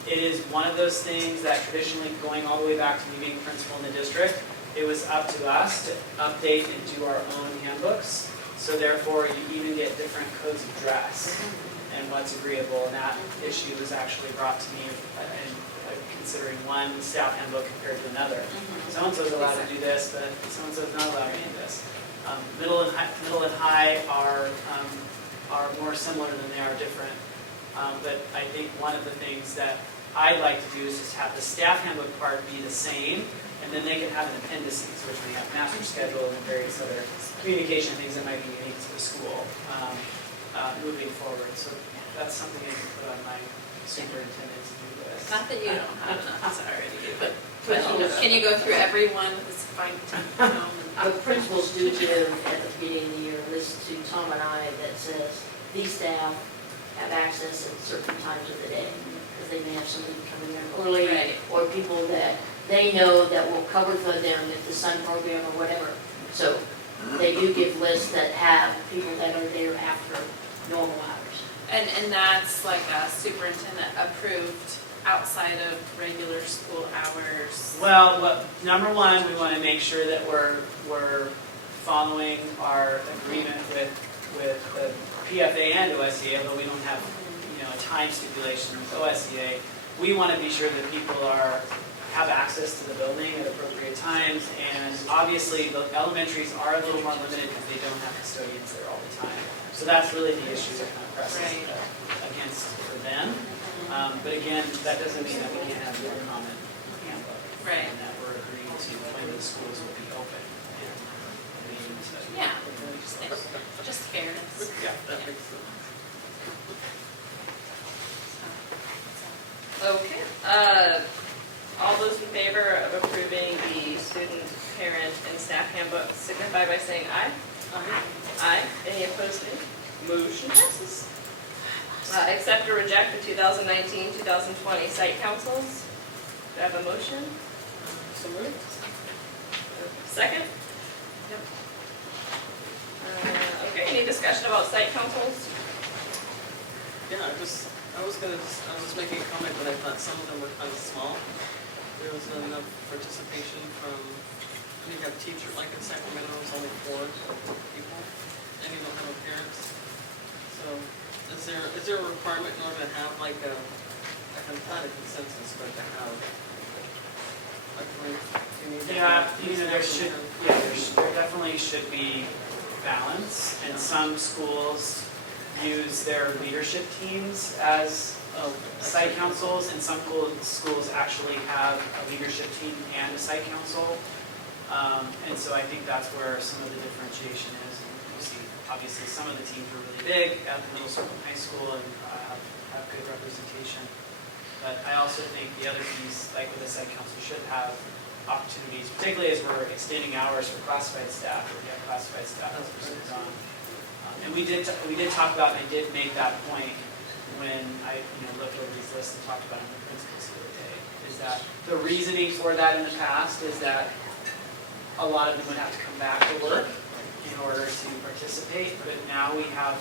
It is one of those things that traditionally, going all the way back to me being principal in the district, it was up to us to update and do our own handbooks. So therefore, you even get different codes of dress and what's agreeable. And that issue was actually brought to me in considering one staff handbook compared to another. So-and-so's allowed to do this, but so-and-so's not allowed to do this. Middle and high are more similar than they are different. But I think one of the things that I'd like to do is just have the staff handbook part be the same, and then they can have an appendices, which we have master schedule and various other communication things that might be unique to the school moving forward. So that's something I can put on my superintendent to do this. Not that you don't have enough already, but can you go through every one with this fine tooth? The principals do give at the beginning of the year a list to Tom and I that says these staff have access at certain times of the day, because they may have somebody coming in early, Right. or people that they know that will cover for them if the sun program or whatever. So they do give lists that have people that are there after normal hours. And that's like a superintendent approved outside of regular school hours? Well, number one, we want to make sure that we're following our agreement with the PFA and OSEA, although we don't have a time stipulation with OSEA. We want to be sure that people have access to the building at appropriate times, and obviously the elementaries are a little more limited because they don't have custodians there all the time. So that's really the issue that kind of presses against for them. But again, that doesn't mean that we can't have your common handbook. Right. And that we're agreeing to when the schools will be open. Yeah, just fairness. Yeah, that makes sense. Okay. All those in favor of approving the student, parent, and staff handbook signify by saying aye. Aye. Any opposed, nay? Motion passes. Accept or reject the 2019-2020 site councils. Do I have a motion? So moved. Second? Yep. Okay, any discussion about site councils? Yeah, I was just making a comment that I thought some of them were kind of small. There was not enough participation from, you have teacher, like in Sacramento, it's only 4 people, and you don't have a parents. So is there a requirement in order to have like not a consensus, but to have a group? There definitely should be balance, and some schools use their leadership teams as site councils, and some schools actually have a leadership team and a site council. And so I think that's where some of the differentiation is. And you see, obviously, some of the teams are really big at the middle school and high school and have good representation. But I also think the other piece, like with the site council, should have opportunities, particularly as we're extending hours for classified staff, or we have classified staff as we're on. And we did talk about, and I did make that point when I looked over these lists and talked about them with principals the other day, is that the reasoning for that in the past is that a lot of them would have to come back to work in order to participate, but now we have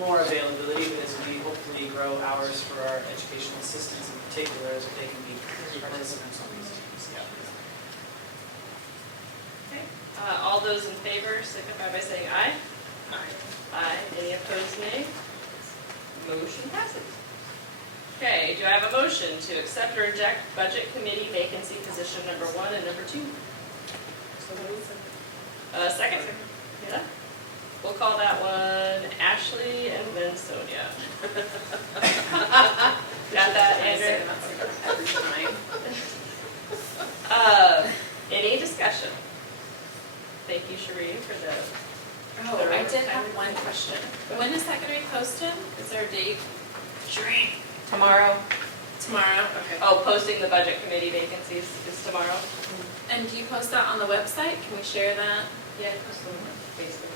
more availability as we hopefully grow hours for our educational assistants in particular, as they can be participants on these teams. Okay. All those in favor signify by saying aye. Aye. Any opposed, nay? Motion passes. Okay, do I have a motion to accept or reject budget committee vacancy position number 1 and number 2? Second? Yeah. We'll call that one Ashley and then Sonia. Got that, I say Andrew? that every time. Any discussion? Thank you, Sheree, for the. Oh, I did have one question. When is that gonna be posted? Is there a date? Sheree. Tomorrow. Tomorrow? Okay. Oh, posting the budget committee vacancies is tomorrow. And do you post that on the website? Can we share that? Yeah, post them on Facebook.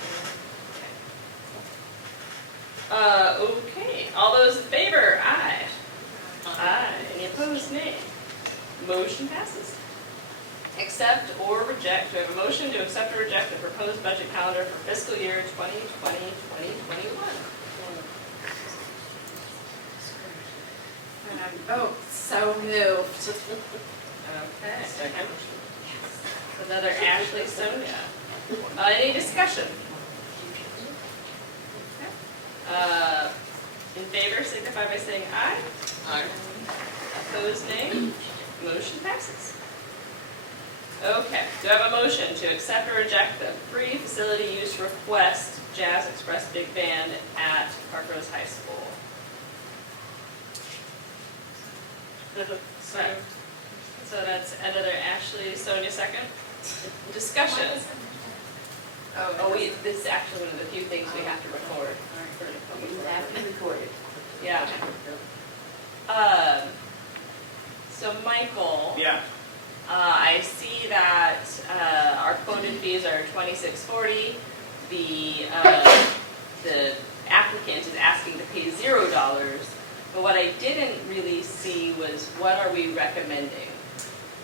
Okay, all those in favor, aye. Aye. Any opposed, nay. Motion passes. Accept or reject, do we have a motion to accept or reject the proposed budget calendar for fiscal year 2020-2021? Oh, so moved. Okay. Second. Another Ashley Sonia. Any discussion? Okay. In favor, signify by saying aye. Aye. Opposed, nay. Motion passes. Okay, do I have a motion to accept or reject the free facility use request Jazz Express Big Band at Parkrose High School? Right. So that's another Ashley, Sonia second. Discussion. Oh, this is actually one of the few things we have to record. You have to record it. Yeah. So Michael. Yeah. I see that our quoted fees are $26.40. The applicant is asking to pay $0. But what I didn't really see was what are we recommending?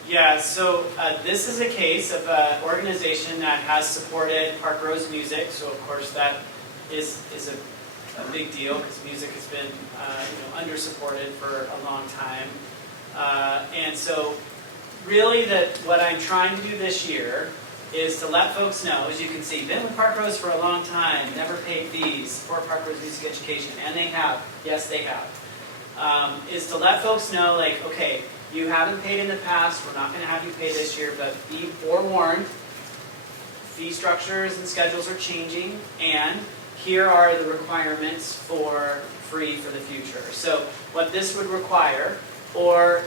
Yeah, so this is a case of an organization that has supported Parkrose music, so of course that is a big deal because music has been under-supported for a long time. And so really what I'm trying to do this year is to let folks know, as you can see, been with Parkrose for a long time, never paid fees for Parkrose Music Education, and they have, yes they have, is to let folks know, like, okay, you haven't paid in the past, we're not going to have you pay this year, but be forewarned, fee structures and schedules are changing, and here are the requirements for free for the future. So what this would require, or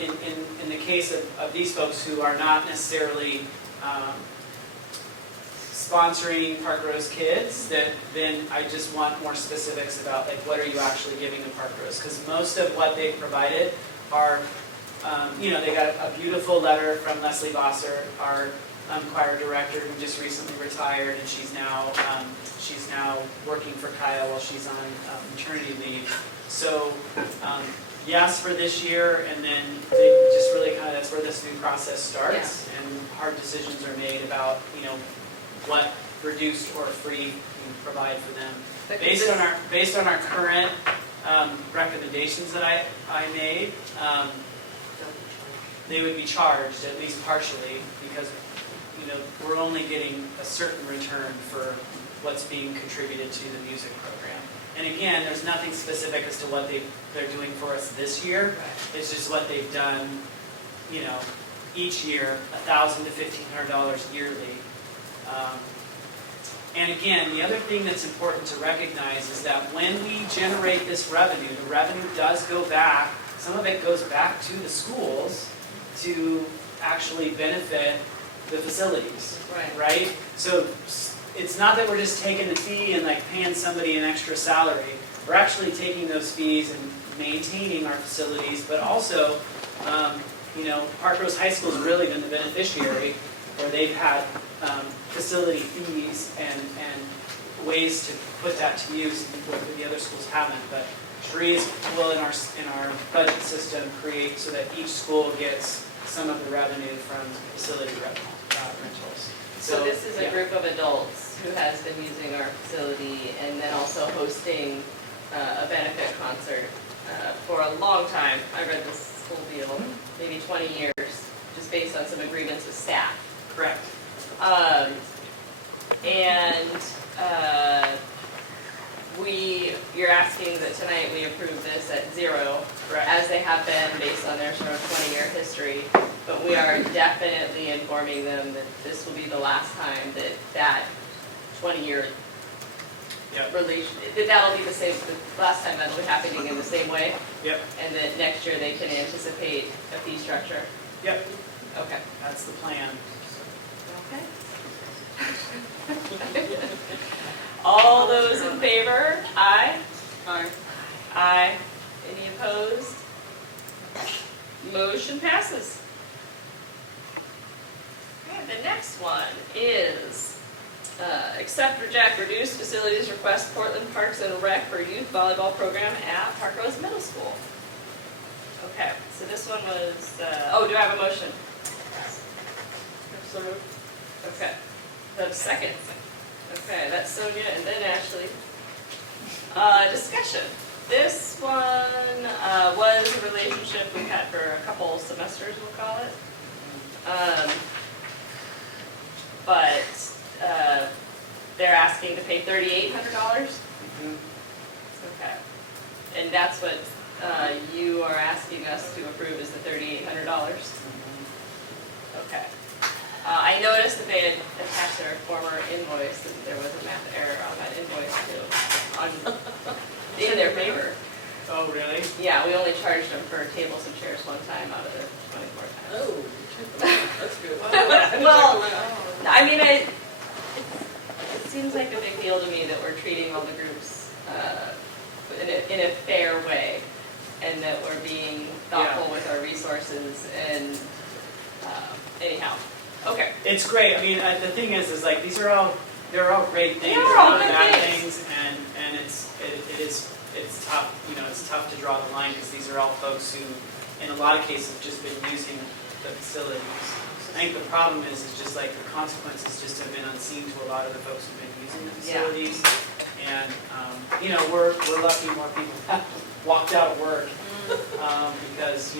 in the case of these folks who are not necessarily sponsoring Parkrose kids, then I just want more specifics about like what are you actually giving to Parkrose, because most of what they've provided are, they got a beautiful letter from Leslie Bosser, our choir director, who just recently retired, and she's now working for Kyle while she's on maternity leave. So yes for this year, and then just really kind of that's where this new process starts, and hard decisions are made about what reduced or free we provide for them based on our current recommendations that I made. They would be charged at least partially because we're only getting a certain return for what's being contributed to the music program. And again, there's nothing specific as to what they're doing for us this year. It's just what they've done, each year, $1,000 to $1,500 yearly. And again, the other thing that's important to recognize is that when we generate this revenue, the revenue does go back. Some of it goes back to the schools to actually benefit the facilities, right? So it's not that we're just taking the fee and like paying somebody an extra salary. We're actually taking those fees and maintaining our facilities, but also, Parkrose High School has really been the beneficiary where they've had facility fees and ways to put that to use where the other schools haven't. But Sheree's will in our budget system create so that each school gets some of the revenue from facility rentals. So this is a group of adults who has been using our facility and then also hosting a benefit concert for a long time. I read this whole deal, maybe 20 years, just based on some agreements with staff. Correct. You're asking that tonight we approve this at $0, as they have been based on their sort of 20-year history. But we are definitely informing them that this will be the last time that 20-year Yep. relation, that'll be the same, the last time that'll be happening in the same way? Yep. And then next year they can anticipate a fee structure? Yep, Okay. that's the plan. Okay. All those in favor? Aye? Aye. Aye. Any opposed? Motion passes. Okay, the next one is accept, reject, reduce facilities request Portland Parks and Rec for youth volleyball program at Parkrose Middle School. Okay, so this one was, do I have a motion? So moved. Okay. That's second. Okay, that's Sonia and then Ashley. Discussion. This one was a relationship we've had for a couple semesters, we'll call it. But they're asking to pay $3,800. Okay. And that's what you are asking us to approve is the $3,800. Okay. I noticed that they had attached their former invoice, and there was a math error on that invoice too, in their favor. Oh, really? Yeah, we only charged them for tables and chairs one time out of their 24 times. Oh, that's good. Well, I mean, it seems like a big deal to me that we're treating all the groups in a fair way, and that we're being thoughtful with our resources, and anyhow. Okay. It's great. I mean, the thing is like they're all great things. They're all They're good bad things. things, and it's tough. You know, it's tough to draw the line because these are all folks who, in a lot of cases, have just been using the facilities. I think the problem is just like the consequences just have been unseen to a lot of the folks who've been using the facilities. And you know, we're lucky more people have walked out of work because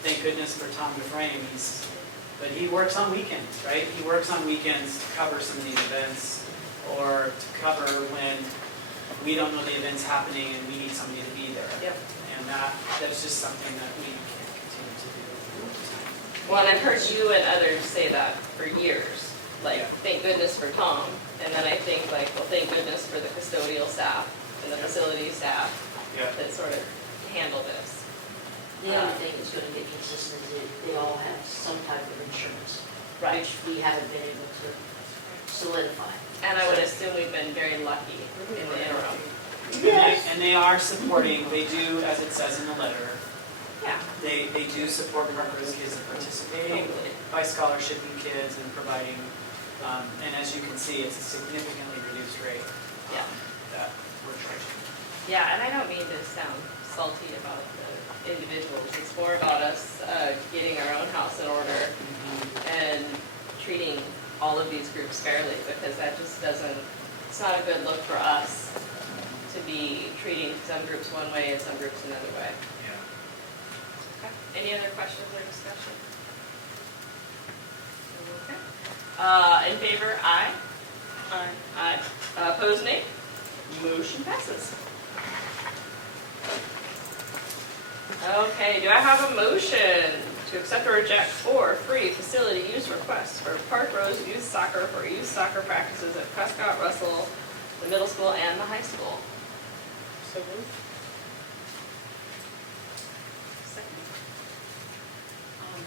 thank goodness for Tom DeFrame. But he works on weekends, right? He works on weekends to cover some of these events or to cover when we don't know the event's happening and we need somebody to be there. Yep. And that's just something that we can't continue to do. Well, and I've heard you and others say that for years. Like, thank goodness for Tom, and then I think like, well, thank goodness for the custodial staff and the facility staff that sort of handle this. The only thing that's gonna get consistent is they all have some type of insurance, Right. which we haven't been able to solidify. And I would assume we've been very lucky in the interim. And they are supporting, they do, as it says in the letter, Yeah. they do support Parkrose kids in participating by scholarshiping kids and providing, and as you can see, it's a significantly reduced rate that we're charging. Yeah, and I don't mean to sound salty about the individuals. It's more about us getting our own house in order and treating all of these groups fairly, because that just doesn't, it's not a good look for us to be treating some groups one way and some groups another way. Okay. Any other questions or discussion? Okay. In favor, aye? Aye. Aye. Opposed, nay? Motion passes. Okay, do I have a motion to accept or reject 4 free facility use requests for Parkrose youth soccer for youth soccer practices at Prescott, Russell, the middle school and the high school? So moved. Second.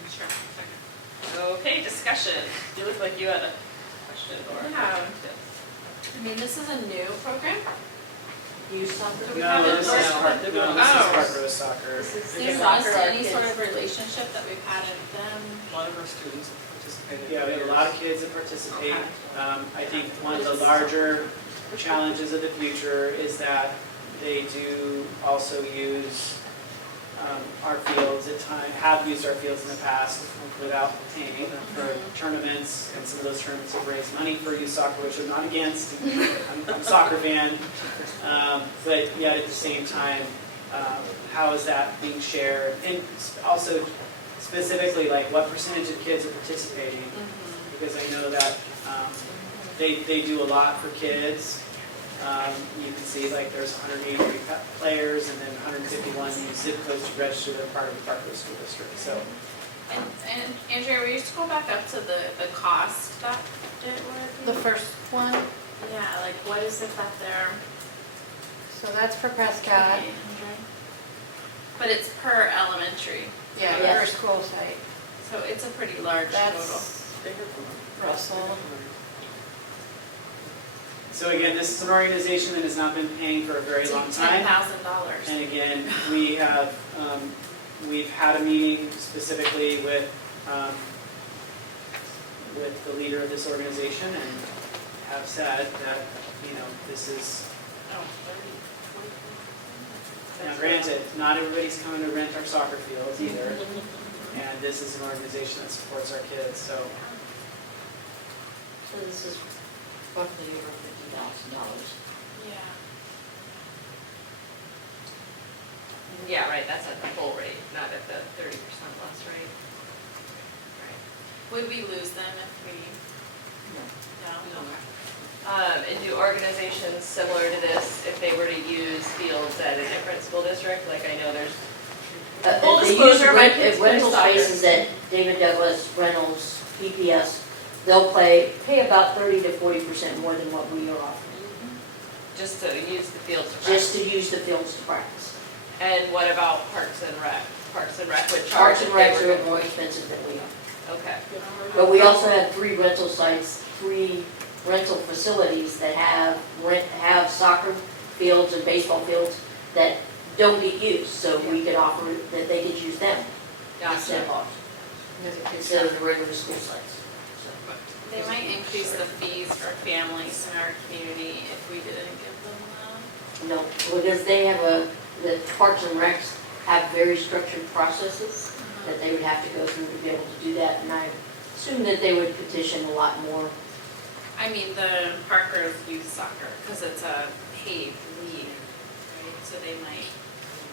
Sure, second. Okay, discussion. You look like you had a question or. Yeah. I mean, this is a new program. Use something. Do we No, have this is endorsement? Parkrose soccer. This is Do you soccer list our any kids. sort of relationship that we've had with them? A lot of our students have participated. Yeah, we have a lot of kids that participate. Okay. I think one of the larger challenges of the future is that they do also use our fields at times, have used our fields in the past without paying for tournaments, and some of those tournaments have raised money for youth soccer, which I'm not against. I'm a soccer fan, but yet at the same time, how is that being shared? And also specifically, like what percentage of kids are participating? Because I know that they do a lot for kids. You can see like there's 183 players and then 151 use zip codes to register they're part of the Parkrose School District. So, And Andrea, will you just go back up to the cost that it would? The first one, Yeah, like what is it that they're So that's for Prescott. paying? But it's per elementary, Yeah, Yes. per school site. so it's a pretty large total. That's Russell. So again, this is an organization that has not been paying for a very long time. $10,000. And again, we have, we've had a meeting specifically with the leader of this organization and have said that, you know, this is, now granted, not everybody's coming to rent our soccer fields either. And this is an organization that supports our kids, so. So this is roughly over $50,000. Yeah. Yeah, right, that's at the full rate, not at the 30% less rate. Right. Would we lose them if we? No. No. And do organizations similar to this, if they were to use fields at a different school district, like I know there's, Full If they use disclosure, my kids play rental soccer. spaces at David Douglas Reynolds, PPS, they'll pay about 30 to 40% more than what we are offering, just to use the fields to just practice? to use the fields to practice. And what about Parks and Rec? Parks and Rec would charge Parks if and they Recs were are more expensive than we are. gonna- Okay. But we also have 3 rental sites, 3 rental facilities that have soccer fields and baseball fields that don't get used, so we could offer that they could use them instead Gotcha. of ours, instead of the regular school sites. They might increase the fees for families in our community if we didn't give them No, because they have the Parks and Recs have very structured processes that they would have to go through to be able to do that, and I assume that they would petition a lot more. I mean, the Parkrose youth soccer, because it's a paid league, right? So they might.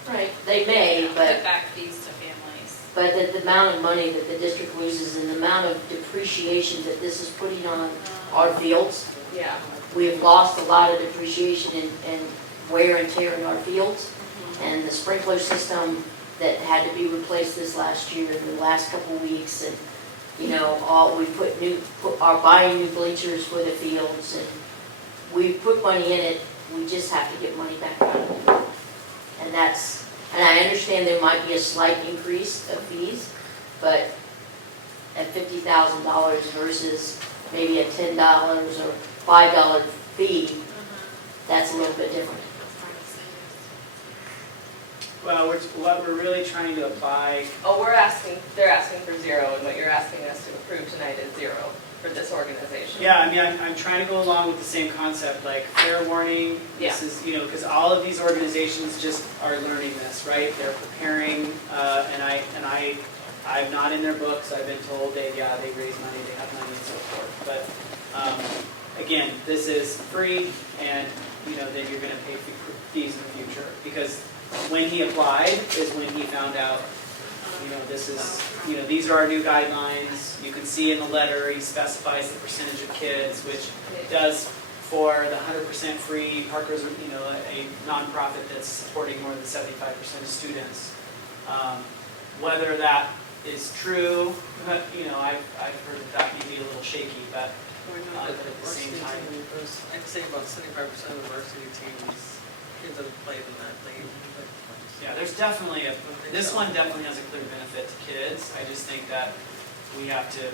Right. They may, Put but back fees to families. the amount of money that the district loses and the amount of depreciation that this is putting on our fields, Yeah. we have lost a lot of depreciation and wear and tear in our fields. And the sprinkler system that had to be replaced this last year, in the last couple of weeks, and, you know, are buying new bleachers for the fields, and we put money in it, we just have to get money back out of it. And I understand there might be a slight increase of fees, but at $50,000 versus maybe a $10 or $5 fee, that's a little bit different. Well, what we're really trying to apply, Oh, they're asking for 0, and what you're asking us to approve tonight is 0 for this organization. yeah, I mean, I'm trying to go along with the same concept, like fair warning. This is, you know, because all of these organizations just are learning this, right? They're preparing, and I'm not in their books. I've been told they raise money, they have money and so forth. But again, this is free, and you know, then you're going to pay fees in the future, because when he applied is when he found out, you know, this is, you know, these are our new guidelines. You can see in the letter, he specifies the percentage of kids, which does for the 100% free Parkrose, you know, a nonprofit that's supporting more than 75% of students. Whether that is true, you know, I've heard that may be a little shaky, but We know But that at the same varsity time- team, I'd say about 75% of the varsity teams, kids that have played in that league. yeah, there's definitely this one definitely has a clear benefit to kids. I just think that we have to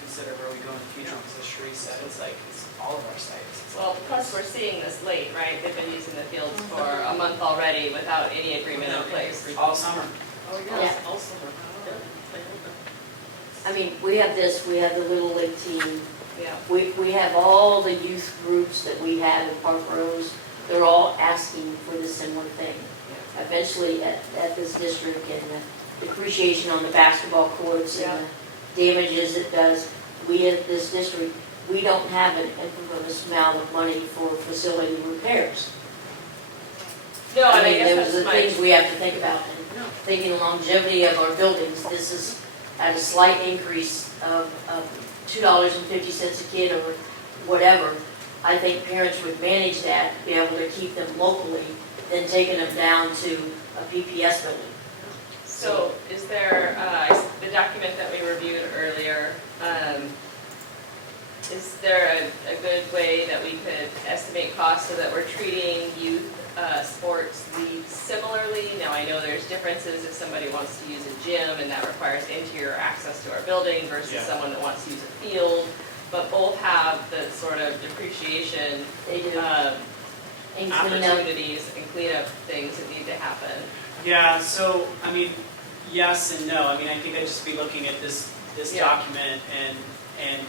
consider where we go in the future, because as Sheree said, it's like, it's all of our sites. It's Well, plus we're seeing this late, right? They've been using the fields for a month already without any agreement in place. all summer. Oh, Yeah. yes, also, I mean, we have the Little League team. Yeah. We have all the youth groups that we have in Parkrose, they're all asking for the similar thing. Eventually, at this district, and the depreciation on the basketball courts and the damages it does, we at this district, we don't have an infamous amount of money for facility repairs. No, and I mean, guess those are that's the my, things we have to think about. And thinking the longevity of our buildings, this is at a slight increase of $2.50 a kid or whatever. I think parents would manage that, be able to keep them locally, than taking them down to a PPS building. so is there, the document that we reviewed earlier, Is there a good way that we could estimate costs so that we're treating youth sports leagues similarly? Now, I know there's differences if somebody wants to use a gym and that requires interior access to our building versus Yeah. someone that wants to use a field, but both have the sort of depreciation They do. And clean up. opportunities and cleanup things that need to happen. Yeah, so, I mean, yes and no. I mean, I think I'd just be looking at this Yeah. document and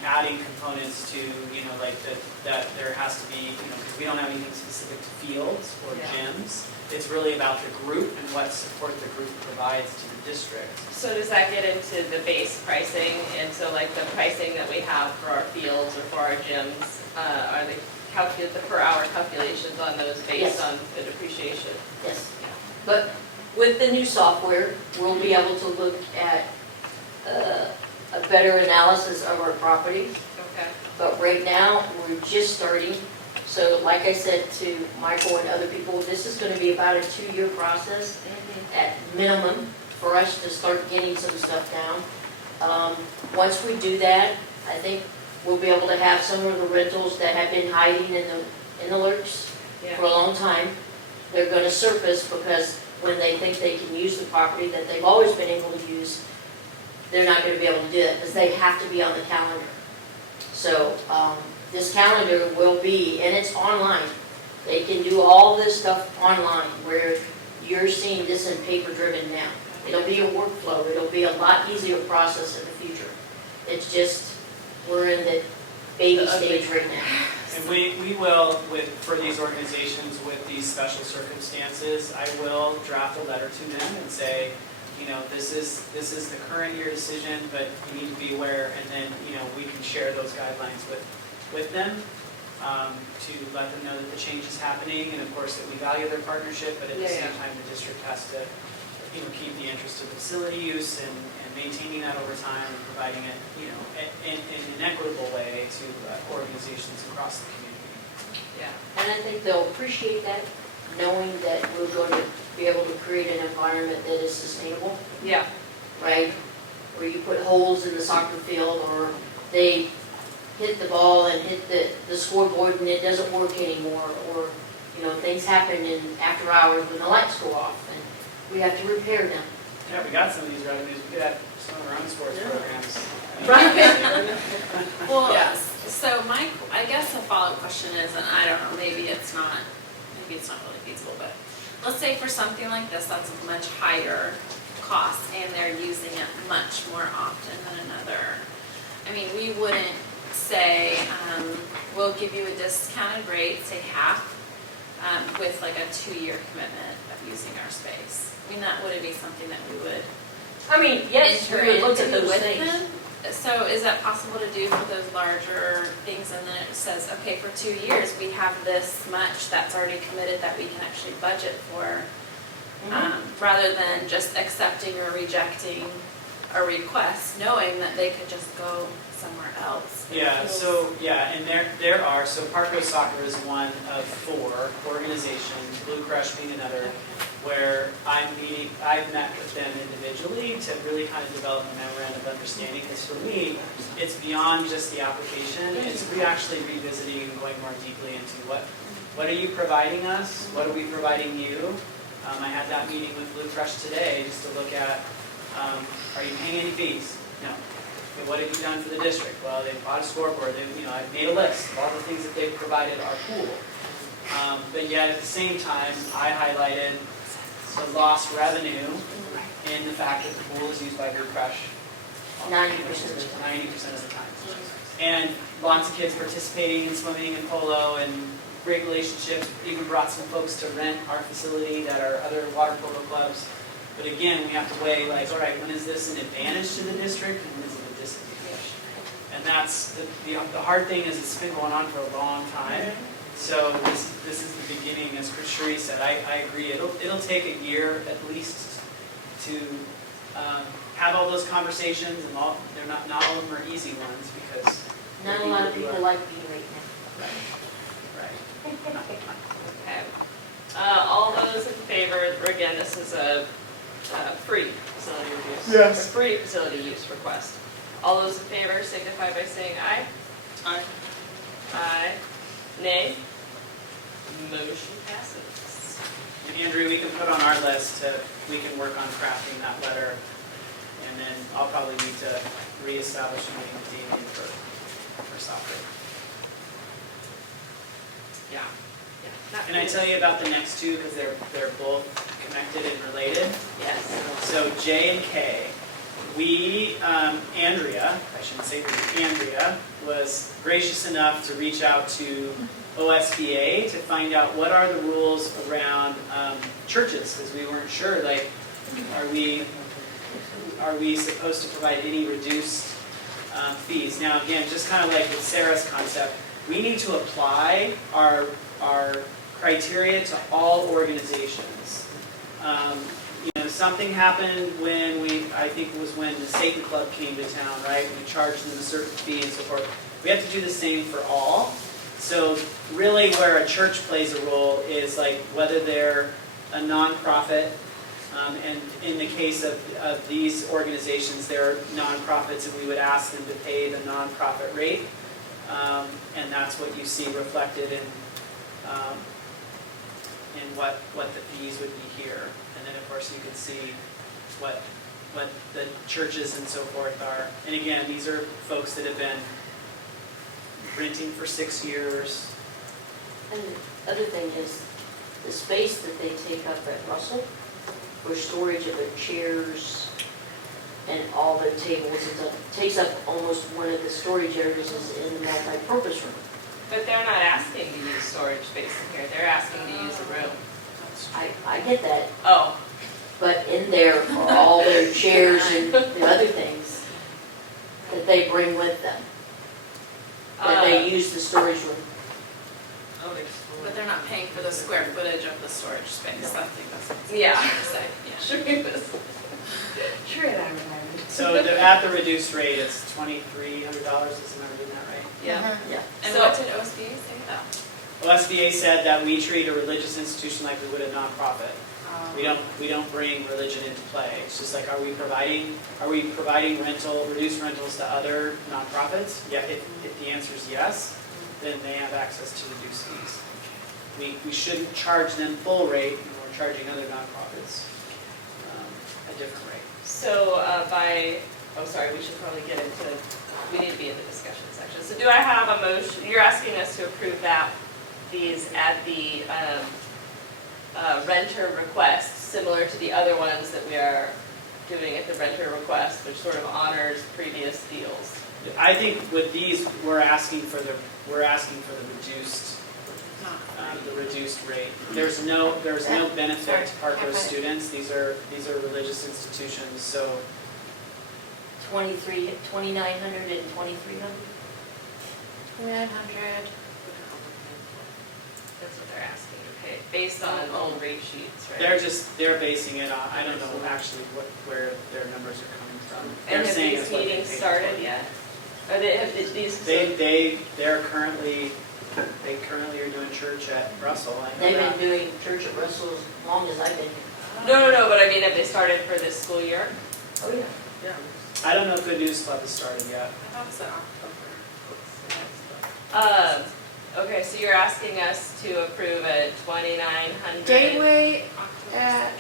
adding components to, you know, like that there has to be, you know, because we don't have anything specific to fields or Yeah. gyms. It's really about the group and what support the group provides to the district. So does that get into the base pricing? And so like the pricing that we have for our fields or for our gyms, are the per hour calculations on those based Yes. on the depreciation? Yes. But with the new software, we'll be able to look at a better analysis of our properties. Okay. But right now, we're just starting. So like I said to Michael and other people, this is going to be about a 2-year process at minimum for us to start getting some stuff down. Once we do that, I think we'll be able to have some of the rentals that have been hiding in the lurks Yeah. for a long time. They're going to surface because when they think they can use the property that they've always been able to use, they're not going to be able to do that because they have to be on the calendar. So this calendar will be, and it's online. They can do all this stuff online where you're seeing this in paper-driven now. It'll be a workflow. It'll be a lot easier process in the future. It's just, we're in the baby stage right now. And we will, for these organizations with these special circumstances, I will draft a letter to them and say, you know, this is the current year decision, but you need to be aware, and then, you know, we can share those guidelines with them to let them know that the change is happening, and of course that we value their partnership, but at the same time, the district has to, you know, keep the interest of the facility use and maintaining that over time and providing it, you know, in an equitable way to organizations across the community. Yeah. And I think they'll appreciate that, knowing that we're going to be able to create an environment that is sustainable, Yeah. right? Where you put holes in the soccer field, or they hit the ball and hit the scoreboard and it doesn't work anymore, or, you know, things happen in after hours when the lights go off and we have to repair them. Yeah, we got some of these revenues, we could have some of our own sports programs. Well, Yeah. so I guess a follow-up question is, and I don't know, maybe it's not really feasible, but let's say for something like this, that's a much higher cost and they're using it much more often than another. I mean, we wouldn't say, we'll give you a discounted rate, say half, with like a 2-year commitment of using our space. I mean, that wouldn't be something that we would I mean, yes, we enter would look at into those with things. them. So is that possible to do for those larger things, and then it says, okay, for 2 years, we have this much that's already committed that we can actually budget for, rather than just accepting or rejecting a request, knowing that they could just go somewhere else? Yeah, and there are, so Parkrose Soccer is one of 4 organizations, Blue Crush being another, where I've met with them individually to really kind of develop a memorandum of understanding, because for me, it's beyond just the application, it's actually revisiting and going more deeply into what are you providing us, what are we providing you? I had that meeting with Blue Crush today, just to look at, are you paying any fees? No. Okay, what have you done for the district? Well, they bought a scoreboard, I've made a list of all the things that they've provided our pool. But yet at the same time, I highlighted the lost revenue in the fact that the pool is used by Blue Crush 90% 90% of the time. And lots of kids participating in swimming and polo, and great relationships, even brought some folks to rent our facility that are other water polo clubs. But again, we have to weigh, like, all right, when is this an advantage to the district and when is it a disadvantage? And that's, the hard thing is it's been going on for a long time. So this is the beginning, as Cherie said. I agree. It'll take a year at least to have all those conversations, and they're not all of them are easy ones, because Not a lot of people like me right now. Right. Okay. All those in favor, again, this is a free facility use. Yes. A free facility use request. All those in favor signify by saying aye. Aye. Aye. Nay? Motion passes. And Andrew, we can put on our list we can work on crafting that letter. And then I'll probably need to reestablish a meeting with Damien for soccer. Yeah. Not Can I tell you about the next two, because they're both connected and related? Yes. So J and K, Andrea, I shouldn't say we, Andrea was gracious enough to reach out to OSBA to find out what are the rules around churches, because we weren't sure, like, are we supposed to provide any reduced fees? Now again, just kind of like with Sarah's concept, we need to apply our criteria to all organizations. Something happened when I think it was when the Satan Club came to town, right? We charged them a certain fee and so forth. We have to do the same for all. So really where a church plays a role is like whether they're a nonprofit, and in the case of these organizations, they're nonprofits and we would ask them to pay the nonprofit rate. And that's what you see reflected in what the fees would be here. And then of course you can see what the churches and so forth are. And again, these are folks that have been renting for 6 years. And the other thing is, the space that they take up at Russell for storage of their chairs and all the tables, it takes up almost one of the storage areas is in the multi-purpose room. But they're not asking to use storage space in here, they're asking to use a room. I get that, Oh, but in there are all their chairs and the other things that they bring with them, that they use the storage room. But they're not paying for the square footage of the storage space. I think that's what yeah. I'm trying to say. Yeah. Sure it was. Sure it was. So at the reduced rate, it's $2,300, isn't that right? Yeah. Yeah. And So- what did OSBA say? OSBA said that we treat a religious institution like we would a nonprofit. We don't bring religion into play. It's just like, are we providing reduced rentals to other nonprofits? Yeah, if the answer is yes, then they have access to reduced fees. We shouldn't charge them full rate when we're charging other nonprofits a different rate. So we should probably we need to be in the discussion section. So do I have a motion, you're asking us to approve these at the renter request, similar to the other ones that we are doing at the renter request, which sort of honors previous deals. I think with these, we're asking for the reduced rate. There's no benefit to Parkrose students. These are religious institutions, so 2,900 and 2,300? 900. That's what they're asking to pay, based on old rate sheets, right? they're basing it on, I don't know actually where their numbers are coming from. And They're have saying these it's what they meetings paid started for. yet? Or have these? They currently are doing church at Russell. I know They've that. been doing church at Russell as long as I've been here. No, but I mean, have they started for this school year? Oh, yeah. Yeah. I don't know if Good News Club has started yet. I thought so. Okay, so you're asking us to approve a 2,900. Gateway at,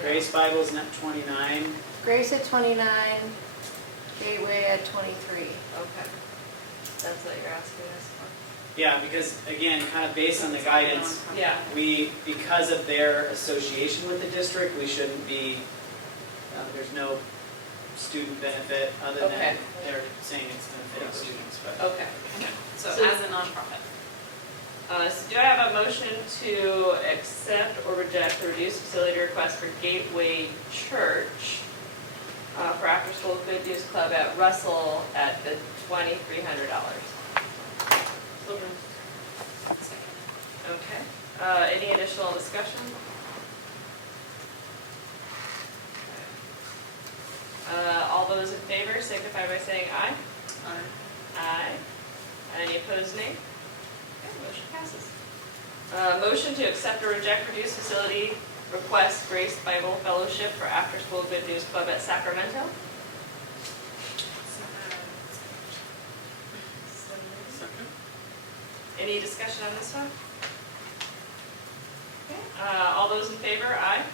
Grace Bible's net 29. Grace at 29, Gateway at 23. Okay. That's what you're asking us for? Yeah, because again, kind of based on the guidance, Yeah. because of their association with the district, we shouldn't be, there's no student benefit other than Okay. they're saying it's benefiting students, but. Okay. So So- as a nonprofit. So do I have a motion to accept or reject the reduced facility request for Gateway Church for After School Good News Club at Russell at the $2,300? Okay. Any additional discussion? All those in favor signify by saying aye. Aye. Any opposed, nay? Okay, motion passes. Motion to accept or reject reduced facility request Grace Bible Fellowship for After School Good News Club at Sacramento. Any discussion on this one? Okay, all those in favor, aye?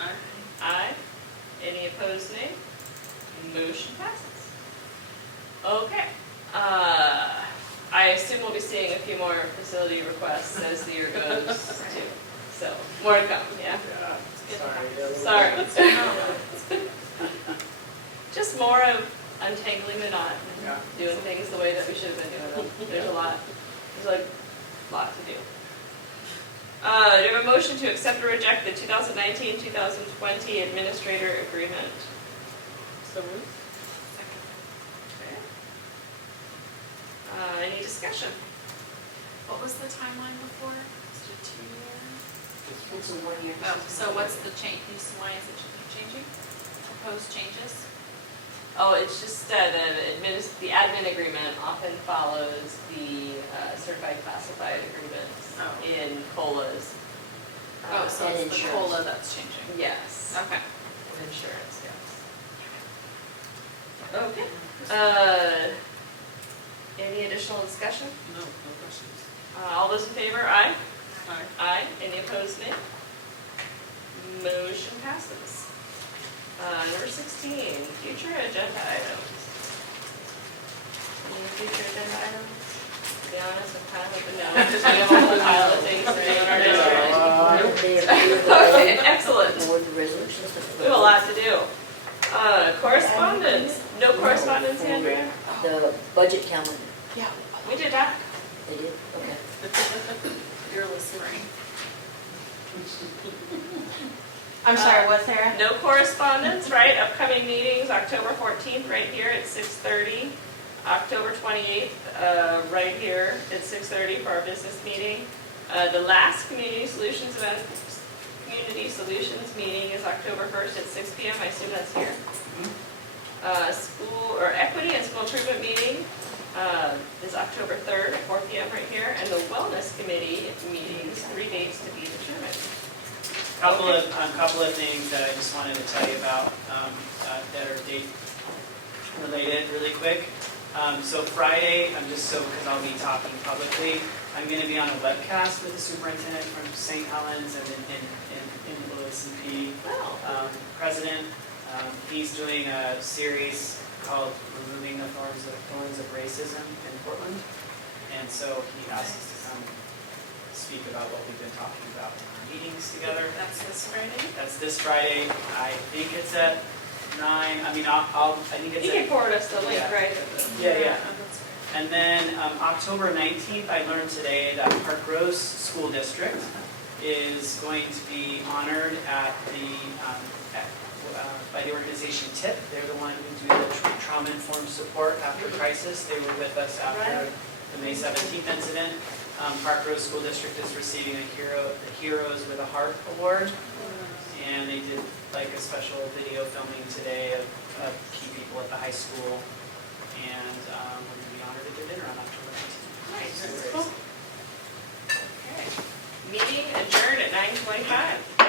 Aye. Aye. Any opposed, nay? Motion passes. Okay, I assume we'll be seeing a few more facility requests as the year goes too. So, more to come, yeah? Sorry. Sorry. Just more of untangling the knot Yeah. and doing things the way that we should have been doing them. There's a lot to do. Do you have a motion to accept or reject the 2019-2020 administrator agreement? So moved. Okay. Any discussion? What was the timeline before? Was it 2 years? It's a 1 year. Oh, so what's the change, why is it changing? Proposed changes? Oh, it's just the admin agreement often follows the certified classified agreements Oh. in COLAs. Oh, so And it's the insurance. COLA that's changing. Yes. Okay. And insurance, yes. Okay. Any additional discussion? No questions. All those in favor, aye? Aye. Aye. Any opposed, nay? Motion passes. Number 16, future agenda items. Any future agenda items? To be honest, I'm kind of hoping no, because we have a whole pile of things to do in our district. Okay, excellent. Board the resolutions. We have a lot to do. Correspondence. No correspondence, Andrea? The budget calendar. We did that. They did? Okay. You're listening. I'm sorry, what's there? No correspondence, right? Upcoming meetings, October 14th, right here at 6:30. October 28th, right here at 6:30 for our business meeting. The last Community Solutions meeting is October 1st at 6 p.m. I assume that's here. School or equity and school improvement meeting is October 3rd at 4 p.m. right here. And the wellness committee meetings, 3 dates to be determined. Couple of things that I just wanted to tell you about that are date related really quick. So Friday, because I'll be talking publicly, I'm going to be on a webcast with the superintendent from St. Helens and in Lewis and P. President. He's doing a series called Removing the Thorns of Racism in Portland. And so he asked us to come speak about what we've been talking about in our meetings together. That's this Friday? That's this Friday. I think it's at 9. I mean, I think it's You can forward us the link, Yeah. right? Yeah. Oh, that's great. And then October 19th, I learned today that Parkrose School District is going to be honored at by the organization TIP. They're the one who do the trauma-informed support after crisis. They were with us after the May 17th incident. Parkrose School District is receiving the Heroes with a Heart Award. And they did like a special video filming today of key people at the high school. And we're going to be honored at their dinner on October 19th. Nice. Cool. Okay. Meeting adjourned at 9:25.